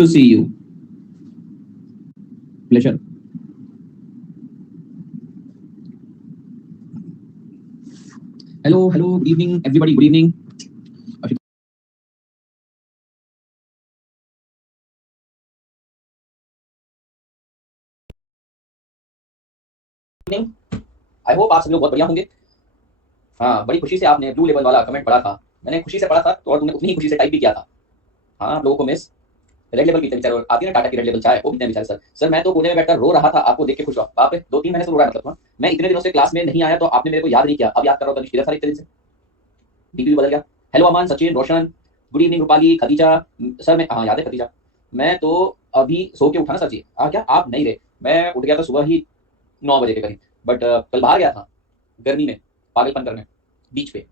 to see you. Pleasure. Hello, good evening, everybody. Good evening. I hope आप सभी लोग बहुत बढ़िया होंगे। हाँ, बड़ी खुशी से आपने ब्लू लेवल वाला कमेंट पढ़ा था, मैंने खुशी से पढ़ा था तो और तुमने उतनी ही खुशी से टाइप भी किया था। हाँ, आप लोगों को मिस रेड लेवल की बेचारे आती है ना, टाटा की रेड लेवल चाय, वो भी बेचारे सर मैं तो कोने में बैठकर रो रहा था, आपको देख के खुश हुआ। बाप रे, 2-3 महीने से रो रहा है मतलब। मैं इतने दिनों से क्लास में नहीं आया तो आपने मेरे को याद नहीं किया, अब याद कर रहा हूँ तनिष्क, सारी तरह से डीपी भी बदल गया। Hello Aman, Sachin, Roshan, good evening, Rupali, Khadija. Sir मैं, हाँ याद है खदीजा, मैं तो अभी सो के उठा ना सर जी। क्या आप नहीं रहे? मैं उठ गया था सुबह ही 9 बजे के करीब, बट कल बाहर गया था गर्मी में, पागलपन करने बीच पे,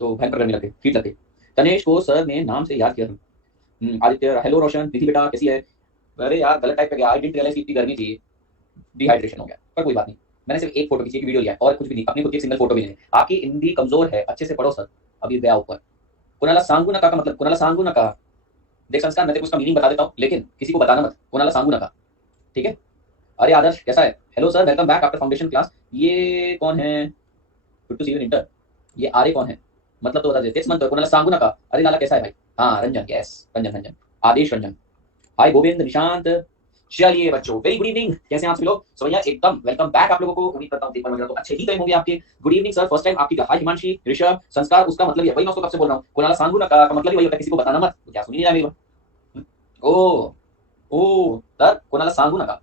तो भयंकर गर्मी लग गई, हीट लग गई। तनेश को सर ने नाम से याद किया था। आदित्य, हेलो रोशन, निधि बेटा कैसी है? अरे यार गलत टाइप पे गया, आई डिडंट रियलाइज इतनी गर्मी थी, डिहाइड्रेशन हो गया, पर कोई बात नहीं। मैंने सिर्फ एक फोटो खींची, एक वीडियो लिया और कुछ भी नहीं, अपनी खुद की सिंगल फोटो भी नहीं। आपकी हिंदी कमजोर है, अच्छे से पढ़ो सर। अभी गया ऊपर। कुनाला सांगू नका का मतलब, कुनाला सांगू नका, देख संस्कार, मैं तेरे को उसका मीनिंग बता देता हूँ, लेकिन किसी को बताना मत, कुनाला सांगू नका, ठीक है? अरे आदर्श कैसा है? Hello sir, welcome back after foundation class. ये कौन है? Good to see you in inter. ये आर्य कौन है? मतलब तो बता दे, 6 मंथ कुनाला सांगू नका। अरे नाला कैसा है भाई? हाँ रंजन, यस रंजन, रंजन आदेश रंजन। हाय गोविंद, निशांत। चलिए बच्चों, वेरी गुड इवनिंग, कैसे हैं आप सभी लोग? सो भैया एकदम वेलकम बैक आप लोगों को, उम्मीद करता हूं पेपर वगैरह तो अच्छे ही गए होंगे आपके। Good evening sir, first time आपकी। हाय हिमांशी, ऋषभ, संस्कार, उसका मतलब ये वही मैं उसको कब से बोल रहा हूँ, कुनाला सांगू ना का मतलब ही वही होता है, किसी को बताना मत। तो क्या सुनी नहीं रहा मेरी बात? ओ ओ सर, कुनाला सांगू ना का,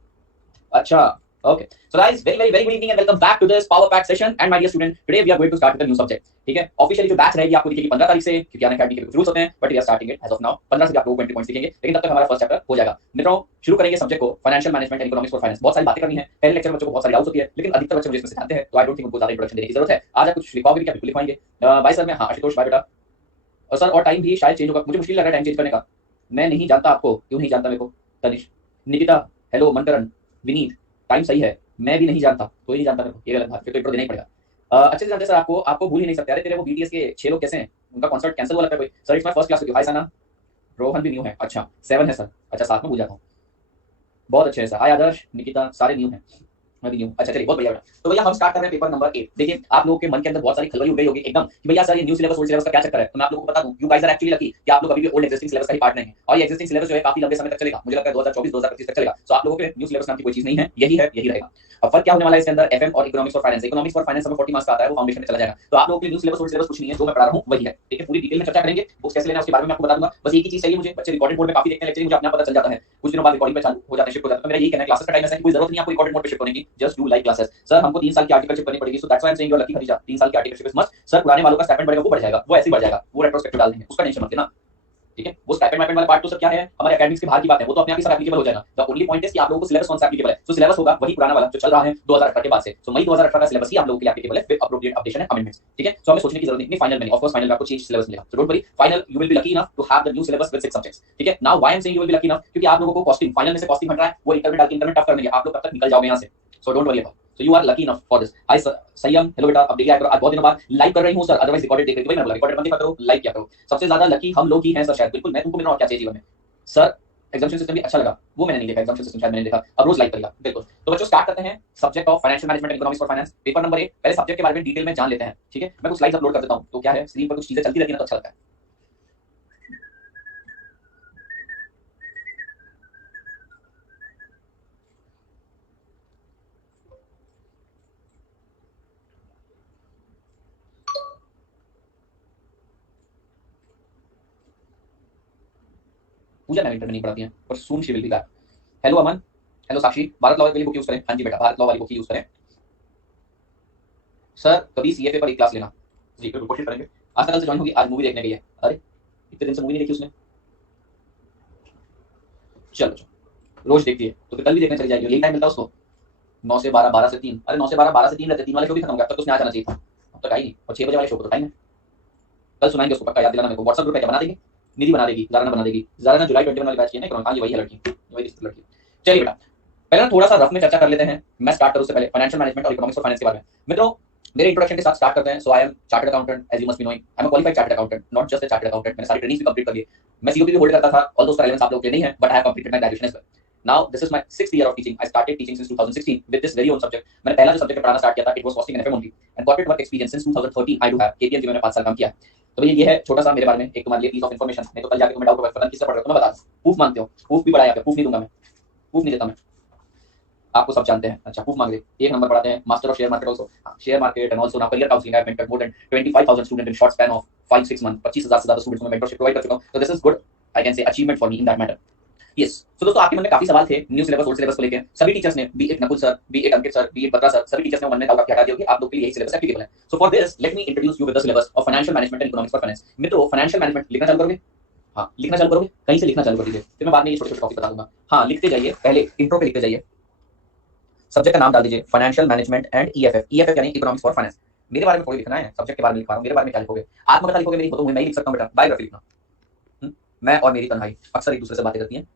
अच्छा, okay. So guys, very good evening and welcome back to this power pack session. And my dear student, today we are going to start with a new subject. ठीक है, ऑफिशियली जो बैच रहेगी आपको दिखेगी 15 तारीख से, क्योंकि अनअकैडमी के कुछ रूल्स होते हैं, but we are starting it as of now. 15 से भी आपको 20 पॉइंट्स दिखेंगे, लेकिन तब तक हमारा फर्स्ट चैप्टर हो जाएगा। मित्रों, शुरू करेंगे सब्जेक्ट को, financial management and economics for finance. बहुत सारी बातें करनी है, पहले लेक्चर में बच्चों को बहुत सारी डाउट्स होती है, लेकिन अधिकतर बच्चे मुझे इसमें से जानते हैं, तो आई डोंट थिंक उनको ज्यादा इंट्रोडक्शन देने की जरूरत है। आज आप कुछ लिखवाओगे भी क्या? बिल्कुल लिखवाएंगे। भाई सर मैं, हाँ आशुतोष, बाय बेटा। और सर और टाइम भी शायद चेंज होगा, मुझे मुश्किल लग रहा है टाइम चेंज करने का। मैं नहीं जानता आपको, क्यों नहीं जानता मेरे को? तनिष, निकिता, हेलो मनकरण, विनीत, टाइम सही है, मैं भी नहीं जानता, कोई नहीं जानता मेरे को, ये गलत बात, फिर तो इंट्रो देना ही पड़ेगा। अच्छे से जानते सर, आपको आपको भूल ही नहीं सकते। अरे तेरे वो बीटीएस के 6 लोग कैसे हैं? उनका कॉन्सर्ट कैंसिल हुआ लगता है कोई। Sir it's my first class with you. Hi Sana, Rohan भी न्यू है, अच्छा 7 है सर, अच्छा 7 में भूल जाता हूँ। बहुत अच्छे हैं सर। हाय आदर्श, निकिता, सारे न्यू हैं, मैं भी न्यू। अच्छा चलिए, बहुत बढ़िया बेटा। तो भैया हम स्टार्ट कर रहे हैं पेपर नंबर 8। देखिए आप लोगों के मन के अंदर बहुत सारी खलबली उड़ गई होगी एकदम कि भैया सर ये न्यू सिलेबस ओल्ड सिलेबस का क्या चक्कर है। तो मैं आप लोगों को बता दूं, you guys are actually lucky कि आप लोग अभी भी ओल्ड एग्जिस्टिंग सिलेबस का ही पार्ट नहीं है, और ये एग्जिस्टिंग सिलेबस जो है काफी लंबे समय तक चलेगा, मुझे लगता है 2024 2025 तक चलेगा। सो आप लोगों के न्यू सिलेबस नाम की कोई चीज नहीं है, यही है, यही रहेगा। अब फर्क क्या होने वाला है इसके अंदर, एफएम और economics for finance. Economics for finance हमें 40 मार्क्स का आता है, वो फाउंडेशन में चला जाएगा। तो आप लोगों के लिए न्यू सिलेबस ओल्ड सिलेबस कुछ नहीं है, जो मैं पढ़ा रहा हूं वही है, ठीक है? पूरी डिटेल में चर्चा करेंगे, बुक्स कैसे लेना है उसके बारे में आपको बता दूंगा। बस एक ही चीज चाहिए मुझे, बच्चे रिकॉर्डेड मोड में काफी देखते हैं लेक्चर, मुझे अपना पता चल जाता है, कुछ दिनों बाद रिकॉर्डिंग पे चालू हो जाते हैं, शिफ्ट हो जाते हैं। तो मेरा यही कहना है, क्लासेस का टाइम ऐसा है, कोई जरूरत नहीं है आपको रिकॉर्डेड मोड पे शिफ्ट होने की, just do live classes. Sir हमको 3 साल की आर्टिकलशिप करनी पड़ेगी, so that's why I am saying you are lucky Khadija, 3 साल की आर्टिकलशिप इज मस्ट। सर पुराने वालों का स्टाइपेंड बढ़ेगा, वो बढ़ जाएगा, वो ऐसे ही बढ़ जाएगा, वो रेट्रोस्पेक्टिव डाल देंगे, उसका टेंशन मत लेना, ठीक है? वो स्टाइपेंड वाइपेंड वाला पार्ट तो सर क्या है, हमारे एकेडमिक्स के बाहर की बात है, वो तो अपने आप ही सब एप्लीकेबल हो जाएगा। द ओनली पॉइंट इज कि आप लोगों को सिलेबस कौन सा एप्लीकेबल है। तो सिलेबस होगा वही पुराना वाला जो चल रहा है 2018 के बाद से। सो मई 2018 का सिलेबस ही आप लोगों के लिए एप्लीकेबल है with appropriate updation and amendments, ठीक है? सो हमें सोचने की जरूरत नहीं, फाइनल में ऑफ कोर्स फाइनल में आपको चेंज सिलेबस मिलेगा, so don't worry, final you will be lucky enough to have the new syllabus with 6 subjects, ठीक है? Now why I am saying you will be lucky enough, क्योंकि आप लोगों को costing final में से कॉस्टिंग हट रहा है, वो इंटर में डाल के इंटर में टफ कर देंगे, आप लोग तब तक निकल जाओगे यहां से। So don't worry about, so you are lucky enough for this. Hi Sanyam, hello बेटा, अब देखिए आज बहुत दिनों बाद लाइव कर रही हूं सर, अदरवाइज रिकॉर्डेड देख रही थी, भाई मैं बोला रिकॉर्डेड मत देखा करो, लाइव क्या करो। सबसे ज्यादा लकी हम लोग ही हैं सर शायद, बिल्कुल, मैं तुमको मिलना और क्या चाहिए जीवन में। सर एग्जामिनेशन सिस्टम भी अच्छा लगा, वो मैंने नहीं देखा, एग्जामिनेशन सिस्टम शायद मैंने देखा, अब रोज लाइव करेगा, बिल्कुल। तो बच्चों स्टार्ट करते हैं subject of financial management and economics for finance, paper number 1। पहले सब्जेक्ट के बारे में डिटेल में जान लेते हैं, ठीक है? मैं कुछ स्लाइड्स अपलोड कर देता हूं, तो क्या है स्क्रीन पर कुछ चीजें चलती रहती है ना, तो अच्छा लगता है। पूजा मैम इंटर में नहीं पढ़ाती हैं, पर soon she will be back. Hello Aman, hello Sakshi, Bharat law वाली बुक यूज करें? हाँ जी बेटा, भारत लॉ वाली बुक यूज करें। सर कभी सीएफए पर एक क्लास लेना, जी बिल्कुल कोशिश करेंगे। आज कल से ज्वाइन होगी, आज मूवी देखने गई है। अरे इतने दिन से मूवी नहीं देखी उसने, चलो रोज देखती है तो फिर कल भी देखने चली जाएगी, यही टाइम मिलता है उसको, 9 से 12, 12 से 3। अरे 9 से 12, 12 से 3 रहते, 3 वाले शो भी खत्म हो गया, अब तक उसने आ जाना चाहिए था, अब तक आई नहीं, और 6 बजे वाले शो को तो टाइम है। कल सुनाएंगे उसको, पक्का याद दिलाना मेरे को। व्हाट्सएप ग्रुप पे क्या बना देंगे, निधि बना देगी, जाराना बना देगी, जाराना जुलाई 21 वाली बैच की है ना, हाँ ये वही है लड़की, वही लड़की। चलिए बेटा, पहले ना थोड़ा सा रफ में चर्चा कर लेते हैं, मैं स्टार्ट करूं उससे पहले फाइनेंशियल मैनेजमेंट और इकोनॉमिक्स और फाइनेंस के बारे में। मित्रों मेरे इंट्रोडक्शन के साथ स्टार्ट करते हैं. So I am chartered accountant, as you must be knowing. I am a qualified chartered accountant, not just a chartered accountant. मैंने सारी ट्रेनिंग्स भी कंप्लीट कर ली. मैं सीओपी भी होल्ड करता था, ऑल दोस रेलेवेंस आप लोगों के लिए नहीं है, but I have completed my graduation as well. Now this is my 6th year of teaching. I started teaching since 2016 with this very own subject. मैंने पहला जो सब्जेक्ट पढ़ाना स्टार्ट किया था, it was costing and FM only. And corporate work experience since 2013 I do have. KPMG में मैंने 5 साल काम किया. तो भैया ये है छोटा सा मेरे बारे में एक तुम्हारे लिए पीस ऑफ इन्फॉर्मेशन. नहीं तो कल जाके तुम्हें डाउट होगा पता नहीं किससे पढ़ रहे हो, तो मैं बता दूं. प्रूफ मांगते हो, प्रूफ भी बड़ा यहाँ पे, प्रूफ नहीं दूंगा मैं, प्रूफ नहीं देता मैं. आपको सब जानते हैं. अच्छा, प्रूफ मांग रहे. एक नंबर पढ़ाते हैं master of share market also. Share market and also now career counselling. I have mentored more than 25000 student in short span of 5-6 month. 25000 से ज्यादा स्टूडेंट्स को मैं मेंटरशिप प्रोवाइड कर चुका हूं. तो this is good, I can say achievement for me in that matter. Yes. So दोस्तों आपके मन में काफी सवाल थे न्यू सिलेबस ओल्ड सिलेबस को लेकर. सभी टीचर्स ने, B it Nakul sir, B it Ankit sir, B it Batra sir, सभी टीचर्स ने मन में डाउट हटा दिया कि आप लोग के लिए यही सिलेबस एप्लीकेबल है. So for this let me introduce you with the syllabus of financial management and economics for finance. मित्रों, फाइनेंशियल मैनेजमेंट लिखना चालू करोगे? हाँ, लिखना चालू करोगे? कहीं से लिखना चालू कर दीजिए, फिर मैं बाद में ये छोटे छोटे टॉपिक बता दूंगा. हाँ, लिखते जाइए. पहले इंट्रो पे लिखते जाइए, सब्जेक्ट का नाम डाल दीजिए financial management and EFF. EFF यानी इकोनॉमिक्स फॉर फाइनेंस. मेरे बारे में थोड़ी लिखना है, सब्जेक्ट के बारे में लिख पा रहा हूं. मेरे बारे में क्या लिखोगे? आत्मकथा लिखोगे मेरी? तो मैं ही लिख सकता हूं बेटा. बायोग्राफी लिखना. मैं और मेरी तन्हाई अक्सर एक दूसरे से बातें करती हैं.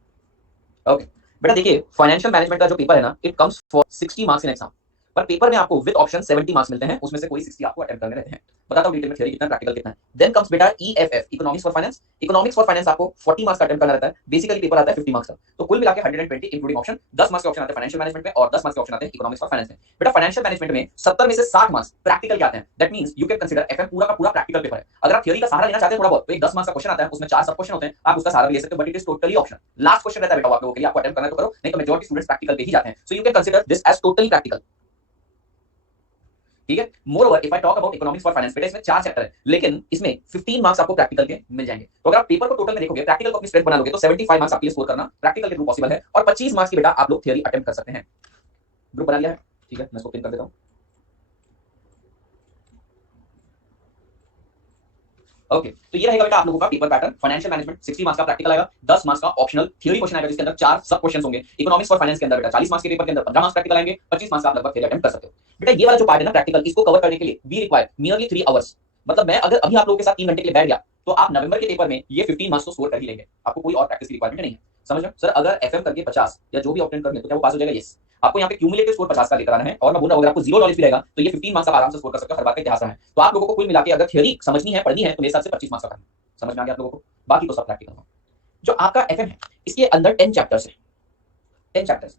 ओके बेटा, देखिए फाइनेंशियल मैनेजमेंट का जो पेपर है ना, it comes for 60 marks in exam. पर पेपर में आपको विद ऑप्शन 70 मार्क्स मिलते हैं, उसमें से कोई 60 आपको अटेम्प्ट करने रहते हैं. बताता हूं डिटेल में थ्योरी कितना, प्रैक्टिकल कितना है. देन कम्स बेटा EFF, economics for finance. Economics for finance आपको 40 मार्क्स का अटेम्प्ट करना रहता है. बेसिकली पेपर आता है 50 मार्क्स का. तो कुल मिला के 120 इंक्लूडिंग ऑप्शन. 10 मार्क्स के ऑप्शन आते हैं फाइनेंशियल मैनेजमेंट में और 10 मार्क्स के ऑप्शन आते हैं इकोनॉमिक्स फॉर फाइनेंस में. बेटा फाइनेंशियल मैनेजमेंट में 70 में से 60 मार्क्स प्रैक्टिकल के आते हैं. That means you can consider FM पूरा का पूरा प्रैक्टिकल पेपर है. अगर आप थ्योरी का सहारा लेना चाहते हैं थोड़ा बहुत, तो एक 10 मार्क्स का क्वेश्चन आता है, उसमें 4 सब क्वेश्चन होते हैं, आप उसका सहारा ले सकते हो, but it is totally optional. Last question रहता है बेटा आप लोगों के लिए, आपको अटेम्प्ट करना है तो करो, नहीं तो मेजॉरिटी स्टूडेंट्स प्रैक्टिकल पे ही जाते हैं. So you can consider this as totally practical. ठीक है. Moreover if I talk about economics for finance, बेटा इसमें 4 चैप्टर है, लेकिन इसमें 15 मार्क्स आपको प्रैक्टिकल के मिल जाएंगे. तो अगर आप पेपर को टोटल में देखोगे, प्रैक्टिकल को अपनी स्ट्रेंथ बना लोगे, तो 75 मार्क्स आपके लिए स्कोर करना प्रैक्टिकल के थ्रू पॉसिबल है. और 25 मार्क्स की बेटा आप लोग थ्योरी अटेम्प्ट कर सकते हैं. ग्रुप बना लिया है? ठीक है, मैं इसको पिन कर देता हूं. ओके, तो ये रहेगा बेटा आप लोगों का paper pattern. Financial management 60 marks का प्रैक्टिकल आएगा, 10 मार्क्स का ऑप्शनल थ्योरी क्वेश्चन आएगा, जिसके अंदर 4 सब क्वेश्चंस होंगे. इकोनॉमिक्स फॉर फाइनेंस के अंदर बेटा 40 मार्क्स के पेपर के अंदर 15 मार्क्स प्रैक्टिकल आएंगे, 25 मार्क्स आप लगभग थ्योरी अटेम्प्ट कर सकते हो. बेटा ये वाला जो पार्ट है ना प्रैक्टिकल, इसको कवर करने के लिए वी रिक्वायर नियरली 3 आवर्स. मतलब मैं अगर अभी आप लोगों के साथ 3 घंटे के लिए बैठ गया, तो आप नवंबर के पेपर में ये 15 मार्क्स तो स्कोर कर ही लेंगे. आपको कोई और प्रैक्टिस की रिक्वायरमेंट नहीं है. समझ रहे हो सर? अगर एफएम करके 50 या जो भी ऑब्टेन कर ले तो क्या वो पास हो जाएगा? यस. आपको यहाँ पे क्यूमुलेटिव स्कोर 50 का लेकर आना है. और मैं बोल रहा हूं अगर आपको जीरो नॉलेज भी रहेगा तो ये 15 मार्क्स आप आराम से स्कोर कर सकते हो. हर बात का इतिहास है. तो आप लोगों को कुल मिला के अगर थ्योरी समझनी है, पढ़नी है, तो मेरे हिसाब से 25 मार्क्स का करना. समझ में आ गया आप लोगों को? बाकी तो सब प्रैक्टिकल हो. जो आपका एफएम है, इसके अंदर 10 चैप्टर्स है. 10 चैप्टर्स,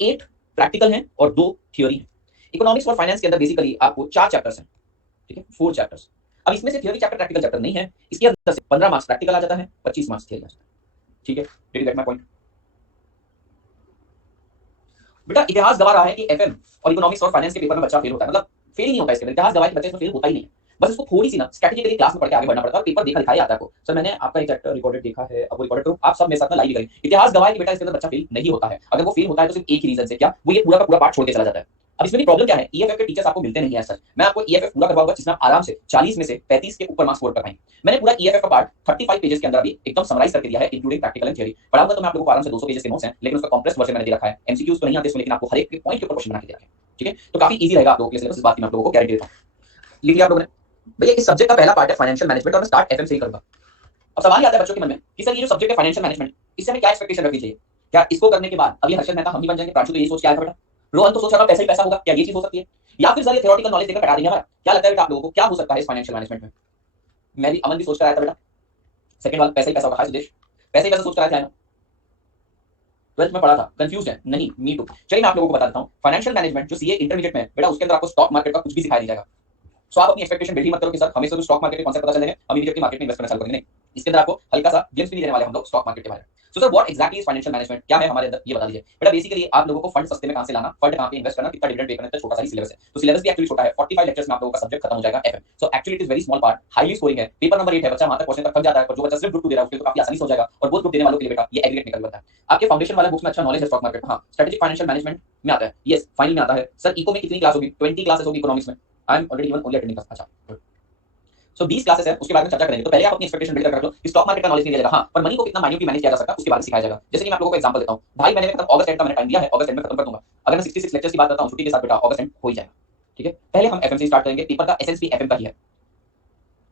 8 प्रैक्टिकल हैं और 2 थ्योरी है. इकोनॉमिक्स फॉर फाइनेंस के अंदर बेसिकली आपको 4 चैप्टर्स हैं. ठीक है, 4 चैप्टर्स. अब इसमें से थ्योरी चैप्टर प्रैक्टिकल चैप्टर नहीं है. इसके अंदर से 15 मार्क्स प्रैक्टिकल आ जाता है, 25 मार्क्स थ्योरी आ जाता है. ठीक है, did you get my point? बेटा इतिहास गवा रहा है कि एफएम और इकोनॉमिक्स और फाइनेंस के पेपर में बच्चा फेल होता है. मतलब फेल ही नहीं होता इसके अंदर. इतिहास गवाह के बच्चे इसमें फेल होता ही नहीं है. बस इसको थोड़ी सी ना स्ट्रेटेजिकली क्लास में पढ़ के आगे बढ़ना पड़ता है. पेपर देखा दिखाई आता है आपको. सर मैंने आपका एक चैप्टर रिकॉर्डेड देखा है, अब वो रिकॉर्डेड करो. आप सब मेरे साथ ना लाइव करें. इतिहास गवाह की बेटा इसके अंदर बच्चा फेल नहीं होता है. अगर वो फेल होता है तो सिर्फ एक ही रीजन से, क्या वो ये पूरा का पूरा पार्ट छोड़ के चला जाता है. अब इसमें भी प्रॉब्लम क्या है? ईएफएफ के टीचर्स आपको मिलते नहीं है सर. मैं आपको ईएफएफ पूरा करवाऊंगा जिसमें आप आराम से 40 में से 35 के ऊपर मार्क्स स्कोर कर पाएंगे. मैंने पूरा ईएफएफ का पार्ट 35 पेजेस के अंदर अभी एकदम समराइज करके दिया है, इंक्लूडिंग प्रैक्टिकल एंड थ्योरी. पढ़ाऊंगा तो मैं आप लोगों को आराम से 200 पेजेस के नोट्स हैं, लेकिन उसका कॉम्प्रेस वर्जन मैंने दे रखा है. एमसीक्यूज तो नहीं आते इसमें, लेकिन आपको हर एक पॉइंट के ऊपर क्वेश्चन बना के दे रखा है. ठीक है, तो काफी इजी रहेगा आप लोगों के लिए सिलेबस. इस बात की मैं आप लोगों को गारंटी देता हूं. लिख लिया आप लोगों ने? भैया इस सब्जेक्ट का पहला पार्ट है फाइनेंशियल मैनेजमेंट और मैं स्टार्ट एफएम से ही करूंगा. अब सवाल ये आता है बच्चों के मन में कि सर ये जो सब्जेक्ट है फाइनेंशियल मैनेजमेंट, इससे हमें क्या एक्सपेक्टेशन रखनी चाहिए? क्या इसको करने के बाद अगले हर्षद मेहता हम ही बन जाएंगे? प्रांशु तो यही सोच के आया था बेटा. रोहन तो सोच रहा था पैसा ही पैसा होगा. क्या ये चीज हो सकती है? या फिर सर ये थ्योरेटिकल नॉलेज देकर हटा देंगे हमारा? क्या लगता है बेटा आप लोगों को क्या हो सकता है इस फाइनेंशियल मैनेजमेंट में? मैं भी, अमन भी सोच कर आया था बेटा. सेकंड वाला पैसा ही पैसा होगा. हाय सुदेश, पैसा ही पैसा सोच कर आया था. 12th में पढ़ा था, कंफ्यूज है? नहीं, मी टू. चलिए मैं आप लोगों को बता देता हूं. फाइनेंशियल मैनेजमेंट जो सीए इंटरमीडिएट में बेटा, उसके अंदर आपको स्टॉक मार्केट का कुछ भी सिखाया नहीं जाएगा. सो आप अपनी एक्सपेक्टेशन बिल्ड ही मत करो कि सर हमें सिर्फ स्टॉक मार्केट के कॉन्सेप्ट पता चलेंगे, हम इमीडिएटली मार्केट में इन्वेस्ट करना चालू करेंगे. नहीं, इसके अंदर आपको हल्का सा ग्लिम्स भी नहीं देने वाले हम लोग स्टॉक मार्केट के बारे में. So sir what exactly is financial management? क्या है हमारे अंदर ये बता दीजिए बेटा. बेसिकली आप लोगों को फंड सस्ते में कहां से लाना, फंड कहां पे इन्वेस्ट करना, कितना डिविडेंड पे करना, छोटा सा ही सिलेबस है. तो सिलेबस भी एक्चुअली छोटा है. 45 लेक्चर्स में आप लोगों का सब्जेक्ट खत्म हो जाएगा FM. So actually it is very small part, highly scoring है. पेपर नंबर 8 है, बच्चा वहां तक पहुंचने तक थक जाता है, पर जो बच्चा सिर्फ ग्रुप 2 दे रहा है उसके लिए तो काफी आसानी से हो जाएगा. और वो ग्रुप देने वालों के लिए बेटा ये एग्रीगेट निकल बनता है. आपके फाउंडेशन वाले बुक्स में अच्छा नॉलेज है स्टॉक मार्केट. हां, स्ट्रेटेजिक फाइनेंशियल मैनेजमेंट में आता है. यस, फाइनल में आता है. सर इको में कितनी क्लास होगी? 20 क्लासेस होगी इकोनॉमिक्स में. I am already even only attending class. अच्छा, सो 20 क्लासेस है, उसके बारे में चर्चा करेंगे. तो पहले आप अपनी एक्सपेक्टेशन बिल्ड कर रख लो कि स्टॉक मार्केट का नॉलेज नहीं दिया जाएगा. हां, पर मनी को कितना माइन्यूटली मैनेज किया जा सकता है उसके बारे में सिखाया जाएगा. जैसे कि मैं आप लोगों को एग्जांपल देता हूं. 2.5 महीने में खत्म, अगस्त एंड का मैंने टाइम दिया है, अगस्त एंड में खत्म कर दूंगा. अगर मैं 66 लेक्चर्स की बात करता हूं छुट्टी के साथ बेटा, अगस्त एंड हो ही जाएगा. ठीक है, पहले हम एफएम से स्टार्ट करेंगे. पेपर का एसेंस भी एफएम का ही है.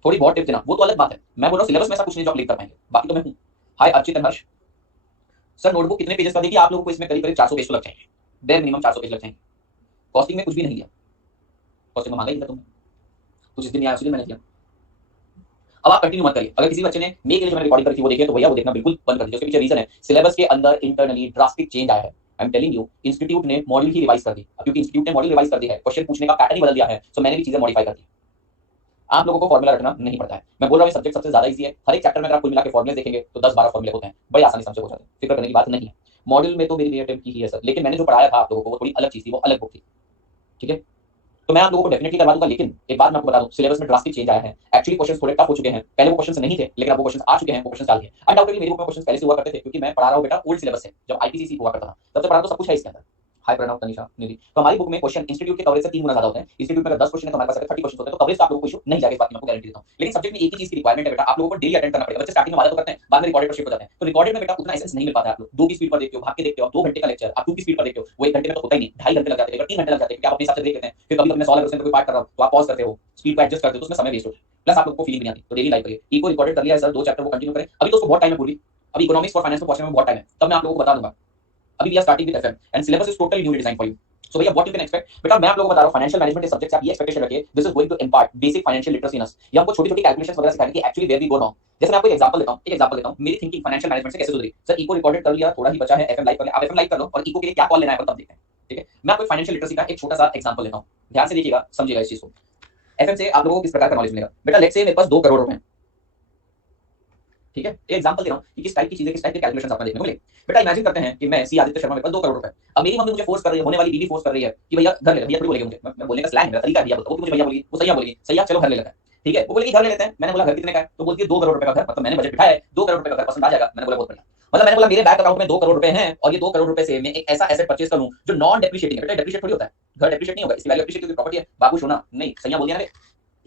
थोड़ी बहुत टिप देना वो तो अलग बात है. मैं बोल रहा हूं सिलेबस में ऐसा कुछ नहीं जो आप लिख कर पाएंगे. बाकी तो मैं हूं. Hi Archit and Harsh. Sir notebook कितने पेजेस का देखिए आप लोगों को इसमें करीब 400 पेज तो लग जाएंगे. बेयर मिनिमम 400 पेज लग जाएंगे. कॉस्टिंग में कुछ भी नहीं दिया. फर्स्ट में मांगा ही नहीं था तुमने, तो जिस दिन आया उसी दिन मैंने दिया। अब आप कंटिन्यू मत करिए। अगर किसी बच्चे ने मे के लिए जो मैंने रिकॉर्डिंग करी थी वो देखे तो भैया वो देखना बिल्कुल बंद कर दीजिए। उसके पीछे रीजन है सिलेबस के अंदर इंटरनली ड्रास्टिक चेंज आया है। I am telling you, institute ने मॉड्यूल ही रिवाइज कर दी। अब क्योंकि इंस्टीट्यूट ने मॉड्यूल रिवाइज कर दी है, क्वेश्चन पूछने का पैटर्न ही बदल दिया है, सो मैंने भी चीजें मॉडिफाई कर दी। आप लोगों को फॉर्मुला रखना नहीं पड़ता है। मैं बोल रहा हूँ सब्जेक्ट सबसे ज्यादा इजी है। हर एक चैप्टर में अगर आप कुल मिला के फॉर्मुले देखेंगे तो 10-12 फॉर्मुले होते हैं, बड़ी आसानी से समझ हो जाते हैं, फिक्र करने की बात नहीं है। मॉड्यूल में तो मेरी रिलेटिव की ही है सर, लेकिन मैंने जो पढ़ाया था आप लोगों को वो थोड़ी अलग चीज थी, वो अलग बुक थी, ठीक है। तो मैं आप लोगों को डेफिनेटली करवा दूंगा, लेकिन एक बात मैं आपको बता दूं, सिलेबस में ड्रास्टिक चेंज आया है। एक्चुअली क्वेश्चंस थोड़े टफ हो चुके हैं, पहले वो क्वेश्चंस नहीं थे, लेकिन अब वो क्वेश्चंस आ चुके हैं, वो क्वेश्चंस डाल दिए। अनडाउटेडली मेरे बुक में क्वेश्चंस पहले से हुआ करते थे, क्योंकि मैं पढ़ा रहा हूं बेटा ओल्ड सिलेबस से। जब आईपीसीसी हुआ करता था तब से पढ़ा तो सब कुछ है इसके अंदर। हाय प्रणव, तनिषा, निधि, तो हमारी बुक में क्वेश्चन इंस्टीट्यूट के कवरेज से 3 गुना ज्यादा होते हैं। इंस्टीट्यूट में अगर 10 क्वेश्चन है तो हमारे पास अगर 30 क्वेश्चन होते हैं, तो कवरेज का आप लोगों को इशू नहीं जाएगा, इस बात की मैं आपको गारंटी देता हूं। लेकिन सब्जेक्ट में एक ही चीज की रिक्वायरमेंट है बेटा, आप लोगों को डेली अटेंड करना पड़ेगा। बच्चे स्टार्टिंग में वादा तो करते हैं, बाद में रिकॉर्डेड पर शिफ्ट हो जाते हैं, तो रिकॉर्डेड में बेटा उतना एसेंस नहीं मिल पाता है। आप लोग 2 की स्पीड पर देखते हो, भाग के देखते हो, 2 घंटे का लेक्चर आप 2 की स्पीड पर देखते हो, वो 1 घंटे में तो होता ही नहीं, 2.5 घंटे लग जाते हैं, 3 घंटे लग जाते हैं, क्योंकि आप अपने हिसाब से देख लेते हैं। फिर कभी कभी मैं सॉल्व करते कोई पार्ट कर रहा हूं तो आप पॉज करते हो, स्पीड को एडजस्ट करते हो, तो उसमें समय वेस्ट होता है, प्लस आप लोगों को फीलिंग नहीं आती। तो डेली लाइफ करिए। इको रिकॉर्डेड कर लिया है सर, 2 चैप्टर वो कंटिन्यू करें। अभी तो उसको बहुत टाइम है पूरी, अभी इकोनॉमिक्स और फाइनेंस को पहुंचने में बहुत टाइम है, तब मैं आप लोगों को बता दूंगा। अभी we are starting with FM and syllabus is totally new design for you. So भैया व्हाट यू कैन एक्सपेक्ट, बेटा मैं आप लोगों को बता रहा हूं फाइनेंशियल मैनेजमेंट के सब्जेक्ट से आप ये एक्सपेक्टेशन रखिए, this is going to impart basic financial literacy in us. ये हमको छोटी-छोटी कैलकुलेशंस वगैरह सिखाएंगे कि actually where we go now. जैसे मैं आपको एक एग्जांपल देता हूं, मेरी थिंकिंग फाइनेंशियल मैनेजमेंट से कैसे सुधरी। सर इको रिकॉर्डेड कर लिया, थोड़ा ही बचा है, एफएम लाइव कर लिया, आप एफएम लाइव कर लो और इको के लिए क्या कॉल लेना है तब देखते हैं, ठीक है। मैं आपको फाइनेंशियल लिटरेसी का एक छोटा सा एग्जांपल लेता हूं, ध्यान से देखिएगा, समझिएगा इस चीज को। एफएम से आप लोगों को किस प्रकार का नॉलेज मिलेगा बेटा। लेट्स से मेरे पास 2 करोड़ रुपए, ठीक है, एक एग्जांपल दे रहा हूं कि किस टाइप की चीजें, किस टाइप के कैलकुलेशंस आपको देखने को मिले। बेटा इमेजिन करते हैं कि मैं सी आदित्य शर्मा, मेरे पास 2 करोड़ रुपए। अब मेरी मम्मी मुझे फोर्स कर रही है, होने वाली बीवी फोर्स कर रही है कि भैया घर ले ले। भैया थोड़ी बोलेगी मुझे, मैं बोलने का स्लैंग है, मेरा तरीका है भैया बोलता, वो मुझे भैया बोलेगी, वो सैया बोलेगी, सैया चलो घर ले लेते हैं, ठीक है। वो बोलेगी घर ले लेते हैं, मैंने बोला घर कितने का है, तो बोलती है 2 करोड़ रुपए का घर। मतलब मैंने बजट बिठाया है, 2 करोड़ रुपए का घर पसंद आ जाएगा। मैंने बोला बहुत बढ़िया। मतलब मैंने बोला मेरे बैंक अकाउंट में 2 करोड़ रुपए हैं और ये 2 करोड़ रुपए से मैं एक ऐसा एसेट परचेज करूं जो नॉन डेप्रिशिएटिंग है। बेटा डेप्रिशिएट थोड़ी होता है, घर डेप्रिशिएट नहीं होगा, इसकी वैल्यू एप्रिशिएट की प्रॉपर्टी है। बाबू सोना नहीं, सैया बोल दिया ना,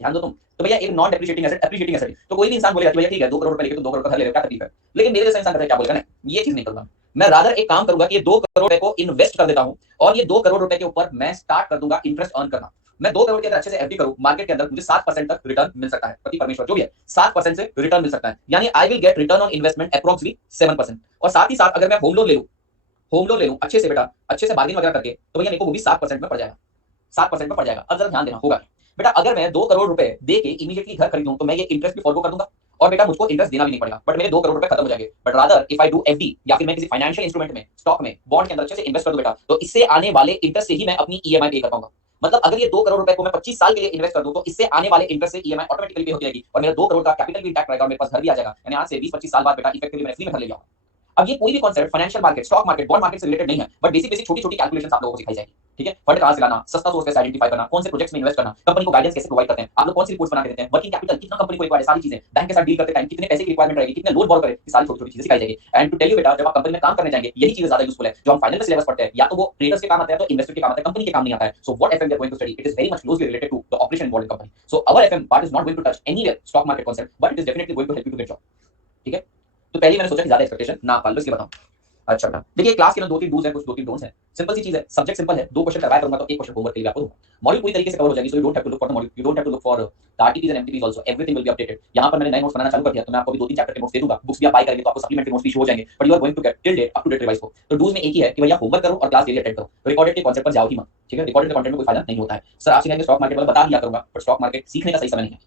ध्यान दो तुम। तो भैया एक non depreciating asset appreciating asset, तो कोई भी इंसान बोलेगा कि भैया ठीक है 2 करोड़ रुपए लेके तुम 2 करोड़ का घर ले लो, क्या तकलीफ है। लेकिन मेरे जैसा इंसान कहता है क्या बोलेगा ना, ये चीज नहीं करूंगा मैं। रादर एक काम करूंगा कि ये 2 करोड़ रुपए को इन्वेस्ट कर देता हूं और ये 2 करोड़ रुपए के ऊपर मैं स्टार्ट कर दूंगा इंटरेस्ट अर्न करना। मैं 2 करोड़ के अंदर अच्छे से एफडी करूं, मार्केट के अंदर मुझे 7% तक रिटर्न मिल सकता है, पति परमेश्वर जो भी है 7% से रिटर्न मिल सकता है, यानी I will get return on investment approximately 7%। और साथ ही साथ अगर मैं होम लोन ले लूं, अच्छे से बेटा, अच्छे से बार्गेनिंग वगैरह करके, तो भैया मेरे को वो भी 7% में पड़ जाएगा, 7% में पड़ जाएगा। अब जरा ध्यान देना होगा बेटा, अगर मैं 2 करोड़ रुपए दे के इमीडिएटली घर खरीदूं तो मैं ये इंटरेस्ट भी फॉरगो कर दूंगा और बेटा मुझको इंटरेस्ट देना भी नहीं पड़ेगा, बट मेरे 2 करोड़ रुपए खत्म हो जाएंगे। But rather if I do FD या फिर मैं किसी फाइनेंशियल इंस्ट्रूमेंट में, स्टॉक में, बॉन्ड के अंदर अच्छे से इन्वेस्ट कर दूं बेटा, तो इससे आने वाले इंटरेस्ट से ही मैं अपनी ईएमआई पे कर पाऊंगा। मतलब अगर ये 2 करोड़ रुपए को मैं 25 साल के लिए इन्वेस्ट कर दूं तो इससे आने वाले इंटरेस्ट से ईएमआई ऑटोमेटिकली पे होती रहेगी और मेरा 2 करोड़ का कैपिटल भी इंटैक्ट रहेगा और मेरे पास घर भी आ जाएगा। यानी आज से 20-25 साल बाद बेटा इफेक्टिवली मैं फ्री में घर ले जाऊंगा। अब ये कोई भी concept financial market, stock market, bond market से रिलेटेड नहीं है, बट बेसिक बेसिक छोटी छोटी कैलकुलेशंस आप लोगों को सिखाई जाएगी, ठीक है। फंड कहां से लाना, सस्ता सोर्स कैसे आइडेंटिफाई करना, कौन से प्रोजेक्ट्स में इन्वेस्ट करना, कंपनी को गाइडेंस कैसे प्रोवाइड करते हैं, आप लोग कौन सी रिपोर्ट्स बना के देते हैं, वर्किंग कैपिटल कितना कंपनी को रिक्वायर्ड है, सारी चीजें बैंक के साथ डील करते टाइम कितने पैसे की रिक्वायरमेंट रहेगी, कितने लोन बोरो करें, ये सारी छोटी छोटी चीजें सिखाई जाएगी। एंड टू टेल यू बेटा, जब आप कंपनी में काम करने जाएंगे यही चीजें ज्यादा यूजफुल है। जो हम फाइनल में सिलेबस पढ़ते हैं या तो वो ट्रेडर्स के काम आता है, तो इन्वेस्टर के काम आता है, कंपनी के काम नहीं आता है। So what FM we are going to study, it is very much closely related to the operation involved in company. So our FM part is not going to touch anywhere stock market concept, but it is definitely going to help you to get job, ठीक है। तो पहले मैंने सोचा कि ज्यादा expectation ना पाल लो, इसलिए बताऊं। अच्छा बेटा देखिए, क्लास के अंदर 2-3 डूज है, कुछ 2-3 डोंट्स है। सिंपल सी चीज है, सब्जेक्ट सिंपल है, 2 क्वेश्चन करवाया करूंगा तो 1 क्वेश्चन होमवर्क के लिए आपको दूंगा। मॉड्यूल पूरी तरीके से कवर हो जाएगी, so you don't have to look for the module, you don't have to look for the RTPs and MTPs also, everything will be updated. यहां पर मैंने नए नोट्स बनाना चालू कर दिया, तो मैं आपको भी 2-3 चैप्टर के नोट्स दे दूंगा। बुक्स भी आप बाय करेंगे तो आपको सप्लीमेंट्री नोट्स भी इशू हो जाएंगे, but you are going to get till date up to date revise को। तो डूज में एक ही है कि भैया होमवर्क करो और क्लास डेली अटेंड करो, रिकॉर्डेड के कांसेप्ट पर जाओ ही मत, ठीक है। रिकॉर्डेड के कंटेंट में कोई फायदा नहीं होता है। सर आप सिखाएंगे स्टॉक मार्केट वाला, बता दिया करूंगा, बट स्टॉक मार्केट सीखने का सही समय नहीं है,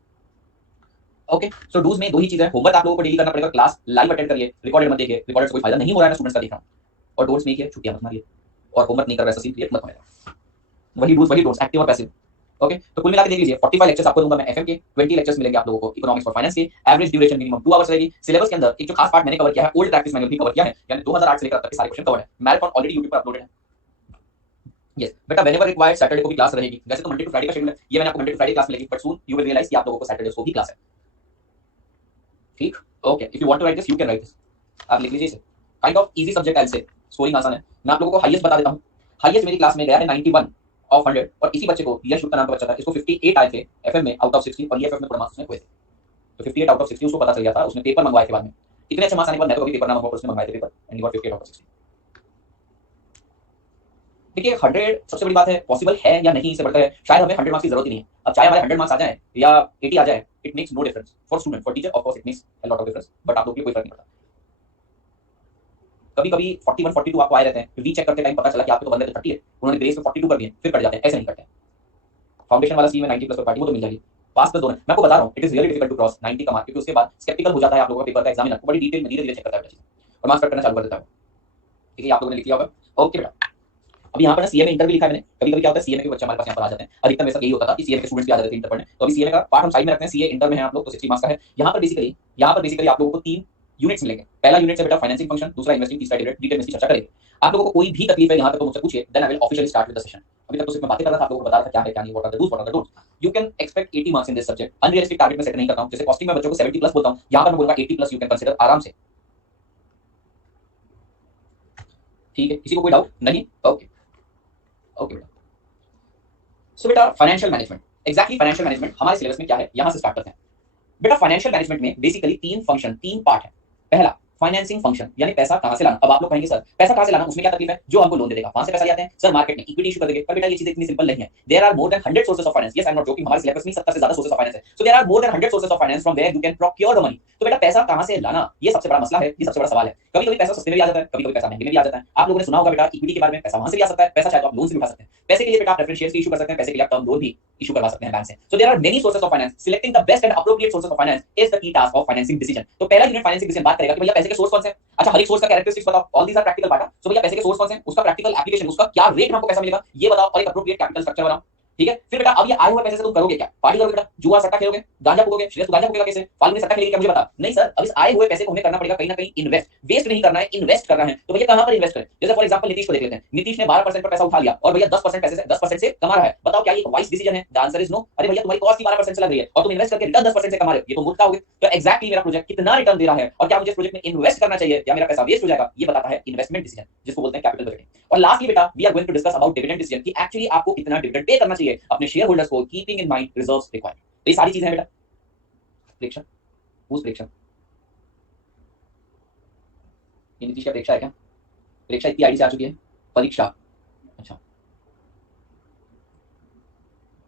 ओके। सो डूज में 2 ही चीजें, होमवर्क आप लोगों को डेली करना पड़ेगा, क्लास लाइव अटेंड करिए, रिकॉर्डेड मत देखिए, रिकॉर्डेड से कोई फायदा नहीं हो रहा है, मैं स्टूडेंट्स का देख रहा हूं। और डोंट्स में एक ही है, छुट्टियां मत मारिए और होमवर्क नहीं कर रहा है, सीन क्रिएट मत होने। वही डूज वही डोंट्स, एक्टिव और पैसिव, ओके। तो कुल मिला के देख लीजिए 45 लेक्चर्स आपको दूंगा मैं एफएम के, 20 लेक्चर्स मिलेंगे आप लोगों को इकोनॉमिक्स और फाइनेंस के। एवरेज ड्यूरेशन मिनिमम 2 आवर्स रहेगी। सिलेबस के अंदर एक जो खास पार्ट मैंने कवर किया है, ओल्ड प्रैक्टिस मैनुअल भी कवर किया है, यानी 2008 से लेकर अब तक के सारे क्वेश्चन कवर है। मैराथन ऑलरेडी YouTube पर अपलोडेड है। यस बेटा, व्हेनेवर रिक्वायर्ड सैटरडे को भी क्लास रहेगी। वैसे तो मंडे टू फ्राइडे का शेड्यूल है, ये मैंने आपको मंडे टू फ्राइडे क्लास मिलेगी, but soon you will realise कि आप लोगों को सैटरडे को भी क्लास है, ठीक, okay. If you want to write this you can write this, आप लिख लीजिए इसे। Kind of easy subject I say, scoring आसान है। मैं आप लोगों को हाईएस्ट बता देता हूं, हाईएस्ट मेरी क्लास में गया है 91 ऑफ 100, और इसी बच्चे को यश गुप्ता नाम का बच्चा था, इसको 58 आए थे एफएम में आउट ऑफ 60 और ईएफएफ में थोड़ा मार्क्स हुए थे, तो 58 आउट ऑफ 60 उसको पता चल गया था, उसने पेपर मंगवाए थे बाद में। इतने अच्छे मार्क्स आने के बाद मैं तो कभी पेपर ना मंगवाऊं, उसने मंगवाए थे paper and he got 58 out of 60। देखिए 100 सबसे बड़ी बात है, पॉसिबल है या नहीं इससे बढ़कर है, शायद हमें 100 मार्क्स की जरूरत ही नहीं है। अब चाहे हमारे 100 मार्क्स आ जाए या 80 आ जाए, it makes no difference for student, for teacher of course it makes a lot of difference, but आप लोगों के लिए कोई फर्क नहीं पड़ता। कभी कभी 41 42 आपको आए रहते हैं, रीचेक करते टाइम पता चला कि आपके तो बंदे तो 30 है, उन्होंने ग्रेस में 42 कर दिए, फिर कट जाते हैं, ऐसे नहीं करते हैं। फाउंडेशन वाला सी में 90 प्लस पर पार्टी वो तो मिल जाएगी, पास प्लस दोनों। मैं आपको बता रहा हूँ it is really difficult to cross 90 का मार्क, क्योंकि उसके बाद स्केप्टिकल हो जाता है आप लोगों का पेपर का एग्जामिनर, बड़ी डिटेल में धीरे धीरे चेक करता है चीज़ और मार्क्स कट करना चालू कर देता है। ठीक है, आप लोगों ने लिख लिया होगा। ओके बेटा, अभी यहाँ पर ना सीए में इंटर भी लिखा है मैंने। कभी कभी क्या होता है सीए में के बच्चे हमारे पास यहाँ पर आ जाते हैं, अधिकतर में सब यही होता था कि सीए के स्टूडेंट्स भी आ जाते थे इंटर पढ़ने। तो अभी सीए का पार्ट हम साइड में रखते हैं, सीए इंटर में है आप लोग तो 60 मार्क्स का है। यहाँ पर बेसिकली आप लोगों को 3 यूनिट्स मिलेंगे। पहला यूनिट से बेटा फाइनेंसिंग फंक्शन, दूसरा इन्वेस्टिंग, तीसरा डिटेल में इसकी चर्चा करेंगे। आप लोगों को कोई भी तकलीफ है यहाँ तक तो मुझसे पूछिए, then I will officially start with the session. अभी तक तो सिर्फ मैं बातें कर रहा था, आप लोगों को बता रहा था क्या है क्या नहीं, what are the dos, what are the don'ts. You can expect 80 marks in this subject. Unrealistic target में सेट नहीं करता हूं, जैसे कॉस्टिंग में बच्चों को 70 प्लस बोलता हूं, यहाँ पर मैं बोलूंगा 80 प्लस यू कैन कंसीडर आराम से। ठीक है, किसी को कोई डाउट नहीं? ओके ओके बेटा। सो बेटा financial management, exactly financial management हमारे सिलेबस में क्या है, यहां से स्टार्ट करते हैं। बेटा फाइनेंशियल मैनेजमेंट में बेसिकली 3 फंक्शन, 3 पार्ट है। पहला फाइनेंसिंग फंक्शन, यानी पैसा कहां से लाना। अब आप लोग कहेंगे सर पैसा कहां से लाना, उसमें क्या तकलीफ है, जो हमको लोन दे देगा वहां से पैसा ले आते हैं सर, मार्केट में इक्विटी इशू कर देंगे। पर बेटा ये चीज इतनी सिंपल नहीं है। There are more than 100 sources of finance. Yes I am not joking, हमारे सिलेबस में 70 से ज्यादा सोर्सेस ऑफ फाइनेंस है। So there are more than 100 sources of finance from where you can procure the money. तो बेटा पैसा कहां से लाना, ये सबसे बड़ा मसला है, ये सबसे बड़ा सवाल है। कभी कभी पैसा सस्ते में भी आ जाता है, कभी कभी पैसा महंगे में भी आ जाता है। आप लोगों ने सुना होगा बेटा इक्विटी के बारे में, पैसा वहां से भी आ सकता है, पैसा चाहे तो आप लोन से भी उठा सकते हैं। पैसे के लिए बेटा आप प्रेफरेंस शेयर्स इशू कर सकते हैं, पैसे के लिए आप टर्म लोन भी इशू करवा सकते हैं बैंक से। So there are many sources of finance, selecting the best and appropriate sources of finance is the key task of financing decision. तो पहला यूनिट फाइनेंसिंग डिसीजन बात करेगा कि भैया पैसे के सोर्स कौन से हैं। अच्छा, हर एक सोर्स का कैरेक्टरिस्टिक्स बताओ, all these are practical part. So भैया पैसे के सोर्स कौन से हैं, उसका प्रैक्टिकल एप्लीकेशन, उसका क्या रेट में आपको पैसा मिलेगा ये बताओ, और एक एप्रोप्रिएट कैपिटल स्ट्रक्चर बनाओ। ठीक है, फिर बेटा अब ये आए हुए पैसे से तुम करोगे क्या, पार्टी करोगे बेटा, जुआ सट्टा खेलोगे, गांजा फूकोगे, श्रेयस गांजा फूकेगा कैसे, फालतू में सट्टा खेलेगी क्या मुझे बता। नहीं सर, अब इस आए हुए पैसे को हमें करना पड़ेगा कहीं ना कहीं इन्वेस्ट, वेस्ट नहीं करना है, इन्वेस्ट करना है। तो भैया कहां पर इन्वेस्ट करें, जैसे फॉर एग्जांपल नीतीश को देख लेते हैं। नीतीश ने 12% पर पैसा उठा लिया और भैया 10% पैसे से 10% से कमा रहा है। बताओ क्या ये एक वाइज डिसीजन है? The answer is no. अरे भैया तुम्हारी कॉस्ट ही 12% से लग रही है और तुम इन्वेस्ट करके रिटर्न 10% से कमा रहे हो, ये तो मूर्खता होगी। तो एक्जैक्टली मेरा प्रोजेक्ट कितना रिटर्न दे रहा है और क्या मुझे इस प्रोजेक्ट में इन्वेस्ट करना चाहिए या मेरा पैसा वेस्ट हो जाएगा, ये बताता है इन्वेस्टमेंट डिसीजन, जिसको बोलते हैं कैपिटल बजटिंग। और लास्टली बेटा we are going to discuss about dividend decision, कि एक्चुअली आपको कितना डिविडेंड पे करना चाहिए अपने शेयर होल्डर्स को, keeping in mind reserves required. तो ये सारी चीजें हैं बेटा। प्रेक्षक, उस प्रेक्षक ये नीतीश का परीक्षा है क्या? परीक्षा इतनी आईडी से आ चुकी है, परीक्षा। अच्छा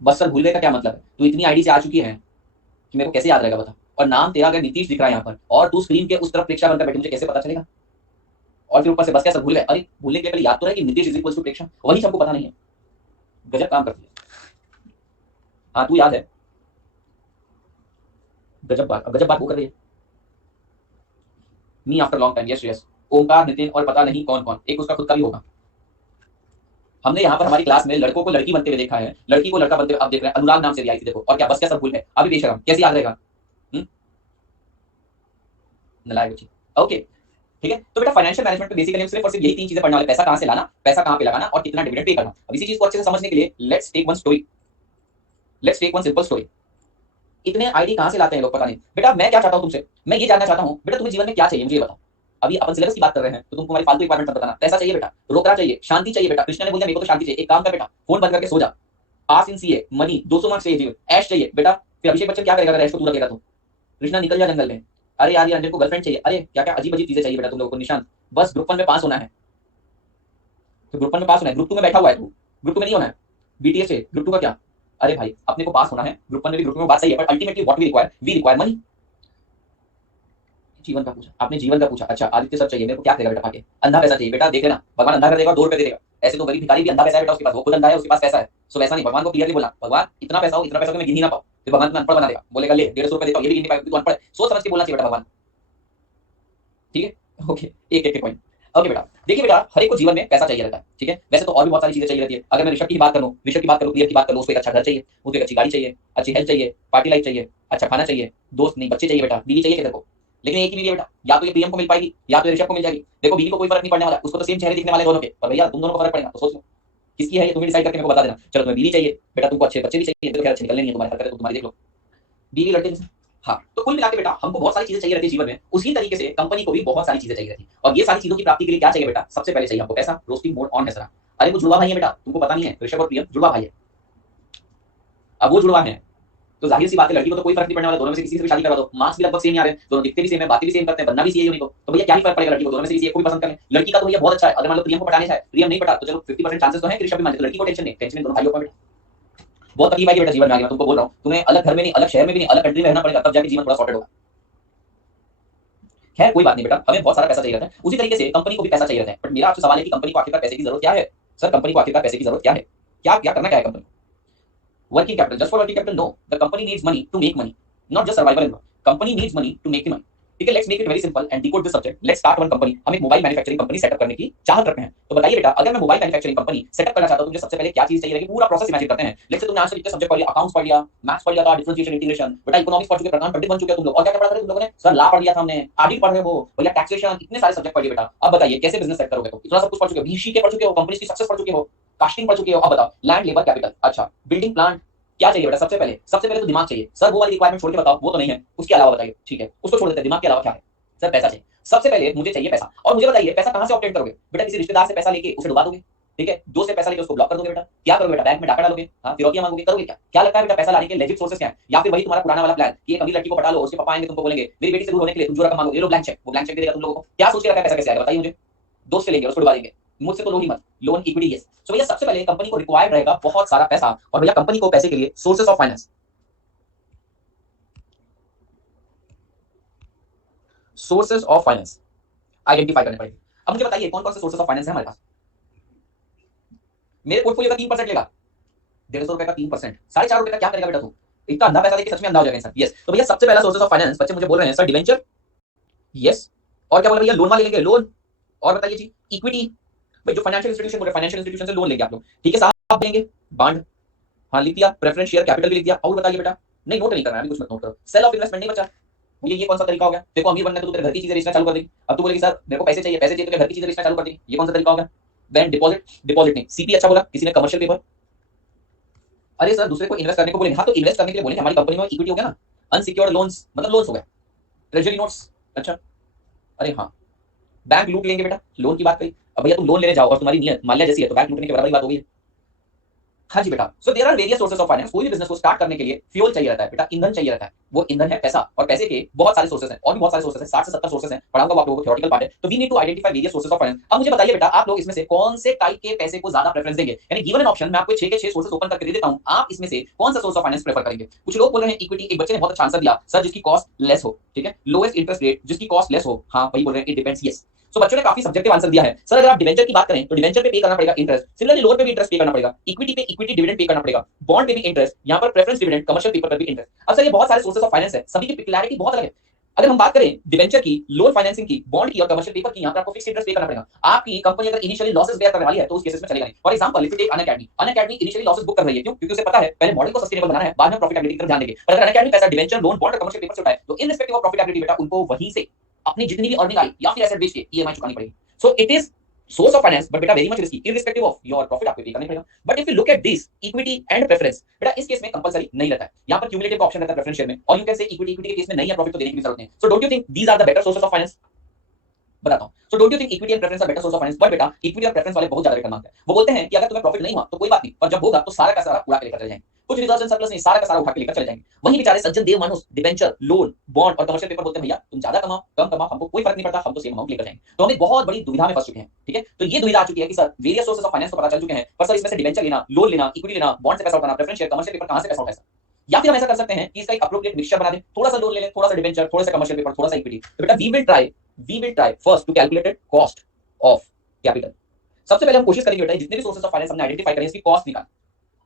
बस सर भूल गए का क्या मतलब है, तू इतनी आईडी से आ चुकी है कि मेरे को कैसे याद रहेगा बता। और नाम तेरा अगर नीतीश दिख रहा है यहाँ पर और तू स्क्रीन के उस तरफ परीक्षा बनकर बैठे, मुझे कैसे पता चलेगा? और फिर ऊपर से बस क्या सर भूल गए, अरे भूलने के लिए याद तो रहे कि नीतीश इज इक्वल्स टू परीक्षा, वही सबको पता नहीं है। गजब काम करती है। हाँ तू याद है, गजब बात वो कर रही है। Me after long time, yes yes, Omkar, Nitin और पता नहीं कौन कौन, एक उसका खुद का भी होगा। हमने यहाँ पर हमारी क्लास में लड़कों को लड़की बनते हुए देखा है, लड़की को लड़का बनते हुए अब देख रहे हैं। अनुराग नाम से भी आई थी देखो, और क्या बस क्या सब भूल गए, अभी बेशरम, कैसे याद रहेगा? नलायक बच्ची। ओके ठीक है, तो बेटा फाइनेंशियल मैनेजमेंट में बेसिकली हम सिर्फ और सिर्फ यही 3 चीजें पढ़ने वाले, पैसा कहां से लाना, पैसा कहां पे लगाना और कितना डिविडेंड पे करना। अब इसी चीज को अच्छे से समझने के लिए let's take one story, let's take one simple story. इतने आईडी कहां से लाते हैं लोग पता नहीं। बेटा मैं क्या चाहता हूं तुमसे, मैं ये जानना चाहता हूं बेटा तुम्हें जीवन में क्या चाहिए मुझे बताओ। अभी अपन सिलेबस की बात कर रहे हैं तो तुम तुम्हारी फालतू रिक्वायरमेंट मत बताना। पैसा चाहिए बेटा, रोकड़ा चाहिए, शांति चाहिए बेटा। कृष्ण ने बोला मेरे को तो शांति चाहिए, एक काम कर बेटा फोन बंद करके सो जा। पास इन सीए, मनी 200 मार्क्स चाहिए, जीवन ऐश चाहिए बेटा। फिर अभिषेक बच्चन क्या करेगा अगर ऐश को तू रखेगा तो? कृष्णा निकल जा जंगल में। अरे यार ये रंजन को गर्लफ्रेंड चाहिए, अरे क्या क्या अजीब अजीब चीजें चाहिए बेटा तुम लोगों को। निशांत बस ग्रुप 1 में पास होना है, तो ग्रुप 1 में पास होना है, ग्रुप 2 में बैठा हुआ है तू, ग्रुप 2 में नहीं होना है। बीटीएस से ग्रुप 2 का क्या? अरे भाई अपने को पास होना है, ग्रुप 1 में भी ग्रुप 2 में बात सही है, पर ultimately what we require money. जीवन का पूछा आपने, जीवन का पूछा। अच्छा आदित्य सर चाहिए, मेरे को क्या करेगा बेटा पाके? अंधा पैसा चाहिए बेटा, देख लेना भगवान अंधा कर देगा, 2 रुपए दे देगा। ऐसे तो गरीब भिखारी भी अंधा पैसा है बेटा उसके पास, वो खुद अंधा है उसके पास पैसा है। सो वैसा नहीं, भगवान को क्लियरली बोला भगवान इतना पैसा हो, इतना पैसा मैं गिन ही ना पाऊं, फिर भगवान तुम्हें अनपढ़ बना देगा, बोलेगा ले 150 रुपए देता हूं, ये भी गिन नहीं पाएगा, तू अनपढ़ है। सोच समझ के बोलना चाहिए बेटा भगवान। ठीक है ओके, एक एक पॉइंट। ओके बेटा देखिए बेटा हर एक को जीवन में पैसा चाहिए रहता है, ठीक है। वैसे तो और भी बहुत सारी चीजें चाहिए रहती है। अगर मैं ऋषभ की बात करूं, क्लियर की बात करूं, उसको एक अच्छा घर चाहिए, उसको एक अच्छी गाड़ी चाहिए, अच्छी हेल्थ चाहिए, पार्टी लाइफ चाहिए, अच्छा खाना चाहिए, दोस्त नहीं बच्चे चाहिए बेटा, बीवी चाहिए तेरे को। लेकिन एक ही बीवी है बेटा, या तो ये प्रियम को मिल पाएगी या तो ऋषभ को मिल जाएगी। देखो बीवी को कोई फर्क नहीं पड़ने वाला, उसको तो सेम चेहरे दिखने वाले दोनों के, पर भैया तुम दोनों को फर्क पड़ेगा। तो सोच लो किसकी है ये, तुम्हें डिसाइड करके मेरे को बता देना। चलो तुम्हें बीवी चाहिए बेटा, तुमको अच्छे बच्चे भी चाहिए, तो खैर अच्छे निकलने नहीं है तुम्हारे हरकतें तो तुम्हारी देख लो, बीवी लड़के जैसे। हाँ तो कुल मिला के बेटा हमको बहुत सारी चीजें चाहिए रहती है जीवन में, उसी तरीके से कंपनी को भी बहुत सारी चीजें चाहिए रहती है। और ये सारी चीजों की प्राप्ति के लिए क्या चाहिए बेटा? सबसे पहले चाहिए हमको पैसा। रोस्टिंग मोड ऑन है सर। अरे वो जुड़वा भाई है बेटा, तुमको पता नहीं है, ऋषभ और प्रियम जुड़वा भाई है। अब वो जुड़वा है तो जाहिर सी बात है लड़की को तो कोई फर्क नहीं पड़ने वाला, दोनों में से किसी से भी शादी करा दो, मार्क्स भी लगभग सेम ही आ रहे हैं, दोनों दिखते भी सेम है, बातें भी सेम करते हैं, बनना भी सीए उन्हीं को, तो भैया क्या ही फर्क पड़ेगा लड़की को, दोनों में से किसी एक को भी पसंद कर ले। लड़की का तो भैया बहुत अच्छा है, अगर मान लो प्रियम को पटाने है, प्रियम नहीं पटा तो चलो 50% चांसेस तो है कि ऋषभ भी मान जाए, तो लड़की को टेंशन नहीं, टेंशन दोनों भाइयों का बेटा। बहुत तकलीफ आएगी बेटा जीवन में आगे, मैं तुमको बोल रहा हूँ, तुम्हें अलग घर में नहीं, अलग शहर में भी नहीं, अलग कंट्री में रहना पड़ेगा, तब जाके जीवन थोड़ा सॉर्टेड होगा। खैर कोई बात नहीं बेटा, हमें बहुत सारा पैसा चाहिए रहता है, उसी तरीके से कंपनी को भी पैसा चाहिए रहता है। बट मेरा आपसे सवाल है कि कंपनी को आखिरकार पैसे की जरूरत क्या है? सर कंपनी को आखिरकार पैसे की जरूरत क्या है, क्या क्या करना क्या है company? Working capital, just for working capital no, the company needs money to make money, not just survival, company needs money to make money. ठीक है, let's make it very simple and decode this subject. Let's start one company. हम एक mobile manufacturing company setup करने की चाहत रखते हैं। तो बताइए बेटा, अगर मैं मोबाइल मैन्युफैक्चरिंग कंपनी सेटअप करना चाहता हूं तो मुझे सबसे पहले क्या चीज चाहिए रहेगी, पूरा प्रोसेस इमेजिन करते हैं। लेट्स से तुमने आज तक कितने सब्जेक्ट पढ़ लिया, अकाउंट्स पढ़ लिया, मैथ्स पढ़ लिया था, डिफरेंशिएशन इंटीग्रेशन, बेटा इकोनॉमिक्स पढ़ चुके, प्रधान पंडित बन चुके हो तुम लोग, और क्या क्या पढ़ा था तुम लोगों ने, सर लॉ पढ़ लिया था हमने, ऑडिट पढ़ रहे हो भैया, टैक्सेशन, इतने सारे सब्जेक्ट पढ़ लिए बेटा। अब बताइए कैसे बिजनेस सेट करोगे, तो इतना सब कुछ पढ़ चुके हो, बीसी के पढ़ चुके हो, कंपनी की सक्सेस पढ़ चुके हो, कास्टिंग पढ़ चुके हो। अब बताओ लैंड लेबर कैपिटल, अच्छा बिल्डिंग प्लांट, क्या चाहिए बेटा, सबसे पहले तो दिमाग चाहिए। सर वो वाली रिक्वायरमेंट छोड़ के बताओ, वो तो नहीं है, उसके अलावा बताइए। ठीक है, उसको छोड़ देते हैं, दिमाग के अलावा क्या है, सर पैसा चाहिए। सबसे पहले मुझे चाहिए पैसा, और मुझे बताइए पैसा कहां से ऑब्टेन करोगे बेटा, किसी रिश्तेदार से पैसा लेके उसे डुबा दोगे, ठीक है, दोस्त से पैसा लेके उसको ब्लॉक कर दोगे बेटा, क्या करोगे बेटा, बैंक में डाका डालोगे, हाँ फिरौतियां मांगोगे, करोगे क्या, क्या लगता है बेटा पैसा लाने के लेजिट सोर्सेस क्या है, या फिर वही तुम्हारा पुराना वाला प्लान कि एक अमीर लड़की को पटा लो, उसके पापा आएंगे तुमको बोलेंगे मेरी बेटी से दूर होने के लिए तुम जो रकम मांगो ये लो ब्लैंक चेक, वो ब्लैंक चेक दे देगा तुम लोगों को, क्या सोच के रखा है पैसा कैसे आएगा बताइए मुझे, दोस्त से लेंगे उसको डुबा देंगे, मुझसे तो लो ही मत, लोन इक्विटी यस। सो भैया सबसे पहले कंपनी को रिक्वायर्ड रहेगा बहुत सारा पैसा, और भैया कंपनी को पैसे के लिए sources of finance, sources of finance identify करने पड़ेंगे। अब मुझे बताइए कौन कौन से सोर्सेस ऑफ फाइनेंस है हमारे पास। मेरे पोर्टफोलियो का 3% लेगा, 150 रुपए का 3%, 4.5 रुपए का क्या करेगा बेटा तू, इतना अंधा पैसा देके सच में अंधा हो जाएगा इंसान। यस, तो भैया सबसे पहला सोर्सेस ऑफ फाइनेंस बच्चे मुझे बोल रहे हैं सर डिवेंचर, यस, और क्या बोल रहे भैया लोन वाले लेंगे लोन, और बताइए जी इक्विटी, भाई जो फाइनेंशियल इंस्टीट्यूशन बोल रहे फाइनेंशियल इंस्टीट्यूशन से लोन लेंगे आप लोग, ठीक है साहब लेंगे, बॉन्ड, हाँ लिख दिया, प्रेफरेंस शेयर कैपिटल भी लिख दिया, और बताइए बेटा, नहीं नोट नहीं करना है अभी, कुछ मत नोट करो, सेल ऑफ इन्वेस्टमेंट नहीं बचा, ये कौन सा तरीका हो गया, देखो अमीर बनना है तो तेरे घर की चीजें बेचना चालू कर देगी, अब तू बोलेगी सर मेरे को पैसे चाहिए, पैसे चाहिए तो घर की चीजें बेचना चालू कर देगी, ये कौन सा तरीका हो गया। देन डिपॉजिट, डिपॉजिट नहीं, सीपी अच्छा बोला, किसी ने कमर्शियल पेपर, अरे सर दूसरे को इन्वेस्ट करने को बोलेंगे, हाँ तो इन्वेस्ट करने के लिए बोलेंगे, हमारी कंपनी में इक्विटी हो गया ना, अनसिक्योर्ड लोन्स मतलब लोन्स हो गए, ट्रेजरी नोट्स, अच्छा, अरे हाँ बैंक लूट लेंगे बेटा, लोन की बात कही, अब भैया तुम लोन लेने जाओ और तुम्हारी नीयत माल्या जैसी है तो बैंक लूटने के बराबर ही बात होगी। हाँ जी बेटा, so there are various sources of finance, कोई भी बिजनेस को स्टार्ट करने के लिए फ्यूल चाहिए रहता है बेटा, ईंधन चाहिए रहता है, वो ईंधन है पैसा, और पैसे के बहुत सारे सोर्सेस हैं, और भी बहुत सारे सोर्सेस हैं, 60 से 70 सोर्सेस हैं, पढ़ाऊंगा आप लोगों को थ्योरेटिकल पार्ट है, तो we need to identify various sources of finance. अब मुझे बताइए बेटा आप लोग इसमें से कौन से टाइप के पैसे को ज्यादा प्रेफरेंस देंगे, यानी गिवन एन ऑप्शन मैं आपको 6 के 6 सोर्सेस ओपन करके दे देता हूं, आप इसमें से कौन सा सोर्स ऑफ फाइनेंस प्रेफर करेंगे। कुछ लोग बोल रहे हैं इक्विटी, एक बच्चे ने बहुत अच्छा आंसर दिया सर जिसकी कॉस्ट लेस हो, ठीक है, लोएस्ट इंटरेस्ट रेट जिसकी कॉस्ट लेस हो, हाँ वही बोल रहे हैं इट डिपेंड्स, यस। सो बच्चों ने काफी सब्जेक्टिव आंसर दिया है, सर अगर आप डिवेंचर की बात करें तो डिवेंचर पे पे करना पड़ेगा इंटरेस्ट, सिमिलरली लोन पे भी इंटरेस्ट पे करना पड़ेगा, इक्विटी पे इक्विटी डिविडेंड पे करना पड़ेगा, बॉन्ड पे भी इंटरेस्ट, यहाँ पर प्रेफरेंस डिविडेंड, कमर्शियल पेपर पर भी इंटरेस्ट। अब सर ये बहुत सारे सोर्सेस ऑफ फाइनेंस है, सभी की पेक्युलरिटी बहुत अलग है। अगर हम बात करें डिवेंचर की, लोन फाइनेंसिंग की, बॉन्ड की और कमर्शियल पेपर की, यहाँ पर आपको फिक्स इंटरेस्ट पे करना पड़ेगा। आपकी कंपनी अगर इनिशियली लॉसेस बेयर करने वाली है तो उस केसेस में चलेगा नहीं। For example if you take Unacademy, Unacademy initially losses book कर रही है, क्यों, क्योंकि उसे पता है पहले मॉडल को सस्टेनेबल बनाना है, बाद में प्रॉफिटेबिलिटी की तरफ ध्यान देंगे। पर अगर अनअकैडमी पैसा डिवेंचर, लोन, बॉन्ड और कमर्शियल पेपर से उठाए तो इररिस्पेक्टिव ऑफ प्रॉफिटेबिलिटी बेटा उनको वहीं से अपनी जितनी भी अर्निंग आई या फिर एसेट बेच के ईएमआई चुकानी पड़ेगी। So it is source of finance but बेटा very much risky, irrespective of your profit आपको पे करना पड़ेगा। But if you look at this equity and preference, बेटा इस केस में कंपलसरी नहीं रहता है, यहाँ पर क्यूमुलेटिव का ऑप्शन रहता है प्रेफरेंस शेयर में, और you can say equity, equity के केस में नहीं है प्रॉफिट तो देने की भी जरूरत नहीं। So don't you think these are the better sources of finance, बताता हूं। So don't you think equity and preference are better source of finance, but बेटा इक्विटी और प्रेफरेंस वाले बहुत ज्यादा रिटर्न मांगते हैं, वो बोलते हैं कि अगर तुम्हें प्रॉफिट नहीं हुआ तो कोई बात नहीं, पर जब होगा तो सारा का सारा उड़ा के लेकर चले जाएंगे, कुछ रिजर्व एंड सरप्लस नहीं, सारा का सारा उठा के लेकर चले जाएंगे। वहीं बेचारे सज्जन देव मानुस डिबेंचर, लोन, बॉन्ड और कमर्शियल पेपर बोलते हैं भैया तुम ज्यादा कमाओ कम कमाओ हमको कोई फर्क नहीं पड़ता, हम तो सेम अमाउंट लेकर जाएंगे। तो हम एक बहुत बड़ी दुविधा में फंस चुके हैं, ठीक है, तो ये दुविधा आ चुकी है कि sir various sources of finance को पता चल चुके हैं, पर सर इसमें से डिबेंचर लेना, लोन लेना, इक्विटी लेना, बॉन्ड से पैसा उठाना, प्रेफरेंस शेयर, कमर्शियल पेपर कहां से पैसा उठाए, या फिर हम ऐसा कर सकते हैं कि इसका एक अप्रोप्रिएट मिक्सचर बना दें, थोड़ा सा लोन ले लें, थोड़ा सा डिबेंचर, थोड़ा सा कमर्शियल पेपर, थोड़ा सा इक्विटी। तो बेटा we will try first to calculated cost of capital. सबसे पहले हम कोशिश करेंगे बेटा जितने भी सोर्सेस ऑफ फाइनेंस हमने आइडेंटिफाई करें इसकी कॉस्ट निकाल,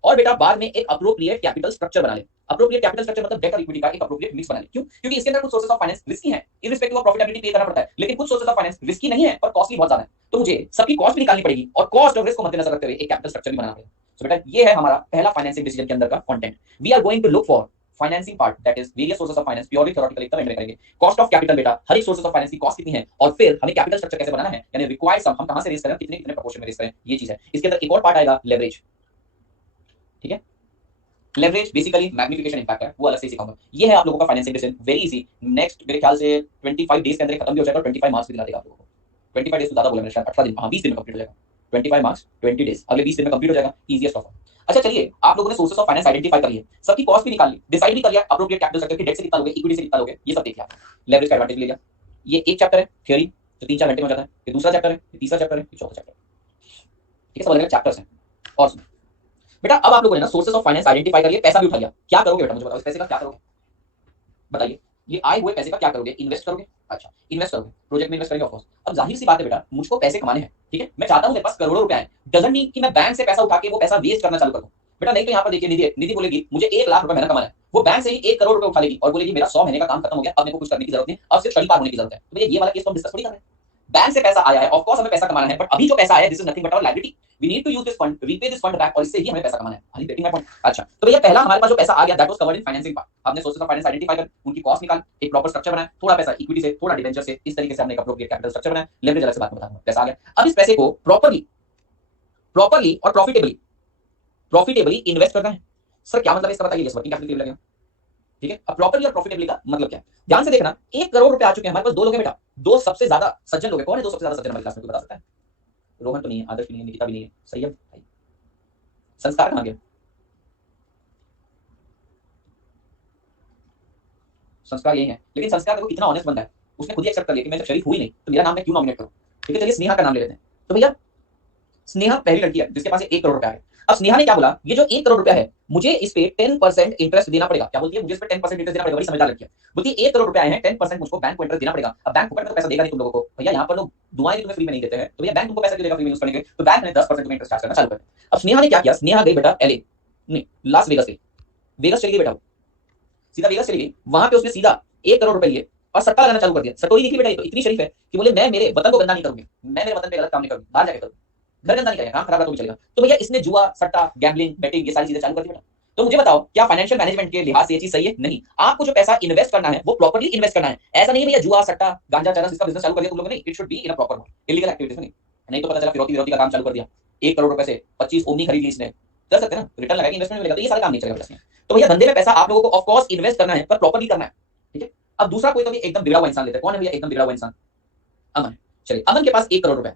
और बेटा बाद में एक अप्रोप्रिएट कैपिटल स्ट्रक्चर बना ले। अप्रोप्रिएट कैपिटल स्ट्रक्चर मतलब डेट और इक्विटी का एक अप्रोप्रिएट मिक्स बना ले, क्यों, क्योंकि इसके अंदर कुछ सोर्सेस ऑफ फाइनेंस रिस्की है, इररिस्पेक्टिव ऑफ प्रॉफिटेबिलिटी पे करना पड़ता है, लेकिन कुछ सोर्सेस ऑफ फाइनेंस रिस्की नहीं है और कॉस्टली बहुत ज्यादा है, तो मुझे सबकी कॉस्ट भी निकालनी पड़ेगी और कॉस्ट और रिस्क को मद्देनजर रखते हुए एक कैपिटल स्ट्रक्चर भी बनाना पड़ेगा। सो बेटा ये है हमारा पहला फाइनेंसिंग डिसीजन के अंदर का content. We are going to look for financing part that is various sources of finance, purely theoretical एकदम एंटर करेंगे। कॉस्ट ऑफ कैपिटल बेटा हर एक सोर्सेस ऑफ फाइनेंस की कॉस्ट कितनी है, और फिर हमें कैपिटल स्ट्रक्चर कैसे बनाना है, यानी रिक्वायर्ड सम हम कहां से रेज करें, कितने कितने प्रोपोर्शन में रेज करें, ये चीज है। इसके अंदर एक और पार्ट आएगा लेवरेज, ठीक है, लेवरेज बेसिकली मैग्निफिकेशन इंपैक्ट है, वो अलग से सिखाऊंगा। ये है आप लोगों का financing decision, very easy, next मेरे ख्याल से 25 डेज के अंदर खत्म भी हो जाएगा, 25 मार्क्स भी दिला देगा आप लोगों को। 25 डेज तो ज्यादा बोला मैंने, शायद 18 दिन, हाँ 20 दिन में कंप्लीट हो जाएगा, 25 मार्क्स 20 डेज, अगले 20 दिन में कंप्लीट हो जाएगा, इजीएस्ट ऑफ। अच्छा चलिए आप लोगों ने सोर्सेस ऑफ फाइनेंस आइडेंटिफाई कर लिए, सबकी कॉस्ट भी निकाल ली, डिसाइड भी कर लिया अप्रोप्रिएट कैपिटल स्ट्रक्चर की, डेट से कितना लोगे, इक्विटी से कितना लोगे, ये सब देख लिया, लेवरेज का एडवांटेज ले लिया। ये एक चैप्टर है थ्योरी जो 3-4 घंटे में हो जाता है, ये दूसरा चैप्टर है, ये तीसरा चैप्टर है, ये चौथा चैप्टर, ठीक है, सब अलग-अलग चैप्टर्स हैं। और सुनो बेटा अब आप लोगों ने ना सोर्सेस ऑफ फाइनेंस आइडेंटिफाई कर लिए, पैसा भी उठा लिया, क्या करोगे बेटा मुझे बताओ, इस पैसे का क्या करोगे, बताइए, ये आए हुए पैसे का क्या करोगे, इन्वेस्ट करोगे, अच्छा इन्वेस्ट करोगे, प्रोजेक्ट में इन्वेस्ट करेंगे ऑफ कोर्स। अब जाहिर सी बात है बेटा मुझको पैसे कमाने हैं, ठीक है, मैं चाहता हूं मेरे पास करोड़ों रुपए आए, डजंट मीन कि मैं बैंक से पैसा उठा के वो पैसा वेस्ट करना चालू कर दूं, बेटा नहीं तो यहाँ पर देखिए, निधि निधि बोलेगी मुझे 1 लाख रुपए मैंने कमाना है, वो बैंक से ही 1 करोड़ रुपए उठा लेगी और बोलेगी मेरा 100 महीने का काम खत्म हो गया, अब मेरे को कुछ करने की जरूरत नहीं, अब सिर्फ स्टडी पार होने की जरूरत है। तो भैया ये वाला केस तो हम डिस्कस थोड़ी कर रहे हैं। बैंक से पैसा आया है, ऑफ कोर्स हमें पैसा कमाना है, बट अभी जो पैसा आया है this is nothing but our liability, we need to use this fund, repay this fund back, और इससे ही हमें पैसा कमाना है। Are you getting my point? अच्छा, तो भैया पहला हमारे पास जो पैसा आ गया that was covered in financing part. आपने सोर्सेस ऑफ फाइनेंस आइडेंटिफाई कर, उनकी कॉस्ट निकाल, एक प्रॉपर स्ट्रक्चर बनाया, थोड़ा पैसा इक्विटी से, थोड़ा डिबेंचर से, इस तरीके से हमने एक एप्रोप्रिएट कैपिटल स्ट्रक्चर बनाया, लेवरेज अलग से बात में बताऊंगा। पैसा आ गया, अब इस पैसे को प्रॉपर्ली और प्रॉफिटेबली इन्वेस्ट करना है। सर क्या मतलब है इसका बताइए, यस वर्किंग कैपिटल लगेगा, ठीक है। अब प्रॉपर्ली और प्रॉफिटेबली का मतलब क्या है, ध्यान से देखना। 1 करोड़ रुपए आ चुके हैं हमारे पास, 2 लोग हैं बेटा, 2 सबसे ज्यादा सज्जन लोग हैं। कौन है 2 सबसे ज्यादा सज्जन हमारी क्लास में, कोई बता सकता है? रोहन तो नहीं है, आदर्श भी नहीं है, निकिता भी नहीं है, सही है भाई। संस्कार कहां गया? संस्कार यही है, लेकिन संस्कार देखो कितना ऑनेस्ट बंदा है, उसने खुद ही एक्सेप्ट कर लिया कि मैं जब शरीफ हुई नहीं तो मेरा नाम मैं क्यों नॉमिनेट करूं। ठीक है, चलिए स्नेहा का नाम ले लेते हैं। तो भैया स्नेहा पहली लड़की है जिसके पास 1 करोड़ रुपया है। अब स्नेहा ने क्या बोला, ये जो 1 करोड़ रुपया है मुझे इस पे 10% इंटरेस्ट देना पड़ेगा। क्या बोलती है, मुझे इस पे 10% इंटरेस्ट देना पड़ेगा। बड़ी समझदार लड़की है, बोलती है 1 करोड़ रुपया है, 10% मुझको बैंक को इंटरेस्ट देना पड़ेगा। अब बैंक फुकट में तो पैसा देगा नहीं तुम लोगों को, भैया यहाँ पर लोग दुआएं तुम्हें फ्री में नहीं देते हैं, तो भैया बैंक तुमको पैसा क्यों देगा फ्री में यूज करने के? तो बैंक ने 10% तुम्हें इंटरेस्ट चार्ज करना चालू कर दिया। अब स्नेहा ने क्या किया, स्नेहा गई बेटा एलए, नहीं लास वेगस गई, वेगस चली गई बेटा, सीधा वेगस चली गई। वहां पे उसने सीधा 1 करोड़ रुपए लिए और सट्टा लगाना चालू कर दिया। सटोरी निकली बेटा, ये तो इतनी शरीफ है कि बोले मैं मेरे वतन को गंदा नहीं करूंगी, मैं मेरे वतन पे गलत काम नहीं करूंगी, बाहर जाके करूंगी, घर गंदा नहीं करेगा, काम खराब रहा तो भी चलेगा। तो भैया इसने जुआ, सट्टा, गैम्बलिंग, बेटिंग, ये सारी चीजें चालू कर दी बेटा। तो मुझे बताओ क्या फाइनेंशियल मैनेजमेंट के लिहाज से ये चीज सही है? नहीं। आपको जो पैसा इन्वेस्ट करना है वो प्रॉपर्ली इन्वेस्ट करना है। ऐसा नहीं है भैया जुआ, सट्टा, गांजा, चरस इसका बिजनेस चालू कर दिया तुम लोगों ने, it should be in a proper mode, illegal activities में नहीं। नहीं तो पता चला फिरौती विरोधी का काम चालू कर दिया, 1 करोड़ रुपए से 25 ओमनी खरीद ली इसने, कर सकते हैं ना, रिटर्न लगाएंगे, इन्वेस्टमेंट मिलेगा, तो ये सारा काम नहीं चलेगा बेटा। तो भैया धंधे में पैसा आप लोगों को ऑफ कोर्स इन्वेस्ट करना है, पर प्रॉपर्ली करना है, ठीक है। अब दूसरा कोई तो भी एकदम बिगड़ा हुआ इंसान लेते हैं, कौन है भैया एकदम बिगड़ा हुआ इंसान? अमन। चलिए अमन के पास 1 करोड़ रुपए,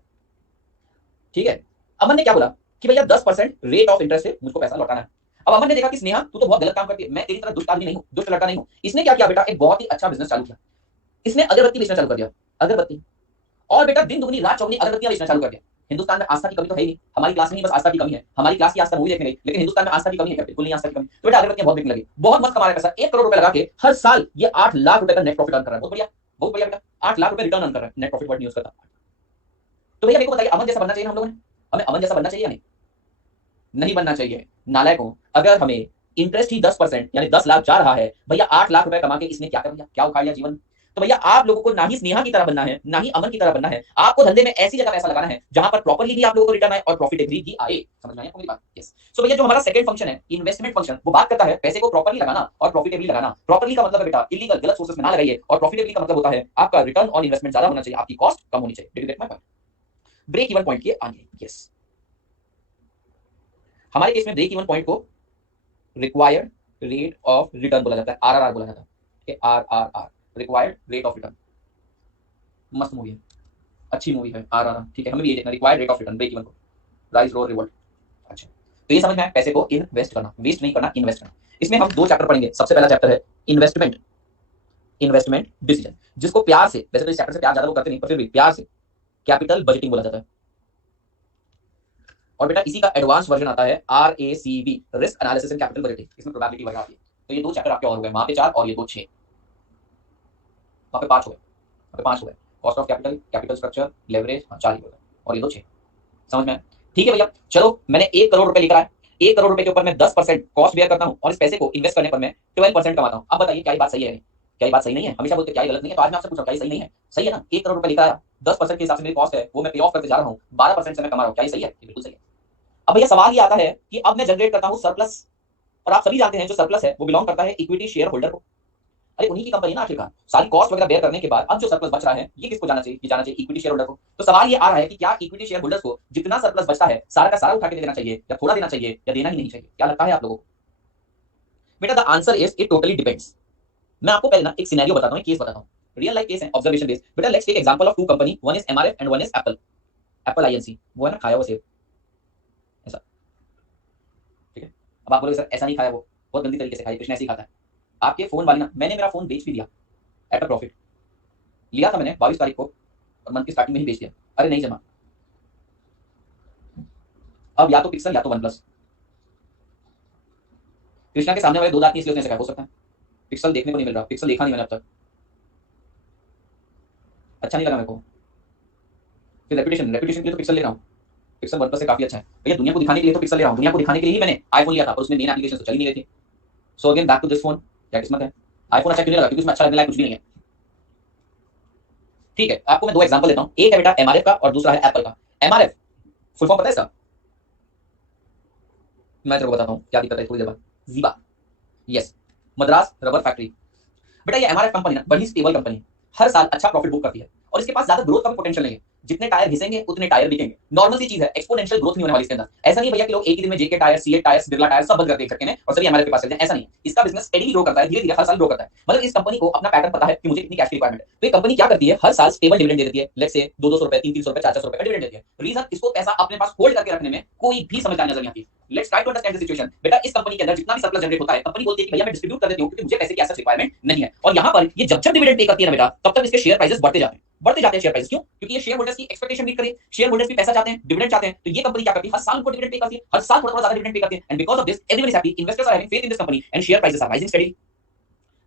ठीक है। अमन ने क्या बोला कि भैया 10% रेट ऑफ इंटरेस्ट से मुझको पैसा लौटाना है। अब अमन ने देखा कि स्नेहा तू तो बहुत गलत काम करती है, मैं तेरी तरह दुष्ट आदमी नहीं हूं, दुष्ट लड़का नहीं हूं। इसने क्या किया बेटा, एक बहुत ही अच्छा बिजनेस चालू किया। इसने अगरबत्ती बेचना चालू कर दिया, अगरबत्ती। और बेटा दिन दुगनी रात चौगनी अगरबत्तियां बेचना चालू कर दिया। हिंदुस्तान में आस्था की कमी तो है ही नहीं, हमारी क्लास में ही बस आस्था की कमी है, हमारी क्लास की आस्था मूवी देखने गई, लेकिन हिंदुस्तान में आस्था की कमी है क्या? बिल्कुल नहीं आस्था की कमी। तो बेटा अगरबत्तियां बहुत बिकने लगी, बहुत मस्त कमा रहा है पैसा, 1 करोड़ रुपए लगा के हर साल ये 8 लाख रुपए का नेट प्रॉफिट अर्न कर रहा है। बहुत बढ़िया, बहुत बढ़िया बेटा, 8 लाख रुपए रिटर्न अर्न कर रहा है, नेट प्रॉफिट वर्ड न्यूज करता। तो भैया मेरे को बताइए अमन जैसा बनना चाहिए हम लोगों ने? हमें अमन जैसा बनना चाहिए या नहीं? नहीं बनना चाहिए। नालायकों, अगर हमें इंटरेस्ट ही 10% यानी 10 लाख जा रहा है, भैया 8 लाख रुपए कमा के इसने क्या कर दिया, क्या उखाड़ लिया जीवन। तो भैया आप लोगों को ना ही स्नेहा की तरह बनना है, ना ही अमन की तरह बनना है। आपको धंधे में ऐसी जगह पैसा लगाना है जहां पर प्रॉपर्ली भी आप लोगों को रिटर्न आए और प्रॉफिटेबली भी आए। समझ में आया मेरी बात? यस। सो भैया जो हमारा सेकंड फंक्शन है इन्वेस्टमेंट फंक्शन, वो बात करता है पैसे को प्रॉपर्ली लगाना और प्रॉफिटेबली लगाना। प्रॉपर्ली का मतलब है बेटा इलीगल गलत सोर्सेस में ना लगाइए, और प्रॉफिटेबली का मतलब होता है आपका रिटर्न ऑन इन्वेस्टमेंट ज्यादा होना चाहिए, आपकी कॉस्ट कम होनी चाहिए। Did you get my point? Break even point के आगे, यस। हमारे केस में ब्रेक इवन पॉइंट को रिक्वायर्ड रेट ऑफ रिटर्न बोला जाता है, आरआरआर बोला जाता है, RRR, required rate of return. मस्त मूवी है, अच्छी मूवी है आरआरआर, ठीक है। हमें भी ये देखना, required rate of return, break even को, राइज रोल रिवॉल्ट। अच्छा, तो ये समझ में आया, पैसे को इन्वेस्ट करना, वेस्ट नहीं करना, इन्वेस्ट करना। इसमें हम 2 चैप्टर पढ़ेंगे। सबसे पहला चैप्टर है इन्वेस्टमेंट, इन्वेस्टमेंट डिसीजन, जिसको प्यार से, वैसे तो इस चैप्टर से प्यार ज्यादा लोग करते नहीं, पर फिर भी प्यार से कैपिटल बजटिंग बोला जाता है। और बेटा इसी का एडवांस वर्जन आता है RACB, risk analysis and capital budgeting, इसमें प्रोबेबिलिटी वगैरह आती है। तो ये 2 चैप्टर आपके और हो गए, वहां पे 4 और ये 2 6, वहां पे 5 हो गए, वहां पे 5 हो गए। Cost of capital, capital structure, leverage, 4 ही हो गए, और ये 2 6। समझ में आया? ठीक है भैया, चलो मैंने 1 करोड़ रुपए लेकर आया, 1 करोड़ रुपए के ऊपर मैं 10% कॉस्ट बेयर करता हूं और इस पैसे को इन्वेस्ट करने पर मैं 12% कमाता हूं। अब बताइए क्या ये बात सही है? क्या ये बात सही नहीं है? हमेशा बोलते क्या ये गलत नहीं है, तो आज मैं आपसे पूछ रहा हूं क्या ये सही नहीं है? सही है ना? 1 करोड़ रुपए लेकर आया, 10% के हिसाब से मेरी कॉस्ट है, वो मैं पे ऑफ करते जा रहा हूं, 12% से मैं कमा रहा हूं, क्या ये सही है? बिल्कुल सही है। अब भैया सवाल ये आता है कि अब मैं जनरेट करता हूं सरप्लस, और आप सभी जानते हैं जो सरप्लस है वो बिलोंग करता है इक्विटी शेयर होल्डर को। अरे उन्हीं की कंपनी ना आखिरकार, सारी कॉस्ट वगैरह बेयर करने के बाद अब जो सरप्लस बच रहा है ये किसको जाना चाहिए? ये जाना चाहिए इक्विटी शेयर होल्डर को। तो सवाल ये आ रहा है कि क्या इक्विटी शेयर होल्डर्स को जितना सरप्लस बचता है सारा का सारा उठा के दे देना चाहिए, या थोड़ा देना चाहिए, या देना ही नहीं चाहिए? क्या लगता है आप लोगों को? बेटा the answer is it totally depends. मैं आपको पहले ना एक सिनेरियो बताता हूं, केस बताता हूं, रियल लाइफ केस है, ऑब्जर्वेशन बेस्ड। बेटा let's take example of 2 company, one is MRF and one is Apple, Apple INC, वो है ना खाया हुआ सेब, ऐसा, ठीक है। अब आप बोलोगे सर ऐसा नहीं खाया, वो बहुत गंदी तरीके से खाया, कृष्ण ऐसे ही खाता है। आपके फोन वाली ना, मैंने मेरा फोन बेच भी दिया एट अ प्रॉफिट, लिया था मैंने 22 तारीख को और मंथ की स्टार्टिंग में ही बेच दिया, अरे नहीं जमा। अब या तो पिक्सल या तो वन प्लस, कृष्णा के सामने वाले 2 दांत नहीं इसलिए उसने ऐसा हो सकता है, पिक्सल देखने को नहीं मिल रहा, पिक्सल देखा नहीं मैंने अब तक, अच्छा नहीं लगा मेरे को, फिर रेपुटेशन, रेपुटेशन के लिए तो पिक्सल ले रहा हूँ, पिक्सल वन प्लस से काफी अच्छा है भैया, दुनिया को दिखाने के लिए तो पिक्सल ले रहा हूँ, दुनिया को दिखाने के लिए ही मैंने आईफोन लिया था, और उसमें मेन एप्लीकेशन तो चल ही नहीं रही थी। So again back to this phone, क्या किस्मत है। आईफोन अच्छा क्यों नहीं लगा, क्योंकि उसमें अच्छा लगने लायक कुछ भी नहीं है। ठीक है, आपको मैं दो एग्जांपल देता हूँ, एक है बेटा एमआरएफ का और दूसरा है एप्पल का। एमआरएफ फुल फॉर्म पता है इसका? मैं तेरे को बताता हूँ क्या दिक्कत है थोड़ी देर बाद। जीबा, यस, मद्रास रबर फैक्ट्री। बेटा ये एमआरएफ कंपनी ना बड़ी स्टेबल कंपनी है, हर साल अच्छा प्रॉफिट बुक करती है, और इसके पास ज्यादा ग्रोथ का भी पोटेंशियल नहीं है। जितने टायर घिसेंगे उतने टायर बिकेंगे, नॉर्मल सी चीज है, एक्सपोनेंशियल ग्रोथ नहीं होने वाली इसके अंदर। ऐसा नहीं भैया कि लोग एक ही दिन में JK tyre, CEAT tyre, Birla tyre सब बंद कर दे सकते हैं और सभी एमआरएफ के पास चले जाएं, ऐसा नहीं। इसका बिजनेस स्टेडीली ग्रो करता है, धीरे धीरे हर साल ग्रो करता है। मतलब इस कंपनी को अपना पैटर्न पता है कि मुझे कितनी कैश की रिक्वायरमेंट है, तो ये कंपनी क्या करती है, हर साल स्टेबल डिविडेंड दे देती है। लेट्स से 200 रुपए, 300 रुपए, 400 रुपए का डिविडेंड देती है। रीजन, इसको पैसा अपने पास होल्ड करके रखने में कोई भी समझदारी नजर नहीं आती। Let's try to understand the situation. बेटा इस कंपनी के अंदर जितना भी सरप्लस जनरेट होता है, कंपनी बोलती है कि भैया मैं डिस्ट्रीब्यूट कर देती हूं, क्योंकि मुझे पैसे की ऐसा रिक्वायरमेंट नहीं है। और यहां पर ये जब जब डिविडेंड पे करती है ना बेटा, तब तक इसके शेयर प्राइसेस बढ़ते जाते हैं शेयर प्राइस। क्यों? क्योंकि ये शेयर होल्डर्स की एक्सपेक्टेशन मीट करे, शेयर होल्डर्स भी पैसा चाहते हैं, डिविडेंड चाहते हैं, तो ये कंपनी क्या करती है, हर साल उनको डिविडेंड पे करती है, हर साल थोड़ा थोड़ा ज्यादा डिविडेंड पे करती है। And because of this everyone is happy, investors are having faith in this company and share prices are rising steadily.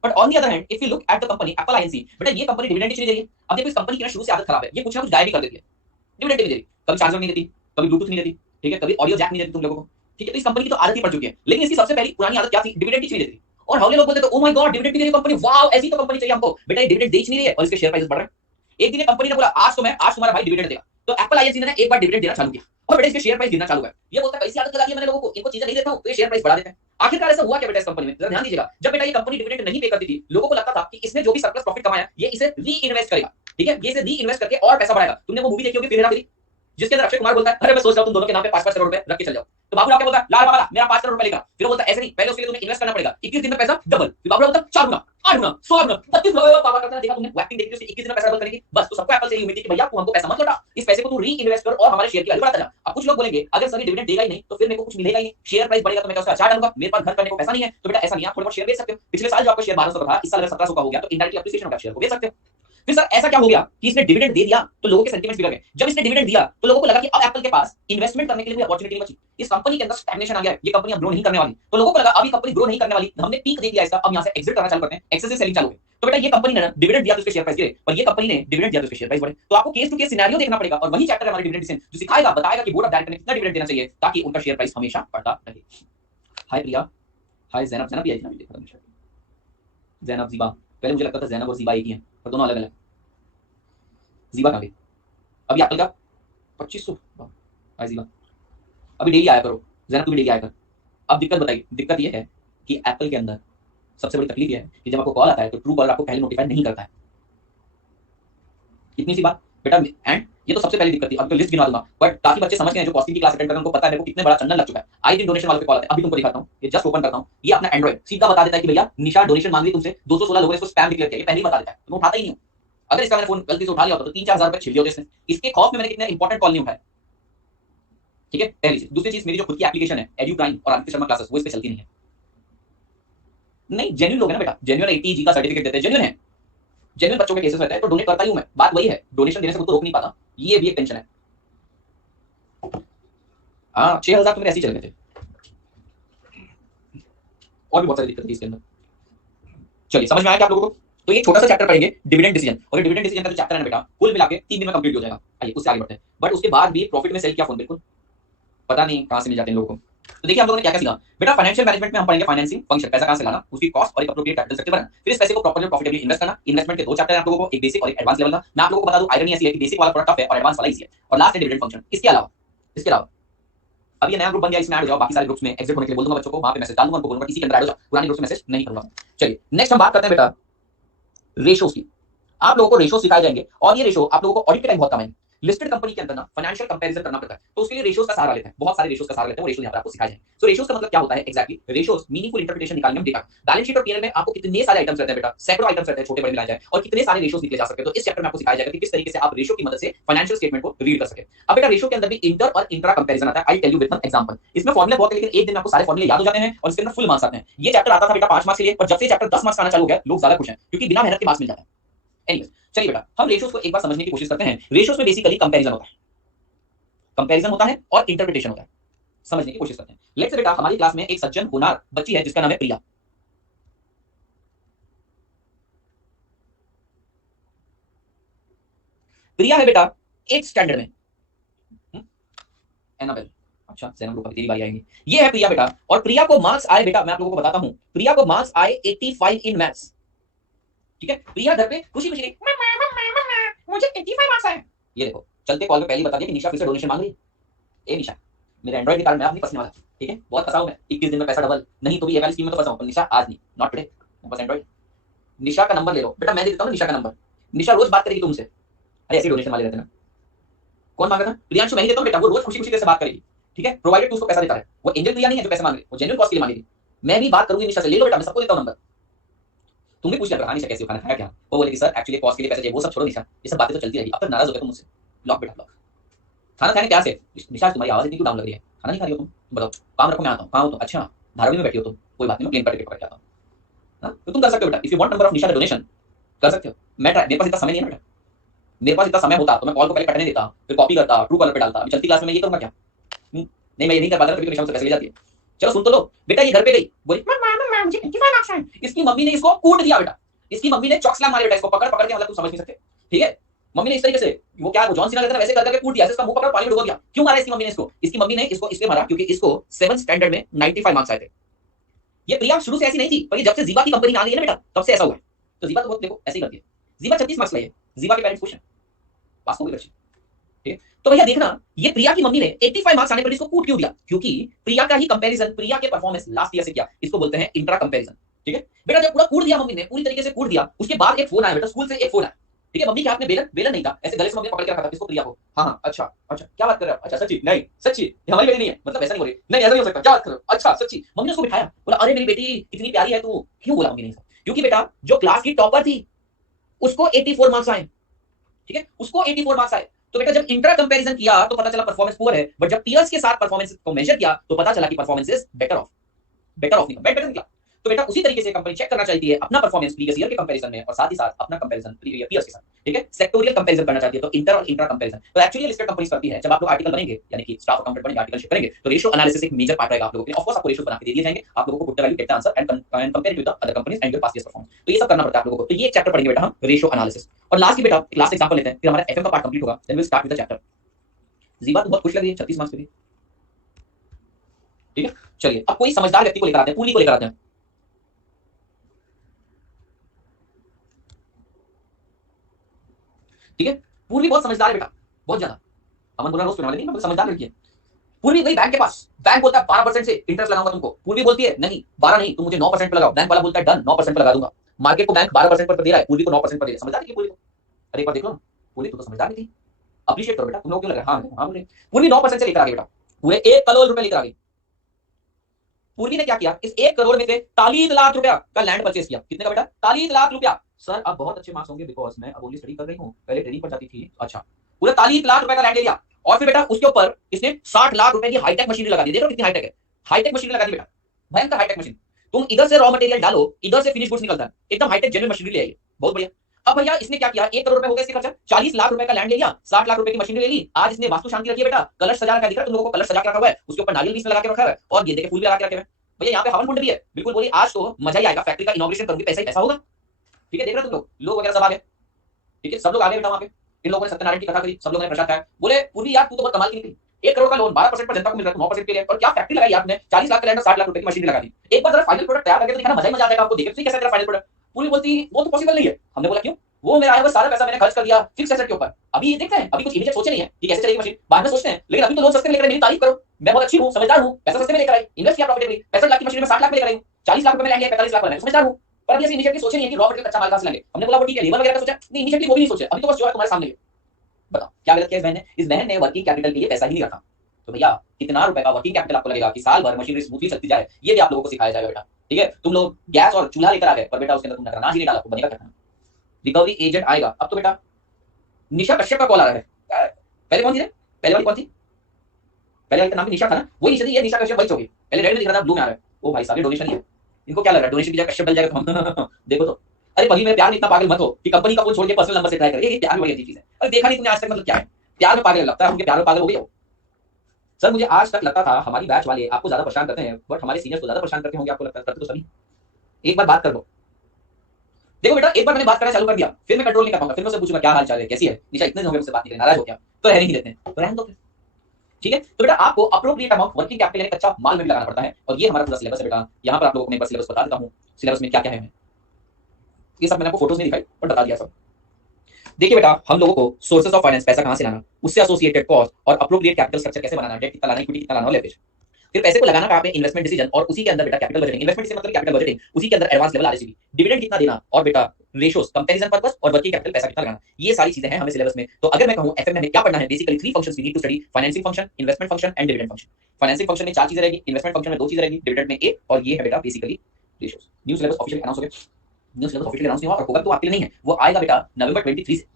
But on the other hand if you look at the company Apple INC, बेटा ये company dividend नहीं दे रही है। अब देखो इस company की ना शुरू से आदत खराब है, ये कुछ ना कुछ गायब ही कर देती है, डिविडेंड नहीं दे रही, कभी चार्जर नहीं देती, कभी ब्लूटूथ नहीं देती, ठीक है, कभी ऑडियो जैक नहीं देती तुम लोगों को, ठीक है। तो इस कंपनी की तो आदत ही पड़ चुकी है। लेकिन इसकी सबसे पहली पुरानी आदत क्या थी, डिविडेंड नहीं देती। और हौले लोग बोलते तो ओ माय गॉड डिविडेंड नहीं दे रही कंपनी, वाओ ऐसी तो कंपनी चाहिए हमको। बेटा ये डिविडेंड दे नहीं रही है और इसके शेयर प्राइसेस बढ़ रहे हैं। एक दिन कंपनी ने बोला आज तुम्हारा भाई डिविडेंड देगा, तो एप्पल आईएनसी ने एक बार डिविडेंड देना चालू किया, और बेटा इसके शेयर प्राइस गिरना चालू है। ये बोलता है कैसी आदत लगा दी मैंने लोगों को, इनको चीजें नहीं देता हूं तो ये शेयर प्राइस बढ़ा देते हैं। आखिरकार ऐसा हुआ क्या बेटा इस कंपनी में, जरा ध्यान दीजिएगा। जब बेटा ये कंपनी डिविडेंड नहीं पे करती थी, लोगों को लगता था कि इसने जो भी सरप्लस प्रॉफिट कमाया ये इसे री इन्वेस्ट करेगा, ठीक है, ये इसे री इन्वेस्ट करके और पैसा बढ़ाएगा। तुमने वो मूवी देखी होगी फिर हेरा फेरी, जिसके अंदर अक्षय कुमार बोलता है अरे मैं सोच रहा हूं तुम दोनों के नाम पे 5-5 करोड़ रुपए रख के चल जाओ, तो बाबूराव क्या बोलता है, लाल बाबा मेरा 5 करोड़ रुपए लेगा। फिर वो बोलता है ऐसे नहीं, पहले उसके लिए तुम्हें इन्वेस्ट करना पड़ेगा, 21 दिन में पैसा डबल। फिर बाबूराव बोलता है 4 गुना, 8 गुना, 16 गुना, 32 गुना। बाबा करता है, देखा तुमने वो एक्टिंग देखी, उसके 21 दिन में पैसा डबल करेगी बस। तो सबको एप्पल से यही उम्मीद थी कि भैया तू हमको पैसा मत लौटा, इस पैसे को तू री इन्वेस्ट कर और हमारे शेयर की वैल्यू बढ़ाता जा। अब कुछ लोग बोलेंगे अगर सभी डिविडेंड देगा ही नहीं तो फिर मेरे को कुछ मिलेगा ही नहीं, शेयर प्राइस बढ़ेगा तो मैं उसका अचार डालूंगा, मेरे पास घर करने को पैसा नहीं है। तो बेटा ऐसा नहीं है, आप थोड़ा बहुत शेयर बेच सकते हो। पिछले साल जो आपका शेयर 1200 का था, इस साल अगर 1700 का हो गया तो इनडायरेक्टली एप्रिसिएशन होगा, शेयर को बेच सकते हो। फिर सर ऐसा क्या हो गया कि इसने डिविडेंड दे दिया तो लोगों के सेंटिमेंट्स बिगड़ गए। जब इसने डिविडेंड दिया तो लोगों को लगा कि अब एप्पल के पास इन्वेस्टमेंट करने के लिए कोई अपॉर्चुनिटी नहीं बची, इस कंपनी के अंदर स्टैग्नेशन आ गया है, ये कंपनी अब ग्रो नहीं करने वाली। तो लोगों को लगा अभी कंपनी ग्रो नहीं करने वाली, हमने पीक देख लिया इसका, अब यहां से एग्जिट करना चालू करते हैं, एक्सेसिव सेलिंग चालू है। तो बेटा ये कंपनी ने डिविडेंड दिया तो इसके शेयर प्राइस गिरे, और ये कंपनी ने डिविडेंड दिया तो इसके शेयर प्राइस बढ़े। तो आपको केस टू केस सिनेरियो देखना पड़ेगा, और वही चैप्टर है हमारे डिविडेंड डिसीजन जो सिखाएगा, बताएगा कि बोर्ड ऑफ डायरेक्टर ने कितना डिविडेंड देना चाहिए ताकि उनका शेयर प्राइस हमेशा बढ़ता रहे। हाय प्रिया, हाय जैनब, जैनब भी आई थी ना, जैनब जीबा, पहले मुझे लगता था जैनब और जीबा एक ही हैं, पर दोनों अलग अलग। जीबा कहां गई? अभी एप्पल का 2500 जीबा, अभी डेली आया करो, जरा तू भी डेली आया कर। अब दिक्कत बताइए, दिक्कत ये है कि एप्पल के अंदर सबसे बड़ी तकलीफ ये है कि जब आपको कॉल आता है तो ट्रू कॉलर आपको पहले नोटिफाई नहीं करता है। इतनी सी बात बेटा। एंड ये तो सबसे पहली दिक्कत थी, अब तो लिस्ट गिना दूंगा, बट काफी बच्चे समझ गए हैं जो कॉस्टिंग की क्लास अटेंड करते हैं, उनको पता है मेरे को कितने बड़ा चंदन लग चुका है। आई दिन डोनेशन वालों के कॉल आते हैं, अभी तुमको दिखाता हूं, ये जस्ट ओपन करता हूं, ये अपना एंड्रॉइड सीधा बता देता है कि भैया निशा डोनेशन मांग रही तुमसे, 216 लोगों ने इसको स्पैम डिक्लेयर किया, ये पहले ही बता देता है, तुम उठाता ही नहीं हो। अगर इसका मैंने फोन गलती से उठा लिया होता तो 3-4 हजार रुपए छिल दिया होते इसने। इसके खौफ में मैंने कितने इंपॉर्टेंट कॉल नहीं उठाए, ठीक है, पहली चीज। दूसरी चीज, मेरी जो खुद की एप्लीकेशन है एड्यू प्राइम और आदित्य शर्मा क्लासेस, वो इस पे चलती नहीं है। नहीं, जेन्युइन लोग हैं ना बेटा, जेन्युइन 80G का सर्टिफिकेट देते हैं, जेन्युइन है, जेन्युइन बच्चों के केसेस रहते हैं, तो डोनेट करता ही हूं मैं। बात वही है, डोनेशन देने से खुद को रोक नहीं पाता, ये भी एक टेंशन है। हाँ 6000 तो मेरे ऐसे ही चल गए थे, और भी बहुत सारी दिक्कत थी इसके अंदर। चलिए समझ में आया क्या आप लोगों को? तो ये छोटा सा चैप्टर पढ़ेंगे डिविडेंड डिसीजन, और डिविडेंड डिसीजन का जो चैप्टर है बेटा कुल मिला के 3 दिन में कंप्लीट हो जाएगा। आइए उससे आगे बढ़ते हैं। बट उसके बाद भी प्रॉफिट में सेल किया फोन, बिल्कुल पता नहीं कहां से मिल जाते हैं लोगों को। तो देखिए हम लोगों ने क्या क्या सीखा बेटा। फाइनेंशियल मैनेजमेंट में हम पढ़ेंगे फाइनेंसिंग फंक्शन, पैसा कहां से लाना, उसकी कॉस्ट और एक अप्रोप्रिएट कैपिटल स्ट्रक्चर बनाना, फिर इस पैसे को प्रॉपर्ली प्रॉफिटेबली इन्वेस्ट करना। इन्वेस्टमेंट के दो चैप्टर हैं आप लोगों को, एक बेसिक और एक एडवांस लेवल का। मैं आप लोगों को बता दूं आयरनी ऐसी है कि बेसिक वाला थोड़ा टफ है और एडवांस वाला इजी है, और लास्ट है डिविडेंड फंक्शन। इसके अलावा अब ये नया ग्रुप बन गया, इसमें ऐड हो जाओ। बाकी सारे ग्रुप्स में एग्जिट होने के लिए बोल दूंगा बच्चों को, वहां पे मैसेज डाल दूंगा, उनको बोलूंगा इसी के अंदर ऐड हो जाओ, पुराने ग्रुप में मैसेज नहीं करूंगा। चलिए नेक्स्ट हम बात करते हैं बेटा रेशोस की। आप लोगों को रेशो सिखाए जाएंगे, और ये रेशो आप लोगों को ऑडिट के टाइम बहुत काम आएंगे। लिस्टेड कंपनी के अंदर ना फाइनेंशियल कंपैरिजन करना पड़ता है, तो उसके लिए रेशोस का सहारा लेते हैं, बहुत सारे रेशोस का सहारा लेते हैं, वो रेशो यहां पर आपको सिखाए जाएंगे। सो रेशोस का मतलब क्या होता है एग्जैक्टली, रेशोस मीनिंगफुल इंटरप्रिटेशन निकालने में डेटा। बैलेंस शीट और पीएनएल में आपको कितने सारे आइटम्स रहते हैं बेटा, सैकड़ों आइटम्स रहते हैं, छोटे बड़े मिलाए जाए, और कितने सारे रेशोस निकले जा सकते हैं। तो इस चैप्टर में आपको सिखाया जाएगा कि किस तरीके से आप रेशो की मदद से फाइनेंशियल स्टेटमेंट को रीड कर सके। अब बेटा रेशो के अंदर भी इंटर और इंट्रा कंपैरिजन आता है। I tell you with an example. इसमें फॉर्मूला बहुत है, लेकिन एक दिन में आपको सारे फॉर्मूले याद हो जाते हैं और इसके अंदर फुल मार्क्स आते हैं। ये चैप्टर आता था बेटा 5 मार्क्स के लिए, और जब से चैप्टर 10 मार्क्स आना चालू हो गया लोग ज्यादा खुश हैं, क्योंकि बिना मेहनत के मार्क्स मिल जाता है। एनीवेज चलिए बेटा हम रेशोस को एक बार समझने की कोशिश करते हैं। रेशोस में बेसिकली कंपैरिजन होता है, कंपैरिजन होता है और इंटरप्रिटेशन होता है, समझने की कोशिश करते हैं। लेट्स से बेटा हमारी क्लास में एक सज्जन होनार बच्ची है जिसका नाम है प्रिया। प्रिया है बेटा 8th स्टैंडर्ड में, एनाबेल। अच्छा सैनम ग्रुप, तेरी बारी आएगी। ये है प्रिया बेटा, और प्रिया को मार्क्स आए बेटा, मैं आप लोगों को बताता हूं, प्रिया को मार्क्स आए 85 इन मैथ्स। ठीक है, प्रिया घर पे खुशी खुशी रही, मम्मा मम्मा मम्मा मुझे 85 मार्क्स आए। ये देखो चलते कॉल में पहले बता दिया कि निशा फिर से डोनेशन मांग रही है। ए निशा, मेरे एंड्रॉइड के कारण मैं आप नहीं फंसने वाला, ठीक है, बहुत फंसा हूं मैं, 21 दिन में पैसा डबल, नहीं तो भी ये वाली स्कीम में तो फंसा हूं, निशा आज नहीं, नॉट टुडे, बस एंड्रॉइड। निशा का नंबर ले लो बेटा, मैं दे देता हूं निशा का नंबर, निशा रोज बात करेगी तुमसे। अरे ऐसे डोनेशन वाले रहते ना। कौन मांगा था? प्रियांशु, मैं ही देता हूं बेटा, वो रोज खुशी खुशी से बात करेगी, ठीक है, प्रोवाइडेड तू उसको पैसा देता है, वो एंजल प्रिया नहीं है जो पैसे मांग रही, वो जेन्युइन कॉस्ट के लिए मांगेगी। मैं भी बात करूंगी निशा से, ले लो बेटा, मैं सबको देता हूं नंबर। तुम भी पूछ लिया करो, हाँ निशा कैसे खाना खाया क्या, वो बोलेगी सर एक्चुअली कॉस्ट के लिए पैसे चाहिए, वो सब छोड़ो निशा, ये सब बातें तो चलती रहेगी, अब तक नाराज हो गए तुम मुझसे। लॉक बेटा लॉक। खाना खाने क्या से? निशा तुम्हारी आवाज इतनी क्यों डाउन लग रही है, खाना नहीं खा रही हो तुम? बताओ, काम रखो मैं आता हूँ, कहाँ हो तुम? अच्छा धारावी में बैठी हो तुम, कोई बात नहीं, मैं प्लेन पर टिकट पकड़ के आता हूँ। हाँ तो तुम कर सकते हो बेटा, if you want number of Nisha donation कर सकते हो। मैं मेरे पास इतना समय नहीं है बेटा, मेरे पास इतना समय होता तो मैं कॉल को पहले कटने देता, फिर कॉपी करता, ट्रू कॉलर पे डालता, अभी चलती क्लास में मैं ये करूंगा क्या? नहीं मैं ये नहीं कर पाता, कभी निशा मुझसे पैसे ले जाती है। चलो सुन तो लो बेटा, ये घर पे गई, बोली मम्मा मम्मा मुझे 85 मार्क्स आए, इसकी मम्मी ने इसको कूट दिया बेटा, इसकी मम्मी ने चॉक स्लैम मारे बेटा, इसको पकड़ पकड़ के, मतलब तुम समझ नहीं सकते, ठीक है, मम्मी ने इस तरीके से, वो क्या वो जॉन सीना कहता है वैसे कर करके कूट दिया, इसका मुंह पकड़ पानी में डुबो दिया। क्यों मारा इसकी मम्मी ने इसको? इसकी मम्मी ने इसको इसलिए मारा क्योंकि इसको 7th स्टैंडर्ड में 95 मार्क्स आए थे। ये प्रिया शुरू से ऐसी नहीं थी, पर ये जब से जीवा की कंपनी आ गई है ना बेटा, तब से ऐसा हुआ है। तो जीवा तो बहुत देखो ऐसे ही करती है, जीवा 36 मार्क्स लाई है, जीवा के पेरेंट्स खुश हैं, पास हो गई बच्ची, ठीक है। तो भैया देखना, ये प्रिया की मम्मी ने 85 मार्क्स आने पर इसको कूट क्यों दिया? क्योंकि प्रिया का ही कंपैरिजन प्रिया के परफॉर्मेंस लास्ट ईयर से किया, इसको बोलते हैं इंट्रा कंपैरिजन, ठीक है बेटा। जब पूरा कूट दिया मम्मी ने, पूरी तरीके से कूट दिया, उसके बाद एक फोन आया बेटा, स्कूल से एक फोन आया, ठीक है, मम्मी के हाथ में बेलन बेलन नहीं था, ऐसे गले से मम्मी पकड़ के रखा था, किसको? प्रिया को। हाँ हाँ अच्छा अच्छा, क्या बात कर रहे हो? अच्छा सच्ची? नहीं सच्ची, ये हमारी बेटी नहीं है, मतलब ऐसा नहीं हो रही, नहीं ऐसा नहीं हो सकता, क्या बात कर रहे हो? अच्छा सच्ची। मम्मी ने उसको बिठाया, बोला अरे मेरी बेटी इतनी प्यारी है तू। क्यों बोला मम्मी ने? क्योंकि बेटा जो क्लास की टॉपर थी उसको 84 मार्क्स आए, ठीक है, उसको 84 मार्क्स आए। तो बेटा जब इंट्रा कंपैरिजन किया तो पता चला परफॉर्मेंस पुअर है, बट जब पीयर्स के साथ परफॉर्मेंस को मेजर किया तो पता चला कि परफॉर्मेंस इज बेटर ऑफ, निकला, बेटर निकला। तो बेटा उसी तरीके से कंपनी चेक करना चाहती है अपना परफॉर्मेंस प्रीवियस ईयर के कंपैरिजन में, और साथ ही साथ अपना कंपैरिजन पीयर्स के साथ, ठीक है, सेक्टोरियल कंपैरिजन करना चाहती है, तो इंटर और इंट्रा कंपैरिजन। तो एक्चुअली लिस्टेड कंपनीज करती है, जब आप लोग आर्टिकल बनेंगे यानी कि स्टाफ अकाउंटेंट बनेंगे, आर्टिकलशिप करेंगे, तो रेशियो एनालिसिस एक मेजर पार्ट रहेगा आप लोगों के लिए। ऑफ कोर्स आपको रेशियो बना के दे दिए जाएंगे, आप लोगों को put the value, get the answer and compare it with the other companies and your past years performance. तो ये सब करना पड़ता है आप लोगों को। तो ये एक चैप्टर पढ़ेंगे बेटा हम, रेशियो एनालिसिस। और लास्ट की बेटा लास्ट एग्जांपल लेते हैं, फिर हमारा एफएम का पार्ट कंप्लीट होगा, then we will start with the chapter. Jeeva तो बहुत खुश लग रही है 36 मार्क्स पे, ठीक है। चलिए अब कोई समझदार व्यक्ति को लेकर आते हैं, पूर्वी को लेकर आते हैं, ठीक है। पूर्वी बहुत समझदार है बेटा, बहुत ज्यादा। अमन बोला रोज सुनने वाले नहीं, मतलब समझदार लड़की है। पूर्वी गई बैंक के पास, बैंक बोलता है 12% से इंटरेस्ट लगाऊंगा तुमको, पूर्वी बोलती है नहीं 12 नहीं, तुम मुझे 9% पे लगाओ, बैंक वाला बोलता है डन 9% पे लगा दूंगा। मार्केट को बैंक 12% पर दे रहा है, पूर्वी को 9% पर दे रहा है। समझदार है पूर्वी को? अरे एक बार देख लो ना, पूर्वी तो समझदार थी, अप्रिशिएट करो बेटा। तुम लोग क्यों लग रहा है? हाँ बोले पूर्वी 9% से लेकर आ गई बेटा, पूरे 1 करोड़ रुपए लेकर आ गई। पूर्वी ने क्या किया, इस 1 करोड़ में से 40 लाख रुपया का लैंड परचेस किया। कितने का बेटा? 40 लाख रुपया। सर अब बहुत अच्छे मार्क्स होंगे बिकॉज मैं अब ओनली स्टडी कर रही हूँ, पहले ट्रेनिंग पर जाती थी। अच्छा, पूरा 40 लाख रुपए का लैंड ले लिया, और फिर बेटा उसके ऊपर इसने 60 लाख रुपए की हाईटेक मशीनरी लगा दी। देखो कितनी हाईटेक है, हाईटेक मशीनरी लगा दी बेटा, भयंकर हाईटेक मशीन। तुम इधर से रॉ मटेरियल डालो, इधर से फिनिश गुड्स निकलता है, एकदम हाईटेक जेन्युइन मशीनरी ले आई, बहुत बढ़िया। अब भैया इसने क्या किया, 1 करोड़ रुपए हो गया इसके खर्चा, 40 लाख रुपए का लैंड ले लिया, 60 लाख रुपए की मशीनरी ले ली। आज इसने वास्तु शांति रखी है बेटा, कलश सजा रखा, दिख रहा है तुम लोगों को, कलश सजा के रखा हुआ है, उसके ऊपर नारियल बीज लगा के रखा हुआ है, और ये देखिए फूल भी लगा के रखे हुए हैं। भैया यहाँ पे हवन कुंड भी है, बिल्कुल बोली आज तो मजा ही आएगा, फैक्ट्री का इनॉग्रेशन करूंगी, पैसा ही पैसा होगा, ठीक है। देख रहे हो तुम लोग वगैरह सब आ गए, ठीक है, सब लोग आ गए बेटा वहां पे। इन लोगों ने सत्यनारायण की कथा करी, सब लोगों ने प्रसाद खाया, बोले पूरी यार तू तो बहुत कमाल की निकली, 1 करोड़ का लोन 12% पर जनता को मिल रहा है, 9% के लिए, और क्या फैक्ट्री लगाई आपने, 40 लाख का लैंड, 60 लाख रुपए की मशीनरी लगा दी। एक बार जरा फाइनल प्रोडक्ट तैयार करके दिखाना, मजा ही मजा आएगा आपको, देखिए कैसा तेरा फाइनल प्रोडक्ट। पूरी बोलती वो तो पॉसिबल नहीं है। हमने बोला क्यों? वो मेरा आया हुआ सारा पैसा मैंने खर्च कर दिया फिक्स एसेट के ऊपर, अभी देखते हैं, अभी कुछ इमीडिएट सोचे नहीं है कि कैसे चलेगी मशीन, बाद में सोचते हैं, लेकिन अभी तो लोन सस्ते में लेकर मेरी तारीफ करो, मैं बहुत अच्छी हूँ, समझदार हूँ, पैसा सस्ते में लेकर आई, इन्वेस्ट किया प्रॉफिटेबली, 65 लाख की मशीन में 60 लाख में लेकर आई, 40 लाख रुपए में लैंड 45 लाख में, समझदार हूँ। पर अभी ऐसे इनिशिएटिव सोचे नहीं है कि रॉ मटेरियल कच्चा माल कहां से लाएंगे। हमने बोला वो ठीक है, लेबर वगैरह का सोचा नहीं, इनिशिएटिव वो भी नहीं सोचे, अभी तो बस जो है तुम्हारे सामने है। बताओ क्या गलत किया इस बहन ने? इस बहन ने वर्किंग कैपिटल के लिए पैसा ही नहीं रखा। तो भैया कितना रुपए का वर्किंग कैपिटल आपको लगेगा कि साल भर मशीनरी स्मूथली चलती जाए, ये भी आप लोगों को सिखाया जाएगा बेटा, ठीक है। तुम लोग गैस और चूल्हा लेकर आ गए, पर बेटा उसके अंदर तुमने अनाज ही नहीं डाला तो बनेगा क्या? रिकवरी एजेंट आएगा। अब तो बेटा निशा कश्यप का कॉल आ रहा है, पहले कौन थी? पहले वाली कौन थी? पहले वाली का नाम भी निशा था ना, वही निशा थी, ये निशा कश्यप वही होगी। पहले रेड में दिख रहा था, ब्लू में आ रहा है। ओ भाई साहब ये डोनेशन ही है, इनको क्या लग रहा है डोनेशन की जगह कश्यप डल जाएगा तो हम देखो तो। अरे पगली में प्यार में इतना पागल मत हो कि कंपनी का फोन छोड़ के पर्सनल नंबर से ट्राई करें, ये प्यार में बड़ी अच्छी चीज है। अरे देखा नहीं तुमने आज तक, मतलब क्या है प्यार में पागल लगता है, उनके प्यार में पागल हो गए हो। सर मुझे आज तक लगता था हमारी बैच वाले आपको ज्यादा परेशान करते हैं, बट हमारे सीनियर्स को ज्यादा परेशान करते होंगे, आपको लगता है करते तो सभी। एक बार बात कर दो, देखो बेटा एक बार मैंने बात करना चालू कर दिया, फिर मैं कंट्रोल नहीं कर पाऊंगा, फिर मैं उससे पूछूंगा क्या हाल चाल है, कैसी है निशा, इतने दिन हो गए मुझसे बात नहीं करी, नाराज हो गया, तो रहने ही देते हैं, तो रहने दो फिर। ठीक है, तो बेटा आपको अप्रोप्रिएट अमाउंट वर्किंग कैपिटल यानी कच्चा माल में भी लगाना पड़ता है, और ये हमारा पूरा सिलेबस है बेटा। यहाँ पर आप लोगों को मैं एक बार सिलेबस बता देता हूँ, सिलेबस में क्या क्या है। ये सब मैंने आपको फोटोज नहीं दिखाई पर बता दिया सब। देखिए बेटा, हम लोगों को सोर्सेस ऑफ फाइनेंस, पैसा कहां से लाना, उससे एसोसिएटेड कॉस्ट और अप्रोप्रिएट कैपिटल स्ट्रक्चर कैसे बनाना, डेट कितना लाना, इक्विटी कितना लाना और लेवरेज। फिर पैसे को लगाना कहां पे, इन्वेस्टमेंट डिसीजन, और उसी के अंदर बेटा कैपिटल बजटिंग। इन्वेस्टमेंट डिसीजन मतलब कैपिटल बजटिंग, उसी के अंदर एडवांस लेवल आरएसीबी, डिविडेंड कितना देना, और बेटा रेशियोज, कंपैरिजन पर्पस और वर्किंग कैपिटल पैसा कितना लगाना। ये सारी चीजें हैं हमें सिलेबस में। तो अगर मैं कहूं एफएम में हमें क्या पढ़ना है, basically 3 functions we need to study, financing function, investment function and dividend function. Financing function में 4 चीजें रहेगी, इन्वेस्टमेंट फंक्शन में 2 चीजें रहेगी, डिविडेंड में 1, और ये है बेटा basically ratios. New syllabus officially announce हो गया, न्यू सिलेबस ऑफिशियली अनाउंस नहीं हुआ और होगा तो आपके लिए नहीं है, वो आएगा बेटा नवंबर 23 से।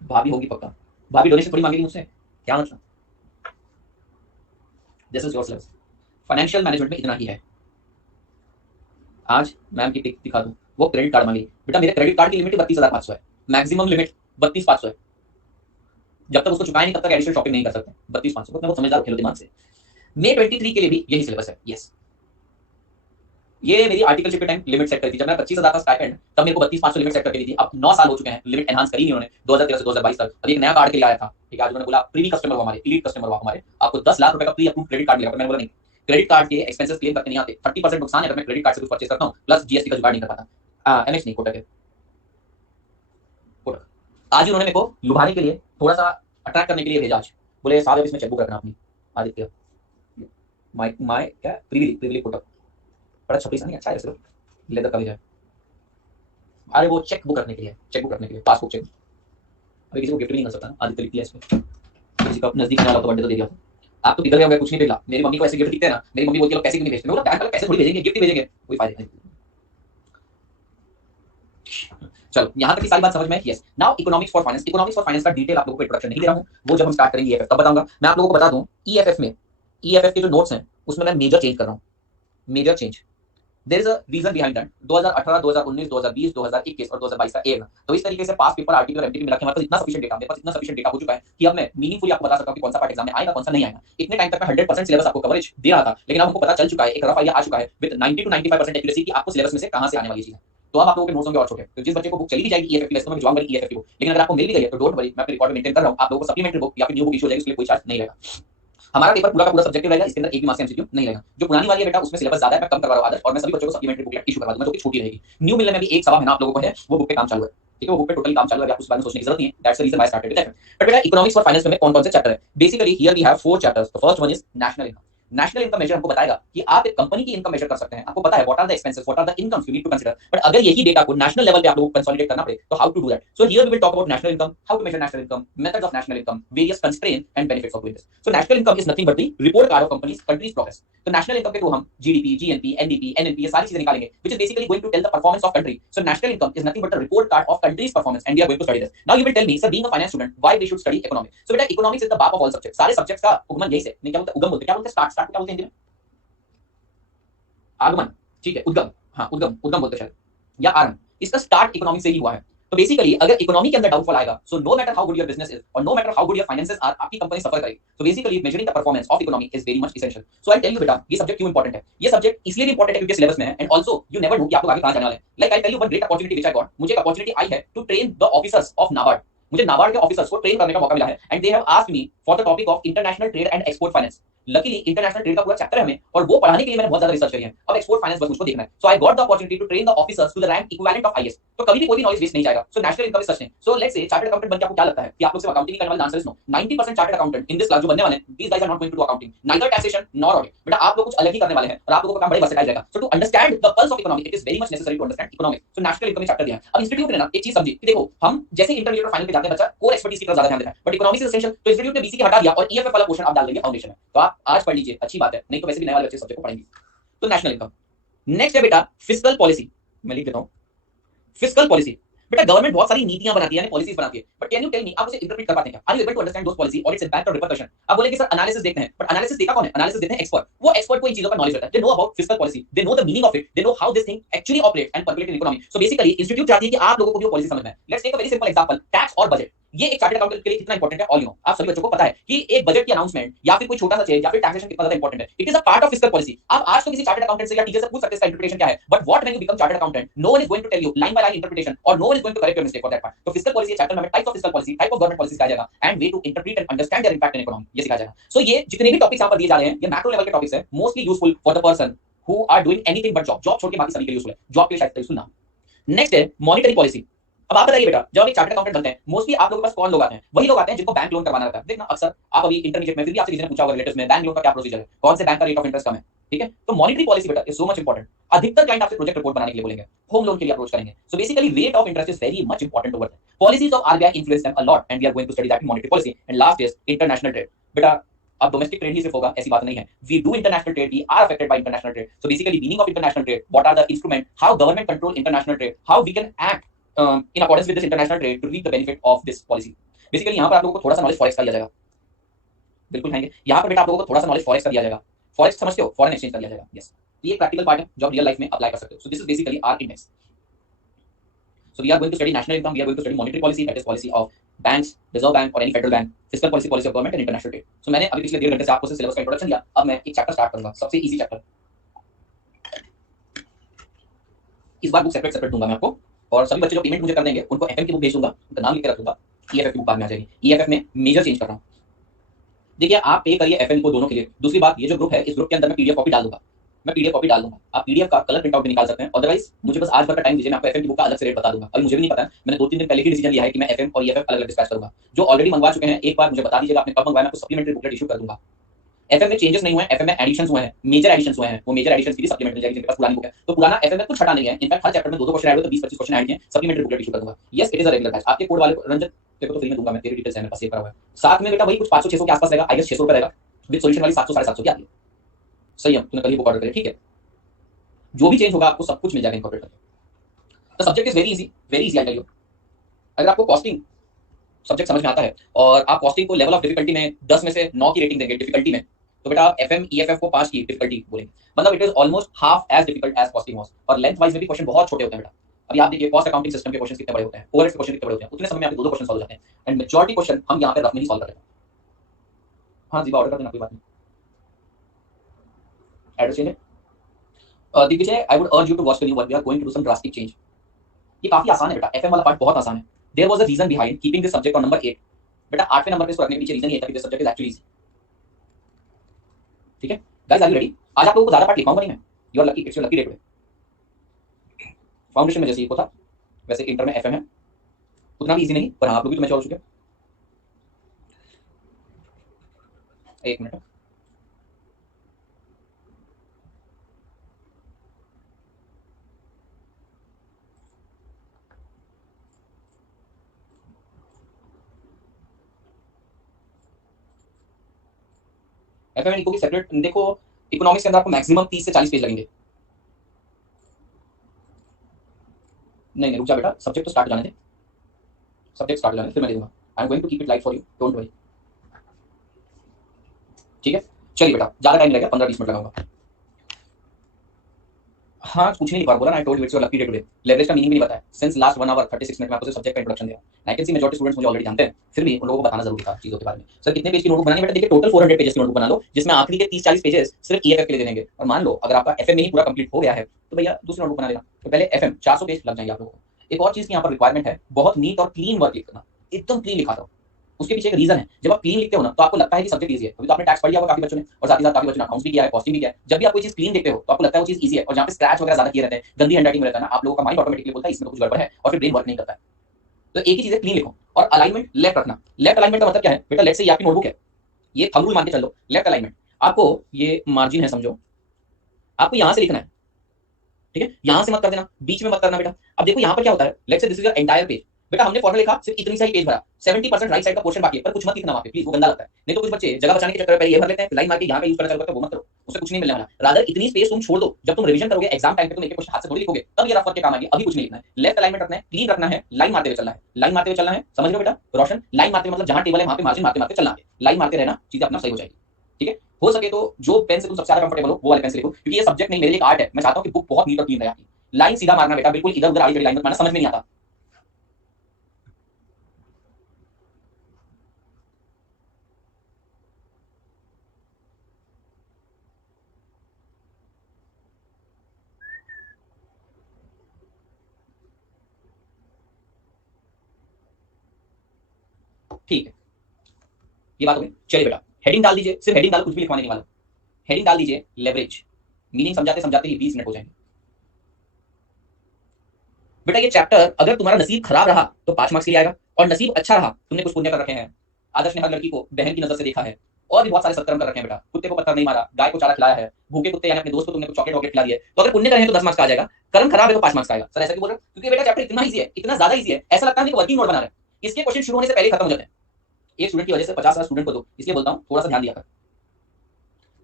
भाभी होगी पक्का, भाभी डोनेशन थोड़ी मांगेगी मुझसे, क्या मतलब। This is your syllabus. Financial management में इतना ही है। आज मैम की टिक दिखा दूं, वो क्रेडिट कार्ड मांगी, बेटा मेरे क्रेडिट कार्ड की लिमिट 32,500 है, मैक्सिमम लिमिट 32,500 है। जब तक उसको चुकाए नहीं तब तक एडिशनल शॉपिंग नहीं कर सकते। 32,500 मैं वो समझदार खेलो दिमाग से। May 23 के लिए भी यही सिलेबस है। यस, ये मेरी आर्टिकलशिप के टाइम लिमिट सेट करी थी, जब मैं 25,000 का स्टाइपेंड, तब मेरे को 32,500 लिमिट सेट करके दी थी। अब 9 साल हो चुके हैं, लिमिट एनहांस करी नहीं उन्होंने, 2013 से 2022 तक। अभी एक नया कार्ड के लिए आया था, ठीक है, आज उन्होंने बोला प्रीवी कस्टमर हो हमारे, एलीट कस्टमर हो हमारे, आपको 10 लाख रुपए का प्री अप्रूव क्रेडिट कार्ड मिलेगा। मैंने बोला नहीं, क्रेडिट कार्ड के एक्सपेंसेस क्लेम करके नहीं आते, 30% नुकसान है अगर मैं क्रेडिट कार्ड से कुछ परचेज करता हूं, प्लस जीएसटी का जुगाड़ नहीं कर पाता। एमएक्स नहीं, कोटक है, कोटक। आज ही उन्होंने मेरे को लुभाने के लिए, थोड़ा सा अट्रैक्ट करने के लिए भेजा, आज बोले साहब इसमें चेकबुक रखना अपनी, आदित्य माय क्या प्रीवी कोटक, बड़ा छपरी सा नहीं, अच्छा है सिर्फ लेदर का भेजा है। अरे वो चेक बुक रखने के लिए, चेक बुक रखने के लिए, पासबुक चेक। अभी किसी को गिफ्ट भी नहीं कर सकता ना, आदित्य लिख दिया इसमें, किसी का नजदीक वाला तो बर्थडे तो दे दिया। आप तो पिघल गए, कुछ नहीं पिघला। मेरी मम्मी को ऐसे गिफ्ट दिखते हैं ना, मेरी मम्मी बोलती है पैसे क्यों नहीं भेजते, मैं बोला बैंक वाले पैसे थोड़ी भेजेंगे, गिफ्ट ही भेजेंगे, कोई फायदा नहीं। चलो यहाँ तक की सारी बात समझ में। Yes, now economics for finance. Economics for finance का डिटेल आप लोगों को इंट्रोडक्शन नहीं दे रहा हूँ, वो जब हम स्टार्ट करेंगे ईएफएफ तब बताऊंगा। मैं आप लोगों को बता दूं, ईएफएफ में, ईएफएफ के जो नोट्स हैं उसमें मैं मेजर चेंज कर रहा हूँ, major change. There is a reason behind that. 2018, 2019, 2020, 2021 और 2022 का एयर। तो इस तरीके से पास पेपर, आर्टिकल और एमटीपी मिला के हमारे पास इतना सफिशिएंट डेटा, मेरे पास इतना सफिशिएंट डेटा हो चुका है कि अब मैं मीनिंगफुली आपको बता सकता हूं कि कौन सा पार्ट एग्जाम में आएगा, कौन सा नहीं आएगा। इतने टाइम तक मैं 100% सिलेबस आपको कवरेज दे रहा था, लेकिन अब हमको पता चल चुका है, एक रफ आइडिया आ चुका है विद 90 to 95% एक्यूरेसी कि आपको सिलेबस में से कहां से आने वाली चीज है। तो अब आप लोगों के नोट्स होंगे और छोटे, तो जिस बच्चे को बुक चली भी जाएगी ईएफएफ की, वैसे तो मैं भिजवाऊंगा ईएफएफ की बुक, लेकिन अगर आपको मिल भी गई है तो डोंट वरी, मैं अपने रिकॉर्ड में मेंटेन कर रहा हूं। आप लोगों को सप्लीमेंट्री बुक या फिर न्यू बुक इशू हो जाएगी, उसके लिए कोई चार्ज नहीं रहेगा। हमारा पेपर पूरा का पूरा सब्जेक्टिव रहेगा, इसके अंदर एक भी मार्क्स एमसीक्यू नहीं रहेगा। जो पुरानी वाली है बेटा उसमें सिलेबस ज्यादा है, मैं कम करवा रहा हूं आदर्श, और मैं सभी बच्चों को सप्लीमेंट्री बुकलेट इशू करवा दूंगा जो कि छोटी रहेगी। न्यू मिलने में भी एक सवा महीना आप लोगों को है, वो बुक पे काम चालू है, ठीक है, वो बुक पे टोटली काम चालू है, आपको उस बारे में सोचने की जरूरत नहीं है। That's the reason why I started with that. But बेटा इकोनॉमिक्स फॉर फाइनेंस में कौन-कौन से चैप्टर है, basically here we have 4 chapters. The first one is national income. National income measure हमको बताएगा कि आप एक कंपनी की इनकम मेजर कर सकते हैं, आपको पता है what are the expenses, what are the incomes you need to consider. But अगर यही डेटा को नेशनल लेवल पे आप लोगों को कंसोलिडेट करना पड़े तो how to do that. So here we will talk about national income, how to measure national income, methods of national income, various constraints and benefits of doing this. So national income is nothing but the report card of companies countries progress. तो नेशनल इनकम के through हम GDP, GNP, NDP, NNP ये सारी चीजें निकालेंगे, which is basically going to tell the performance of country. So national income is nothing but the report card of country's performance and we are going to study this. Now you will tell me sir, being a finance student, why we should study economics. So बेटा economics is the बाप of all subjects. सारे subjects का उगमन यही से, नहीं क्या बोलते, उगम बोलते, क्या बोलते, स्टार्ट, स्टार्ट क्या बोलते हैं हिंदी में, आगमन, ठीक है, उद्गम, हाँ उद्गम, उद्गम बोलते शायद, या आरंभ। इसका स्टार्ट इकोनॉमिक से ही हुआ है। तो बेसिकली अगर इकोनॉमी के अंदर डाउनफॉल आएगा, so no matter how good your business is और no matter how good your finances are, आपकी कंपनी सफर करेगी। So basically measuring the performance of economy is very much essential. So I tell you बेटा ये subject क्यों important है। ये subject इसलिए भी इंपॉर्टेंट है क्योंकि सिलेबस में है, and also you never know कि आप लोग आगे कहां जाने वाले हैं। Like I tell you one great opportunity which I got. मुझे एक अपॉर्चुनिटी आई है to train the officers of NABARD. मुझे नाबार्ड के ऑफिसर्स को ट्रेन करने का मौका मिला है, and they have asked me for the topic of international trade and export finance. Luckily international trade का पूरा चैप्टर है हमें, और वो पढ़ाने के लिए मैंने बहुत ज्यादा रिसर्च करी है। अब एक्सपोर्ट फाइनेंस बस मुझको देखना है। So I got the opportunity to train the officers to the rank equivalent of IAS. तो कभी भी कोई भी नॉलेज वेस्ट नहीं जाएगा। So national income is such thing. So let's say chartered accountant बन के आपको क्या लगता है कि आप लोग सिर्फ अकाउंटिंग करने वाले, answer is no. 90% chartered accountant in this class जो बनने वाले हैं, these guys are not going to do accounting, neither taxation nor audit. बेटा आप लोग कुछ अलग ही करने वाले हैं और आप लोगों का काम बड़े वर्सेटाइल रहेगा। So to understand the pulse of economy it is very much necessary to understand economics. So national income chapter दिया है। अब इंस्टीट्यूट ने ना एक चीज समझी कि देखो हम जैसे इंटरमीडिएट और फाइनल पे जाते हैं बच्चा कोर एक्सपर्टीज की तरफ ज्यादा ध्यान देता है, बट इकोनॉमिक्स इज एसेंशियल। तो इंस्टीट्यूट ने बीसी हटा दिया और ईएफएफ वाला पोर्शन आप डाल देंगे फाउंडेशन में। तो आप आज पढ़ लीजिए, अच्छी बात है, नहीं तो वैसे भी नए वाले बच्चे सब्जेक्ट को पढ़ेंगे। तो नेशनल इनकम। नेक्स्ट है बेटा फिस्कल पॉलिसी। मैं लिख देता हूं फिस्कल पॉलिसी। बेटा गवर्नमेंट बहुत सारी नीतियां बनाती है, पॉलिसीज बनाती है, but can you tell me आप उसे इंटरप्रेट कर पाते हैं क्या? Are you able to understand those policy और इट्स इंपैक्ट और रिपरकशन? आप बोलेंगे सर एनालिसिस देखते हैं, बट एनालिसिस देखा कौन है? एनालिसिस देखते हैं एक्सपर्ट। वो एक्सपर्ट को इन चीजों का नॉलेज रहता है, they know about fiscal policy, they know the meaning of it, they know how this thing actually operate and percolate in economy. So basically institute चाहती है कि आप लोगों को भी पॉलिसी समझना है। Let's take a very simple example, tax और बजट। ये एक चार्टर्ड अकाउंटेंट के लिए कितना इंपॉर्टेंट है, ऑल यू नो, आप सभी बच्चों को पता है कि एक बजट की अनाउंसमेंट या फिर कोई छोटा सा चेंज या फिर टैक्सेशन कितना ज्यादा इंपॉर्टेंट है। It is a part of fiscal policy. आप आज तो किसी चार्टर्ड अकाउंटेंट से या टीचर से पूछ सकते हैं इसका इंटरप्रिटेशन क्या है, but what when you become chartered accountant, no one is going to tell you line by line interpretation और no one is going to correct your mistake for that part. तो fiscal policy chapter में types of fiscal policy, type of government policy सिखाया जाएगा and way to interpret and understand their impact in economy, ये सिखाया जाएगा। सो ये जितने भी टॉपिक्स यहां पर दिए जा रहे हैं ये मैक्रो लेवल के टॉपिक्स हैं, mostly useful for the person who are doing anything but job, job छोड़ के बाकी सभी के लिए यूजफुल है, जॉब के लिए शायद यूजफुल ना। नेक्स्ट है मॉनेटरी पॉलिसी। अब आप बताइए बेटा, जब आप एक चार्टर्ड अकाउंटेंट बनते हैं मोस्टली आप लोगों के पास कौन लोग आते हैं, वही लोग आते हैं जिनको बैंक लोन करवाना रहता है। देखना अक्सर आप अभी इंटरमीडिएट में फिर भी आपसे किसी ने पूछा होगा रिलेटिव्स में बैंक लोन का क्या प्रोसीजर है, कौन से बैंक का रेट ऑफ इंटरेस्ट कम है, ठीक है। तो मॉनेटरी पॉलिसी बेटा इज सो मच इंपॉर्टेंट। अधिकतर क्लाइंट आपसे प्रोजेक्ट रिपोर्ट बनाने के लिए बोलेंगे, होम लोन के लिए अप्रोच करेंगे। So basically rate of interest is very much important towards policies of RBI influence them a lot and we are going to study that in monetary policy. And last is international trade. बेटा अब domestic trade ही सिर्फ होगा ऐसी बात नहीं है, we do international trade, we are affected by international trade. So basically meaning of international trade, what are the instrument, how government control international trade, how we can act in accordance with this international trade to reap the benefit of this policy। Basically यहाँ पर आप लोगों को थोड़ा सा knowledge forex का दिया जाएगा, बिल्कुल खाएंगे। यहाँ पर बेटा आप लोगों को थोड़ा सा नॉलेज फॉरेक्स का दिया जाएगा। फॉरेक्स समझते हो, फॉरेन एक्सचेंज का दिया जाएगा, यस। ये प्रैक्टिकल पार्ट है जो आप रियल लाइफ में अप्लाई कर सकते हो। So this is basically our index. So we are going to study national income, we are going to study monetary policy, that is policy of banks, reserve bank और any federal bank, fiscal policy, policy of government and international trade. So मैंने अभी पिछले 1.5 घंटे से आपको syllabus का introduction दिया। अब मैं एक चैप्टर स्टार्ट करूंगा, सबसे इजी चैप्टर। इस बार बुक सेपरेट सेपरेट दूंगा मैं आपको, और सभी बच्चे जो पेमेंट मुझे कर देंगे उनको एफएम की बुक भेज दूंगा, उनका नाम लिख के रख दूंगा। ईएफएफ की बुक बाद में आ जाएगी। ईएफएफ में मेजर चेंज कर रहा हूं। देखिए आप पे करिए एफएम को दोनों के लिए। दूसरी बात, ये जो ग्रुप है इस ग्रुप के अंदर मैं पीडीएफ कॉपी डाल दूंगा, मैं पीडीएफ कॉपी डाल दूंगा। आप पीडीएफ का कलर प्रिंट आउट भी निकाल सकते हैं। अदरवाइज मुझे बस आज भर का टाइम दीजिए, मैं आपको एफएम की बुक का अलग से रेट बता दूंगा। अभी मुझे भी नहीं पता है, मैंने 2-3 दिन पहले ही डिसीजन लिया है कि मैं एफएम और ईएफएफ अलग अलग डिस्पैच करूंगा। जो ऑलरेडी मंगवा चुके हैं एक बार मुझे बता दीजिएगा आपने कब मंगवाया, मैं आपको सप्लीमेंट्री बुकलेट इशू कर दूंगा। एफएम में चेंजेस नहीं हुए हैं, एफएम में एडिशंस हुए हैं, मेजर एडिशंस हुए हैं। वो मेजर एडिशंस की भी सप्लीमेंट मिल जाएगी जिनके पास पुरानी बुक है। तो पुराना एफएम में कुछ हटा नहीं है, इनफैक्ट हर चैप्टर में 2-2 क्वेश्चन ऐड हुए तो 20-25 क्वेश्चन ऐड किए, सप्लीमेंट्री बुकलेट इशू कर दूंगा। Yes it is a regular batch. आपके कोड वाले रंजन तेरे को तो फ्री में दूंगा मैं, तेरी डिटेल्स है मेरे पास सेव करा हुआ है। साथ में बेटा वही कुछ 500-600 के आसपास रहेगा, आई गेस 600 रुपए रहेगा, विद सॉल्यूशन वाली 700-750 की आती है। सही है, तूने कल ही बुक ऑर्डर करी, ठीक है। जो भी चेंज होगा आपको सब कुछ मिल जाएगा इनकॉर्पोरेट करके। The subject is very easy I tell you. अगर आपको कॉस्टिंग सब्जेक्ट समझ में आता है और आप कॉस्टिंग को लेवल ऑफ डिफिकल्टी में 10 में से 9 की रेटिंग देंगे डिफिकल्टी में, तो बेटा आप एफएम ईएफएफ को 5 की डिफिकल्टी बोलेंगे। मतलब it is almost half as difficult as costing was. और लेंथ वाइज में भी क्वेश्चन बहुत छोटे होते हैं बेटा। अभी आप देखिए कॉस्ट अकाउंटिंग सिस्टम के क्वेश्चन कितने बड़े होते हैं, ओवरहेड्स के क्वेश्चन कितने बड़े होते हैं, उतने समय में आपके 2-2 क्वेश्चन सॉल्व हो जाते हैं। एंड मेजॉरिटी क्वेश्चन हम यहाँ पे रफ में ही सॉल्व कर लेते हैं। हाँ जी ऑर्डर कर देना, कोई बात नहीं। एड्रेस चेंज है Digvijay, I would urge you to watch the new one, we are going to do some drastic change. ये काफी आसान है बेटा, एफएम वाला पार्ट बहुत आसान है। There was a reason behind keeping this subject on number 8। बेटा 8वें नंबर पे इसको रखने के पीछे रीजन ये था कि this subject is actually easy. ठीक है गाइस, आर यू रेडी? आज आप लोगों को ज्यादा पार्ट लिखवाऊंगा नहीं मैं, you are lucky, it's your lucky day today. Foundation में जैसे ये था वैसे इंटर में एफएम है, उतना भी इजी नहीं, पर हाँ आप लोग भी तो मैच्योर हो चुके। एक मिनट, एफएम इनको भी सेपरेट देखो। इकोनॉमिक्स के अंदर आपको मैक्सिमम 30 से 40 पेज लगेंगे। नहीं रुक जा बेटा, सब्जेक्ट तो स्टार्ट जाने दे, सब्जेक्ट स्टार्ट जाने फिर मैं दे दूंगा। I am going to keep it light for you, don't worry. ठीक है चलिए बेटा, ज्यादा टाइम लगेगा, 15-20 मिनट लगाऊंगा। हाँ कुछ नहीं लिखा, बोला ना I told you it's your lucky day today. Leverage का मीनिंग भी नहीं बताया। सिंस लास्ट 1 आवर 36 मिनट में आपको सब्जेक्ट का इंट्रोडक्शन दिया। I can see majority students मुझे ऑलरेडी जानते हैं, फिर भी उन लोगों को बताना जरूरी था चीजों के बारे में। सर कितने पेज की नोटबुक बनानी है बेटा? देखिए टोटल 400 पेजेस की नोटबुक बना लो, जिसमें आखिरी के 30-40 पेजेस सिर्फ ईएफएफ के लिए देंगे। और मान लो अगर आपका एफएम में ही पूरा कंप्लीट हो गया है तो भैया दूसरी नोटबुक बना लेना। तो पहले एफएम 400 पेज लग जाएंगे आप लोगों को। एक और चीज की यहाँ पर रिक्वायरमेंट है, बहुत नीट और क्लीन वर्क लिखना, एकदम क्लीन लिखा था। उसके पीछे एक रीजन है, जब आप क्लीन लिखते हो ना तो आपको लगता है कि सब्जेक्ट इजी है। अभी तो आपने टैक्स पढ़ लिया होगा काफी बच्चों ने, और साथ ही साथ काफी बच्चों ने अकाउंट्स भी किया है, कॉस्टिंग भी किया है। जब भी आप कोई चीज क्लीन देखते हो तो आपको लगता है वो चीज इजी है, और जहाँ पे स्क्रैच वगैरह ज्यादा किए रहते हैं, गंदी हैंडराइटिंग में रहता है ना, आप लोगों का माइंड ऑटोमेटिकली बोलता है इसमें कुछ गड़बड़ है, और फिर ब्रेन वर्क नहीं करता है। तो एक ही चीज है, क्लीन लिखो। और अलाइनमेंट लेफ्ट रखना। लेफ्ट अलाइनमेंट का मतलब क्या है बेटा? लेट्स से ये आपकी नोटबुक है, ये थंब रूल मान के चलो। लेफ्ट अलाइनमेंट आपको, ये मार्जिन है समझो, आपको यहां से लिखना है, ठीक है? यहां से मत कर देना, बीच में मत करना बेटा। अब देखो यहां पर क्या होता है, let's say this is your entire page. बेटा हमने फॉर्मूला लिखा, सिर्फ इतनी सा ही पेज भरा, 70% राइट साइड का पोर्शन बाकी है, पर कुछ मत लिखना वहां पे प्लीज, वो गंदा लगता है। नहीं तो कुछ बच्चे जगह बचाने के चक्कर में पहले ये भर लेते हैं, लाइन मार के यहां का यूज करना चालू करते हैं, वो मत करो, उससे कुछ नहीं मिलने वाला। रादर इतनी स्पेस तुम छोड़ दो, जब तुम रिवीजन करोगे एग्जाम टाइम पे तुम एक क्वेश्चन हाथ से थोड़ी लिखोगे, तब ये रफ वर्क के काम आएंगे। अभी कुछ नहीं लिखना है, लेफ्ट अलाइनमेंट रखना है, क्लीन रखना है, लाइन मारते हुए चलना है, लाइन मारते हुए चलना है। समझ लो बेटा रोशन, लाइन मारते मतलब जहां टेबल है वहां पे मार्जिन मारते मारते चलना है, लाइन मारते रहना, चीजें अपना सही हो जाएगी। ठीक है, हो सके तो जो पेन से तुम सबसे ज्यादा कंफर्टेबल हो वो वाले पेन से लिखो, क्योंकि ये सब्जेक्ट नहीं, मेरे लिए एक आर्ट है। मैं चाहता हूं कि बुक बहुत नीट और क्लीन रहे आपकी। लाइन सीधा मारना बेटा, बिल्कुल इधर उधर आड़ी टेढ़ी लाइन मत मारना, समझ में नहीं आता। ठीक है, ये बात हो गई। चलिए बेटा हेडिंग डाल दीजिए, सिर्फ हेडिंग डालो, कुछ भी लिखवाने नहीं वाला। हेडिंग डाल दीजिए लेवरेज। मीनिंग समझाते समझाते ही 20 मिनट हो जाएंगे बेटा। ये चैप्टर अगर तुम्हारा नसीब खराब रहा तो 5 मार्क्स के लिए आएगा, और नसीब अच्छा रहा, तुमने कुछ पुण्य कर रखे हैं, आदर्श ने हर लड़की को बहन की नजर से देखा है, और भी बहुत सारे सत्कर्म कर रखे हैं बेटा। कुत्ते को पत्थर नहीं मारा, गाय को चारा खिलाया है, भूखे कुत्ते यानी अपने दोस्त को तुमने कुछ चॉकलेट वॉकलेट खिला दिया, तो अगर पुण्य करें तो 10 मार्क्स का आ जाएगा। कर्म खराब है तो 5 मार्क्स का आएगा। सर ऐसा क्यों बोल रहे हो? क्योंकि बेटा चैप्टर इतना ईजी है, इतना ज्यादा ईजी है, ऐसा लगता है कि वर्किंग नोट बना रहे हैं। इसके क्वेश्चन शुरू होने से पहले खत्म हो जाते हैं। एक स्टूडेंट की वजह से 50 स्टूडेंट को दो, इसलिए बोलता हूं थोड़ा सा ध्यान दिया कर।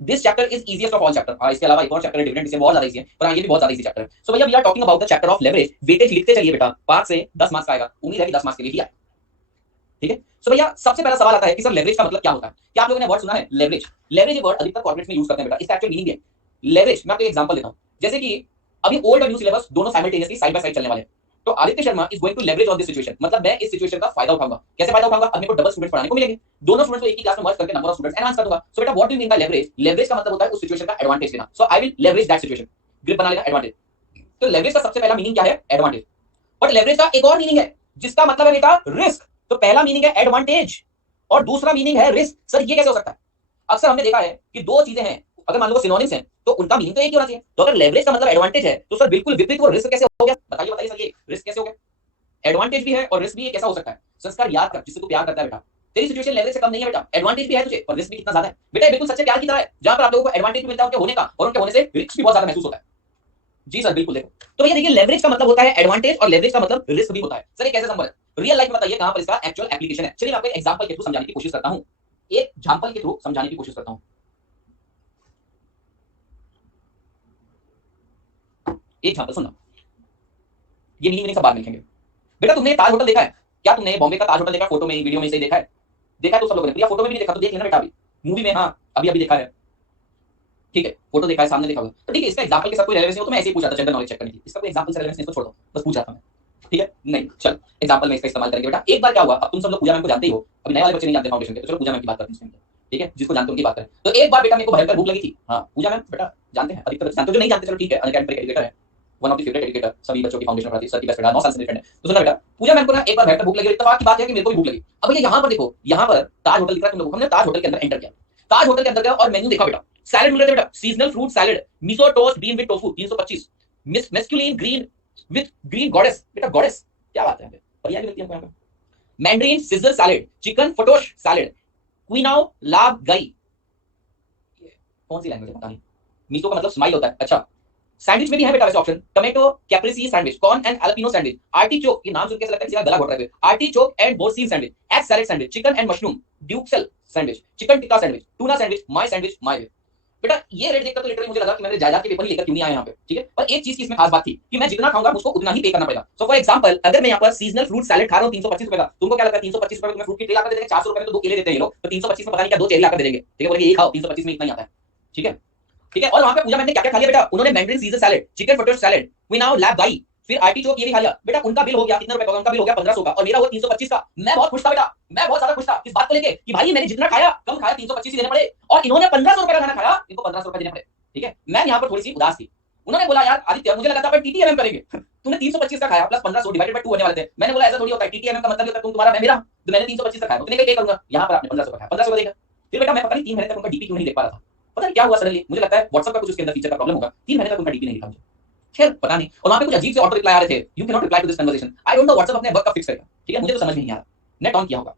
This chapter is easiest of all chapter. इसके अलावा एक और चैप्टर है डिविडेंड, इससे बहुत ज्यादा इजी है, पर ये भी बहुत ज्यादा इजी चैप्टर है। सो भैया we are talking about the chapter of leverage. Weightage लिखते चलिए बेटा, 5 से 10 मार्क्स का आएगा। उम्मीद है कि 10 मार्क्स के लिए ही आए, ठीक है। सो भैया सबसे पहला सवाल आता है कि सर लेवरेज का मतलब क्या होता है? क्या आप लोगों ने वर्ड सुना है लेवरेज? लेवरेज ये वर्ड अधिकतर कॉर्पोरेट्स में यूज करते हैं बेटा। इसका एक्चुअल मीनिंग है लेवरेज। मैं आपको एक एग्जांपल देता हूं, जैसे कि अभी ओल्ड और न्यू सिलेबस दोनों साइमल्टेनियसली साइड बाय साइड चलने वाले हैं, तो Aditya Sharma is going to leverage on this situation. मतलब मैं इस सिचुएशन का फायदा उठाऊंगा। कैसे फायदा उठाऊंगा? अब मेरे को डबल स्टूडेंट्स पढ़ाने को मिलेंगे, दोनों स्टूडेंट्स को एक ही क्लास में मर्ज करके नंबर ऑफ स्टूडेंट्स एनहांस कर दूंगा। सो बेटा what do you mean by leverage? Leverage का मतलब होता है उस सिचुएशन का एडवांटेज लेना। So I will leverage that situation. Grip बना लेगा, एडवांटेज। तो लेवरेज का सबसे पहला मीनिंग क्या है? एडवांटेज। बट लेवरेज का एक और मीनिंग है जिसका मतलब है बेटा रिस्क। तो पहला मीनिंग है एडवांटेज और दूसरा मीनिंग है रिस्क। सर ये कैसे हो सकता है? अक्सर हमने देखा है कि दो चीजें हैं, अगर मान लो सिनोनिम्स हैं तो उनका मीनिंग तो एक ही होना चाहिए। तो अगर लेवरेज का मतलब एडवांटेज है तो सर बिल्कुल विपरीत वो रिस्क कैसे हो गया? बताइए बताइए सर, ये रिस्क कैसे हो गया? एडवांटेज भी है और रिस्क भी है, कैसा हो सकता है? संस्कार याद कर, जिससे तू प्यार करता है बेटा। तेरी सिचुएशन लेवरेज से कम नहीं है बेटा। एडवांटेज भी है तुझे पर रिस्क भी कितना ज्यादा है बेटा। बिल्कुल सच्चे प्यार की तरह है, जहां पर आप लोगों को एडवांटेज भी मिलता है उनके होने का, और उनके होने से रिस्क भी बहुत ज्यादा महसूस होता है। जी सर बिल्कुल। देखो तो ये देखिए, लेवरेज का मतलब होता है एडवांटेज और लेवरेज का मतलब रिस्क भी होता है। सर ये कैसे संभव है? रियल लाइफ में बताइए कहां पर इसका एक्चुअल एप्लीकेशन है। चलिए मैं आपको एक एग्जांपल के थ्रू समझाने की कोशिश करता हूं, एक एग्जांपल के थ्रू समझाने की कोशिश करता हूं। एक एग्जांपल सुनना, ये मीनिंग सब बाद में लिखेंगे। बेटा तुमने ताज होटल देखा है? क्या तुमने बॉम्बे का ताज होटल देखा? फोटो में, वीडियो में से देखा है? देखा है तो सब लोगों ने, या फोटो में भी देखा तो देख लेना बेटा। अभी मूवी में, हाँ अभी अभी देखा है, ठीक है। फोटो देखा है, सामने देखा होगा, तो ठीक है। इसका एग्जांपल के साथ कोई रेलेवेंस नहीं हो तो मैं ऐसे ही पूछ रहा था, जनरल नॉलेज चेक करने की। इसका कोई एग्जांपल से रेलेवेंस नहीं तो छोड़ दो, बस पूछ रहा था मैं, ठीक है। नहीं चल, एग्जांपल में इसका इस्तेमाल करेंगे बेटा। एक बार क्या हुआ, अब तुम सब लोग पूजा मैम को जानते ही हो, अभी नए वाले बच्चे नहीं जानते फाउंडेशन के, तो चलो पूजा मैम की बात करते हैं, ठीक है। जिसको जानते हो उनकी बात करें। तो एक बार बेटा मेरे को भयंकर भूख लगी थी। हाँ पूजा मैम बेटा जानते हैं, अधिकतर जानते हो, जो नहीं जानते चलो ठीक है, अनअकैडमिक एजुकेटर है, one of the favourite educator, सभी बच्चों की फाउंडेशन पढ़ाती है, सर की बेस्ट फ्रेंड, 9 साल से फ्रेंड है। तो सुना बेटा, पूजा मैम को ना एक बार भयंकर भूख लगी, इत्तेफाक की बात है कि मेरे को भी भूख लगी। अब ये यहाँ पर देखो, यहाँ पर ताज होटल दिख रहा है तुम लोगों को, हमने ताज होटल के अंदर एंटर किया। ताज होटल के अंदर गया और मेन्यू देखा बेटा, सैलेड मिल रहा है बेटा, seasonal fruit salad, miso toast bean with tofu 325, mesclun green with green goddess, बेटा गॉडेस क्या बात है, बढ़िया भी लगती है हमको। Mandarin sizzle salad, chicken fattoush salad, quinoa larb gai, कौन सी लैंग्वेज है पता नहीं, मिसो का मतलब स्माइल होता है। अच्छा सैंडविच में भी है बेटा वैसे option, tomato caprese sandwich, corn and jalapeno sandwich, artichoke, ये नाम सुन के ऐसा लगता है किसी का गला घोट रहा है, artichoke and boursin sandwich, egg salad sandwich, chicken and mushroom duxelles sandwich, chicken tikka sandwich, tuna sandwich, my sandwich, my way. बेटा ये रेट देखकर तो लिटरली मुझे लगा कि मैंने जायदाद के पेपर ही लेकर क्यों नहीं आया यहाँ पे, ठीक है। पर एक चीज की इसमें खास बात थी कि मैं जितना खाऊंगा मुझको उतना ही पे करना पड़ेगा। सो फॉर एग्जांपल, अगर मैं यहाँ पर सीजनल फ्रूट सैलेड खा रहा हूँ 325 रुपए का, तुमको क्या लगता है 325 रुपए में फ्रूट की ट्रे लाकर दे देंगे? 400 रुपए में तो 2 केले देते हैं ये लोग, तो 325 में पता नहीं क्या 2 चेरी लाकर दे देंगे, ठीक है। बोलेंगे ये खाओ, 325 में इतना ही आता है, ठीक है, ठीक है। और वहां पे पूजा मैम ने क्या क्या खा लिया बेटा? उन्होंने mandarin caesar salad, chicken fattoush salad, quinoa larb gai, फिर आर्टिचोक ये भी खा लिया बेटा। उनका बिल हो गया कितने रुपए का? उनका बिल हो गया 1500 का, और मेरा हुआ 325 का। मैं बहुत खुश था बेटा, मैं बहुत ज्यादा खुश था इस बात को लेके कि भाई मैंने जितना खाया कम खाया, 325 ही देने पड़े, और इन्होंने 1500 रुपए का खाना खाया, इनको 1500 रुपए देने पड़े, ठीक है। मैं यहाँ पर थोड़ी सी उदास थी। उन्होंने बोला यार आदित्य मुझे लगा था अपन टीटीएमएम करेंगे, तूने 325 का खाया प्लस 1500 डिवाइडेड बाय 2 होने वाले थे। मैंने बोला ऐसा थोड़ी होता है, टीटीएमएम का मतलब होता है तुम तुम्हारा मैं मेरा, तो मैंने 325 का खाया, तो क्या करूंगा? यहाँ पर आपने 1500 का खाया, 1500 का देगा। फिर बेटा मैं पता नहीं 3 महीने तक उनका डीपी क्यों नहीं देख पा रहा था, पता नहीं क्या हुआ सडनली, मुझे लगता है व्हाट्सएप का कुछ उसके अंदर फीचर का प्रॉब्लम होगा, 3 महीने तक उनका डीपी नहीं दिखा मुझे, खैर पता नहीं। और वहां पे कुछ अजीब से ऑटो रिप्लाई आ रहे थे, you can not reply to this conversation, I don't know WhatsApp अपने बग का फिक्स करेगा, ठीक है। मुझे तो समझ में नहीं आ रहा, नेट ऑन किया होगा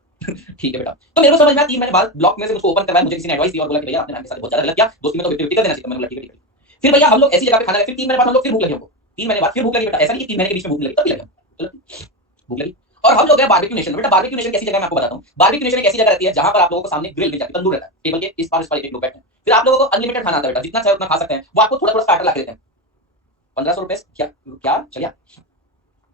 ठीक है बेटा। तो मेरे को समझ में आया 3 महीने बाद ब्लॉक में से मुझको ओपन करवाया, मुझे किसी ने एडवाइस दी और बोला कि भैया आपने मेरे साथ बहुत ज्यादा गलत किया, दोस्ती में तो 50-50 कर देना चाहिए। मैंने बोला ठीक है ठीक है। फिर भैया हम लोग ऐसी जगह पे खाना खाए, फिर 3 महीने बाद हम लोग फिर भूख लगी हमको, 3 महीने बाद फिर भूख लगी बेटा, ऐसा नहीं कि 3 महीने के बीच में भूख लगी, तब भी लगा, चलो भूख लगी। और हम लोग गए बारबेक्यू नेशन। बेटा बारबेक्यू नेशन कैसी जगह मैं आपको बताता हूं। बारबेक्यू नेशन एक ऐसी जगह रहती है जहां पर आप लोगों को सामने ग्रिल मिल जाती है, तंदूर रहता है, टेबल के इस पार एक लोग बैठे हैं, फिर आप लोगों को अनलिमिटेड खाना आता है बेटा, जितना चाहे उतना खा सकते हैं। वो आपको थोड़ा थोड़ा स्टार्टर ला के देते हैं, 1500 रुपए क्या क्या चलिए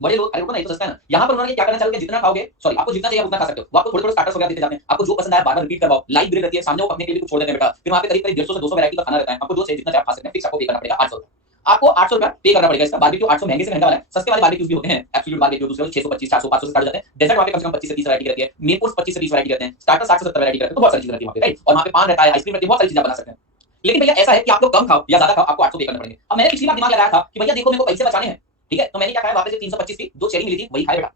बड़े लोग, अरे नहीं तो सस्ता है ना। यहाँ पर उन्होंने क्या करना चालू किया, जितना खाओगे सॉरी आपको जितना चाहिए उतना खा सकते हो, वो आपको थोड़े थोड़े स्टार्टर्स वगैरह देते जाते हैं, आपको जो पसंद आए बार बार रिपीट करवाओ। लाइव ग्रिल रहती है सामने, वो अपने के लिए कुछ छोड़ देते हैं बेटा। फिर वहाँ पे करीब करीब 150 से 200 वैरायटी का खाना रहता है, आपको जो चाहिए जितना चाहे खा सकते हैं। फिक्स आपको पे करना पड़ेगा 800 रुपए, आपको 800 रुपए पे करना पड़ेगा। इसका बारबेक्यू 800 महंगे से महंगा वाला है, सस्ते वाले बारबेक्यूज भी होते हैं, एब्सोल्यूट बारबेक्यू दूसरे 625 400 500 से स्टार्ट हो जाते हैं। डेजर्ट वहाँ पे कम से कम 25 से 30 वैरायटी रहती है, मेन कोर्स 25 से 30 वैरायटी रहते हैं, स्टार्टर 60 से 70 वैरायटी रहते हैं, तो बहुत सारी चीजें रहती है वहाँ पे राइट। और वहाँ पे पान रहता है, आइसक्रीम रहती है, बहुत सारी चीजें बना सकते हैं। लेकिन भैया ऐसा है कि आप लोग कम खाओ या ज्यादा खाओ, आपको 800 पे करना पड़ेगा। अब मैंने पिछली बार दिमाग लगाया था कि भैया देखो मेरे को पैसे बचाने हैं, ठीक है, तो मैंने क्या खाया, वापस से 325 की 2 चेरी मिली थी वही खाया बेटा।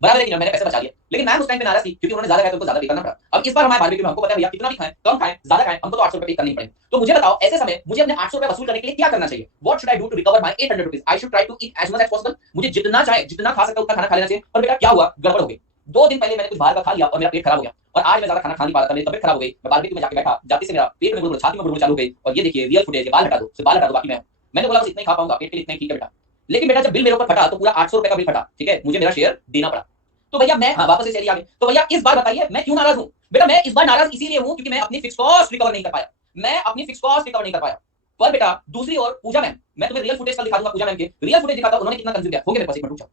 बराबर है कि मैंने पैसे बचा लिए, लेकिन मैम उस टाइम पे नाराज थी क्योंकि उन्होंने ज्यादा खाया तो उनको ज्यादा पे करना पड़ा। अब इस बार हमारे बारबेक्यू में हमको पता है भैया कितना भी खाएं, कम खाएं, ज्यादा खाएं, हमको तो 800 रुपए पे करने ही पड़ेंगे। तो मुझे बताओ ऐसे समय मुझे अपने 800 रुपए वसूल करने के लिए क्या करना चाहिए? What should I do to recover my 800 rupees? I should try to eat as much as possible. मुझे जितना चाहे जितना खा सकता हूं उतना खाना खा लेना चाहिए। और बेटा क्या हुआ, गड़बड़ हो गई। 2 दिन पहले मैंने कुछ बाहर का खा लिया और मेरा पेट खराब हो गया, और आज मैं ज्यादा खाना खा नहीं पा रहा था, मेरी तबीयत खराब हो गई। मैं बारबेक्यू में जाके बैठा, जाते से मेरा पेट में गुड़गुड़, छाती में गुड़गुड़ चालू हो गई, और ये देखिए रियल फुटेज है। बाल हटा दो, सिर्फ बाल हटा दो, बाकी मैंने बोला बस इतना ही खा पाऊंगा, पेट के लिए इतना ही ठीक है बेटा। लेकिन बेटा जब बिल मेरे ऊपर फटा तो पूरा 800 रुपए का बिल फटा, ठीक है, मुझे मेरा शेयर देना पड़ा। तो भैया मैं वापस से चली आ गई। तो भैया इस बार बताइए मैं क्यों नाराज हूं? बेटा मैं इस बार नाराज इसीलिए हूं क्योंकि मैं अपनी फिक्स कॉस्ट रिकवर नहीं कर पाया, मैं अपनी फिक्स कॉस्ट रिकवर नहीं कर पाया। पर बेटा दूसरी ओर पूजा मैम, मैं तुम्हें रियल फुटेज कल दिखा दूंगा, पूजा मैम के रियल फुटेज दिखाता हूं उन्होंने कितना कंज्यूम किया। हो गया मेरे पास, एक मिनट रुक जाओ,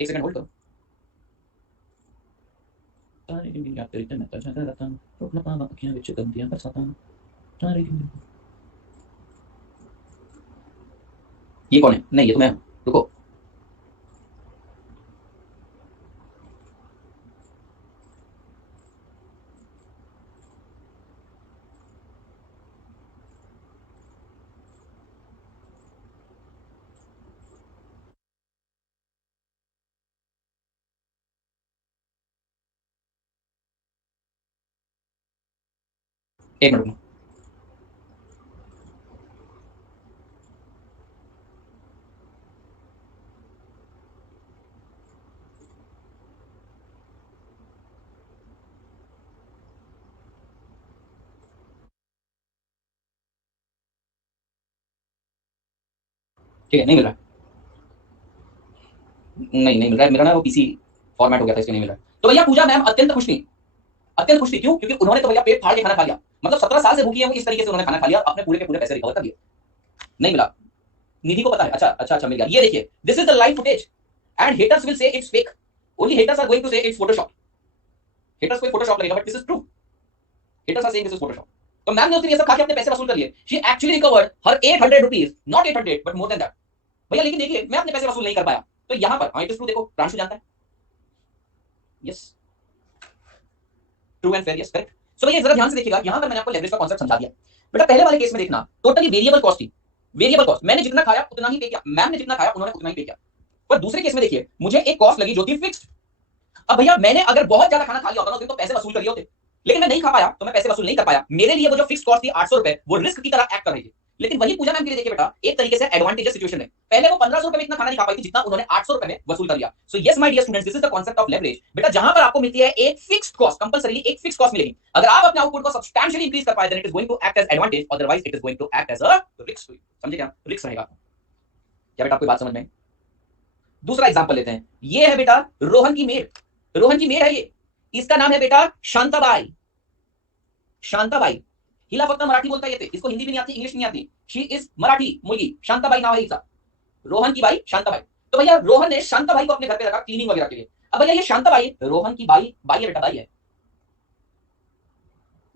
एक सेकंड होल्ड करो। ये कौन है? नहीं ये तो मैं हूं, रुको। एक मिनट रुको। ठीक है, नहीं मिल रहा, नहीं मिल रहा है मेरा ना, वो पीसी फॉर्मेट हो गया था इसलिए नहीं मिल रहा। तो भैया पूजा मैम अत्यंत खुश थी, अत्यंत खुश थी। क्यों? क्योंकि उन्होंने तो भैया पेट फाड़ के खाना खा लिया, मतलब 17 साल से भूखी है वो, इस तरीके से उन्होंने खाना खा लिया, अपने पूरे के पूरे पैसे रिकवर कर लिए। नहीं मिला, निधि को पता है। अच्छा अच्छा अच्छा, मिल गया। ये देखिए, this is the live footage and haters will say it's fake, only haters are going to say it's Photoshop. Haters को फोटोशॉप लगेगा but this is true, haters are saying this is Photoshop. तो ma'am ने उस दिन ये सब खा के अपने पैसे वसूल कर लिए। She actually recovered her 800 rupees, not 800 but more than that. भैया लेकिन देखिए मैं अपने पैसे वसूल नहीं कर पाया। तो यहां पर हाँ इट इज ट्रू, देखो प्रांशु जानता है, yes true and fair, yes correct. So भैया जरा ध्यान से देखिएगा, यहां पर मैंने आपको लेवरेज का कांसेप्ट समझा दिया। बेटा पहले वाले केस में देखना टोटली वेरिएबल कॉस्ट थी, वेरिएबल कॉस्ट, मैंने जितना खाया उतना ही पे किया, मैम ने जितना खाया उन्होंने उतना ही पे किया। पर दूसरे केस में देखिए मुझे एक कॉस्ट लगी जो थी फिक्स्ड। अब भैया मैंने अगर बहुत ज्यादा खाना खा लिया होता ना तो पैसे वसूल कर लिए होते, लेकिन मैं नहीं खा पाया तो मैं पैसे वसूल नहीं कर पाया। मेरे लिए वो जो फिक्स कॉस्ट थी 800 रुपए, वो रिस्क की तरह एक्ट कर रही थी। लेकिन वही पूजा मैम के लिए देखिए बेटा एक तरीके से एडवांटेजेस सिचुएशन है। पहले वो 1500 रुपए में इतना खाना नहीं खा पाई थी जितना उन्होंने 800 रुपए में वसूल कर लिया। So yes my dear students, this is the concept of leverage. बेटा जहां पर आपको मिलती है एक फिक्स्ड कॉस्ट, कंपलसरीली एक फिक्स्ड कॉस्ट मिलेगी, अगर आप अपने आउटपुट को सब्सटैंशियली इंक्रीज कर पाए then it is going to act as advantage, otherwise it is going to act as a risk. समझे क्या? रिस्क रहेगा। क्या बेटा आपको बात समझ में? दूसरा एग्जांपल लेते हैं, ये है बेटा रोहन की मेड, रोहन की मेड है ये, इसका नाम है बेटा शांताबाई। शांताबाई, हिला फक्त मराठी बोलता येते, इसको हिंदी भी नहीं आती, इंग्लिश नहीं आती। शी इज मराठी मुलगी, शांताबाई नाव है इसका, रोहन की बाई शांताबाई। तो भैया रोहन ने शांताबाई को अपने घर पे रखा क्लीनिंग वगैरह के लिए। अब भैया ये शांताबाई रोहन की बाई, बाई है बेटा, बाई है,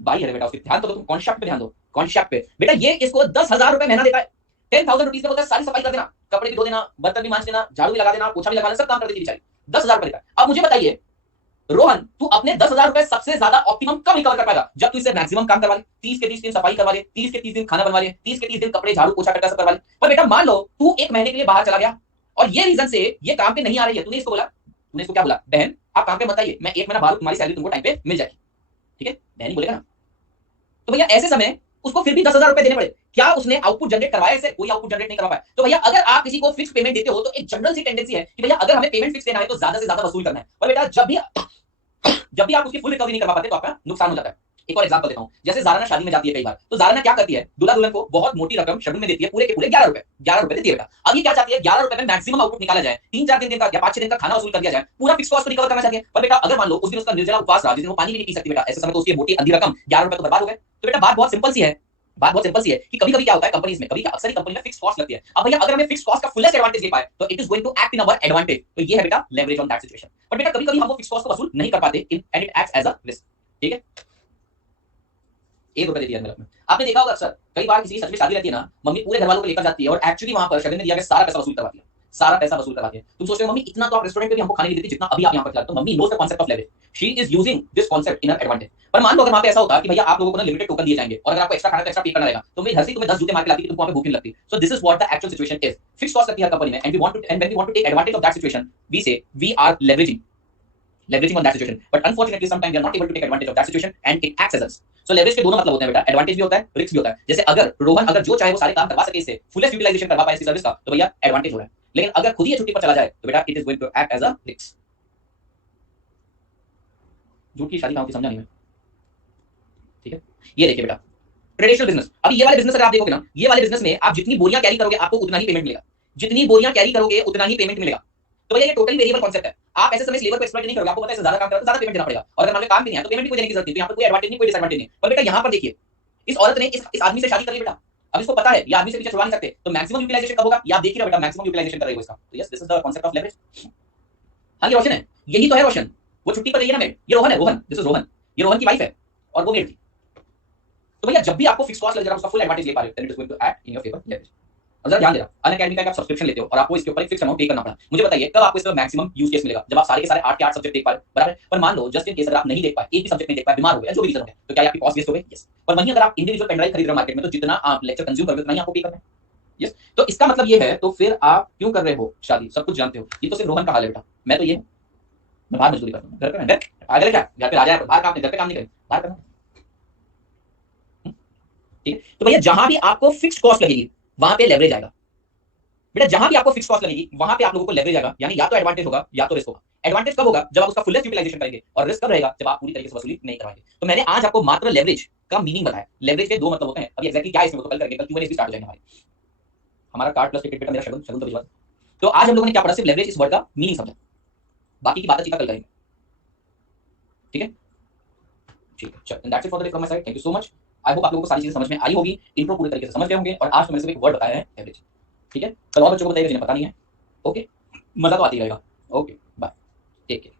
बाई है बेटा, उसके ध्यान तो दो, तुम कॉन्सेप्ट पे ध्यान दो, कॉन्सेप्ट पे। बेटा ये इसको 10,000 रुपए महीना देता है, 10,000 रुपीज में बोलता है सारी सफाई कर देना, कपड़े भी धो देना, बर्तन भी मांज देना, झाड़ू भी लगा देना, पोछा भी लगा देना, सब काम कर देती बेचारी, 10,000 रुपए देता है। अब मुझे बताइए रोहन तू अपने 10,000 रुपए सबसे ज्यादा ऑप्टिमम कब रिकवर कर पाएगा? जब तू इसे मैक्सिमम काम करवा ले, 30 के 30 दिन सफाई करवा ले, 30 के 30 दिन खाना बनवा ले, 30 के 30 दिन कपड़े झाड़ू पोछा करता सब करवा ले। पर बेटा मान लो तू एक महीने के लिए बाहर चला गया और ये रीजन से ये काम पे नहीं आ रही है, तूने इसको बोला, तूने इसको क्या बोला, बहन आप काम पे मत आइए, मैं एक महीना बाहर, तुम्हारी सैलरी तुमको टाइम पे मिल जाएगी, ठीक है, बहन ही बोलेगा ना। तो भैया ऐसे समय उसको फिर भी 10,000 रुपए देने पड़े, क्या उसने आउटपुट जनरेट करवाया? इसे कोई आउटपुट जनरेट नहीं करवा पाया। तो भैया अगर आप किसी को फिक्स पेमेंट देते हो तो एक जनरल सी टेंडेंसी है कि भैया अगर हमें पेमेंट फिक्स देना है तो ज्यादा से ज्यादा वसूल करना है। पर बेटा जब भी आप उसकी फुल रिकवरी नहीं करवा पाते तो आपका नुकसान हो जाता है। एक और एग्जांपल देता हूं, जैसे जाराना शादी में जाती है कई बार, तो जाराना क्या करती है, दूल्हा दुल्हन को बहुत मोटी रकम शगुन में देती है, पूरे के पूरे 11 रुपए, 11 रुपए देती है बेटा। अब ये क्या चाहती है, 11 रुपए में मैक्सिमम आउटपुट निकाला जाए, 3-4 दिन का या 5-6 दिन का खाना वसूल कर दिया जाए, पूरा फिक्स कॉस्ट को रिकवर करना चाहती है। पर बेटा अगर मान लो उस दिन उसका निर्जला उपवास रहा, जिस दिन वो पानी भी नहीं पी सकती बेटा, ऐसे समय तो उसकी मोटी अंधी रकम 11 रुपए तो बर्बाद हो गए। तो बेटा बात बहुत सिंपल सी है, बात बहुत सिंपल सी है कि कभी-कभी क्या होता है कंपनीज में, कभी अक्सर ही कंपनी में फिक्स कॉस्ट लगती है। अब भैया अगर हमें फिक्स कॉस्ट का फुलेस्ट एडवांटेज ले पाए तो it is going to act in our advantage. तो ये है बेटा leverage on that situation. But बेटा कभी-कभी हम वो फिक्स कॉस्ट को वसूल नहीं कर पाते and it acts as a risk, ठीक है। 1 रुपए देती है मेरे में, आपने देखा होगा अक्सर कई बार किसी सच में शादी रहती है ना, मम्मी पूरे घर वालों को लेकर जाती है और एक्चुअली वहां पर शगन में दिया गया सारा पैसा वसूल करवाती है, सारा पैसा वसूल करवाती है। तुम सोचते हो मम्मी इतना तो आप रेस्टोरेंट पे भी हमको खाने नहीं देती जितना अभी आप यहाँ पर खिलाते हो। Mummy knows the concept of leverage, she is using this concept in her advantage. पर मान लो अगर वहां पे ऐसा होता कि भैया आप लोगों को ना लिमिटेड टोकन दिए जाएंगे और अगर आपको एक्स्ट्रा खाना तो एक्स्ट्रा पे करना रहेगा, तो मेरी हर तुम्हें 10 जूते मार के लाती कि तुमको वहां पे भूख नहीं लगती। So this is what the actual situation is, fix cost लगती है कंपनी में and we want to, and when we want to take advantage of that situation we say we are leveraging, leveraging on that situation, but unfortunately sometimes we are not able to take advantage of that situation and it acts as us. So leverage के दोनों मतलब होते हैं बेटा, advantage भी होता है, risk भी होता है। जैसे अगर रोहन अगर जो चाहे वो सारे काम करवा सके इससे, फुलेस्ट यूटिलाइजेशन करवा पाए इसकी सर्विस का, तो भैया एडवांटेज हो रहा है। लेकिन अगर खुद ही ये छुट्टी पर चला जाए तो बेटा it is going to act as a risk. झूठ की शादी कहां होती समझा नहीं मैं, ठीक है। ये देखिए बेटा ट्रेडिशनल बिजनेस, अभी ये वाले बिजनेस अगर आप देखोगे ना, ये वाले बिजनेस में आप जितनी बोरियां कैरी करोगे आपको उतना ही पेमेंट मिलेगा, जितनी बोरियां कैरी करोगे उतना ही पेमेंट मिलेगा। तो भैया ये टोटली वेरिएबल कांसेप्ट है। आप ऐसे समय लेबर को एक्सप्लॉइट नहीं करोगे, आपको पता है इससे ज्यादा काम करोगे तो ज्यादा पेमेंट देना पड़ेगा, और अगर मान लो काम भी नहीं है तो पेमेंट भी कोई देने की जरूरत नहीं, तो यहाँ पर कोई एडवांटेज नहीं कोई डिसएडवांटेज नहीं। पर बेटा यहाँ पर देखिए इस औरत ने इस आदमी से शादी कर ली बेटा, अब इसको पता है ये आदमी से पीछे छुड़ा नहीं सकते, तो मैक्सिमम यूटिलाइजेशन कब होगा ये आप देख ही रहे हो बेटा, मैक्सिमम यूटिलाइजेशन करेगा इसका। तो yes this is the concept of leverage. हाँ ये रोशन है, यही तो है रोशन, वो छुट्टी पर गई है ना मेड, ये रोहन है, रोहन दिस इज रोहन, ये रोहन की वाइफ है और वो मेड थी। तो भैया जब भी आपको फिक्स कॉस्ट लग जाएगा उसका फुल एडवांटेज ले पा रहे हो, then it is going to act in your favour leverage. अब जरा ध्यान देना, अनअकैडमी का आप सब्सक्रिप्शन लेते हो और आपको इसके ऊपर एक फिक्स अमाउंट पे करना पड़ा, मुझे बताइए कब आपको इसका मैक्सिमम यूज केस मिलेगा, जब आप सारे के सारे 8 के 8 सब्जेक्ट देख पाए, बराबर है। पर मान लो जस्ट इन केस अगर आप नहीं देख पाए, एक भी सब्जेक्ट नहीं देख पाए, बीमार हो गए, जो भी रीजन हो गया, तो क्या आपकी कॉस्ट वेस्ट हो गई? यस। पर वहीं अगर आप इंडिविजुअल पेन ड्राइव खरीद रहे हो मार्केट में, तो जितना आप लेक्चर कंज्यूम करोगे उतना ही आपको पे करना है। यस, तो इसका मतलब ये है, तो फिर आप क्यों कर रहे हो शादी, सब कुछ जानते हो। ये तो सिर्फ रोहन का हाल है बेटा, मैं तो ये हूं, मैं बाहर मजदूरी करता हूं, घर पे आगे क्या घर पे आ जाए, बाहर काम नहीं, घर पे काम नहीं करें, बाहर करना, ठीक है। तो भैया जहां भी आपको फिक्स्ड कॉस्ट लगेगी वहां पे लेवरेज आएगा बेटा, जहां भी आपको फिक्स कॉस्ट लगेगी वहां पे आप लोगों को लेवरेज आएगा, यानी या तो एडवांटेज होगा या तो रिस्क होगा। एडवांटेज कब होगा? जब आप उसका फुलेस्ट यूटिलाइजेशन करेंगे, और रिस्क कब रहेगा? जब आप पूरी तरीके से वसूली नहीं करवाएंगे। तो मैंने आज आपको मात्र लेवरेज का मीनिंग बताया। लेवरेज के दो मतलब होते हैं, अभी एक्जैक्टली क्या है इसमें तो कल करेंगे, कल Q&A भी स्टार्ट हो जाएंगे हमारे। हमारा कार्ड प्लस टिकट बेटा मेरा शगुन शगुन तो भिजवा। तो आज हम लोगों ने क्या पढ़ा? सिर्फ लेवरेज इस वर्ड का मीनिंग समझा, बाकी की बातें कल करेंगे, ठीक है। ठीक है, चलो that's it for the day from my side, thank you so much. I hope आप लोगों को सारी चीजें समझ में आई होगी, इंट्रो पूरी तरीके से समझ गए होंगे, और आज तो मैंने सिर्फ एक वर्ड बताया है एवरेज, ठीक है। कल और बच्चों को बताइएगा जिन्हें पता नहीं है, ओके, मजा तो आती रहेगा, ओके बाय, टेक केयर।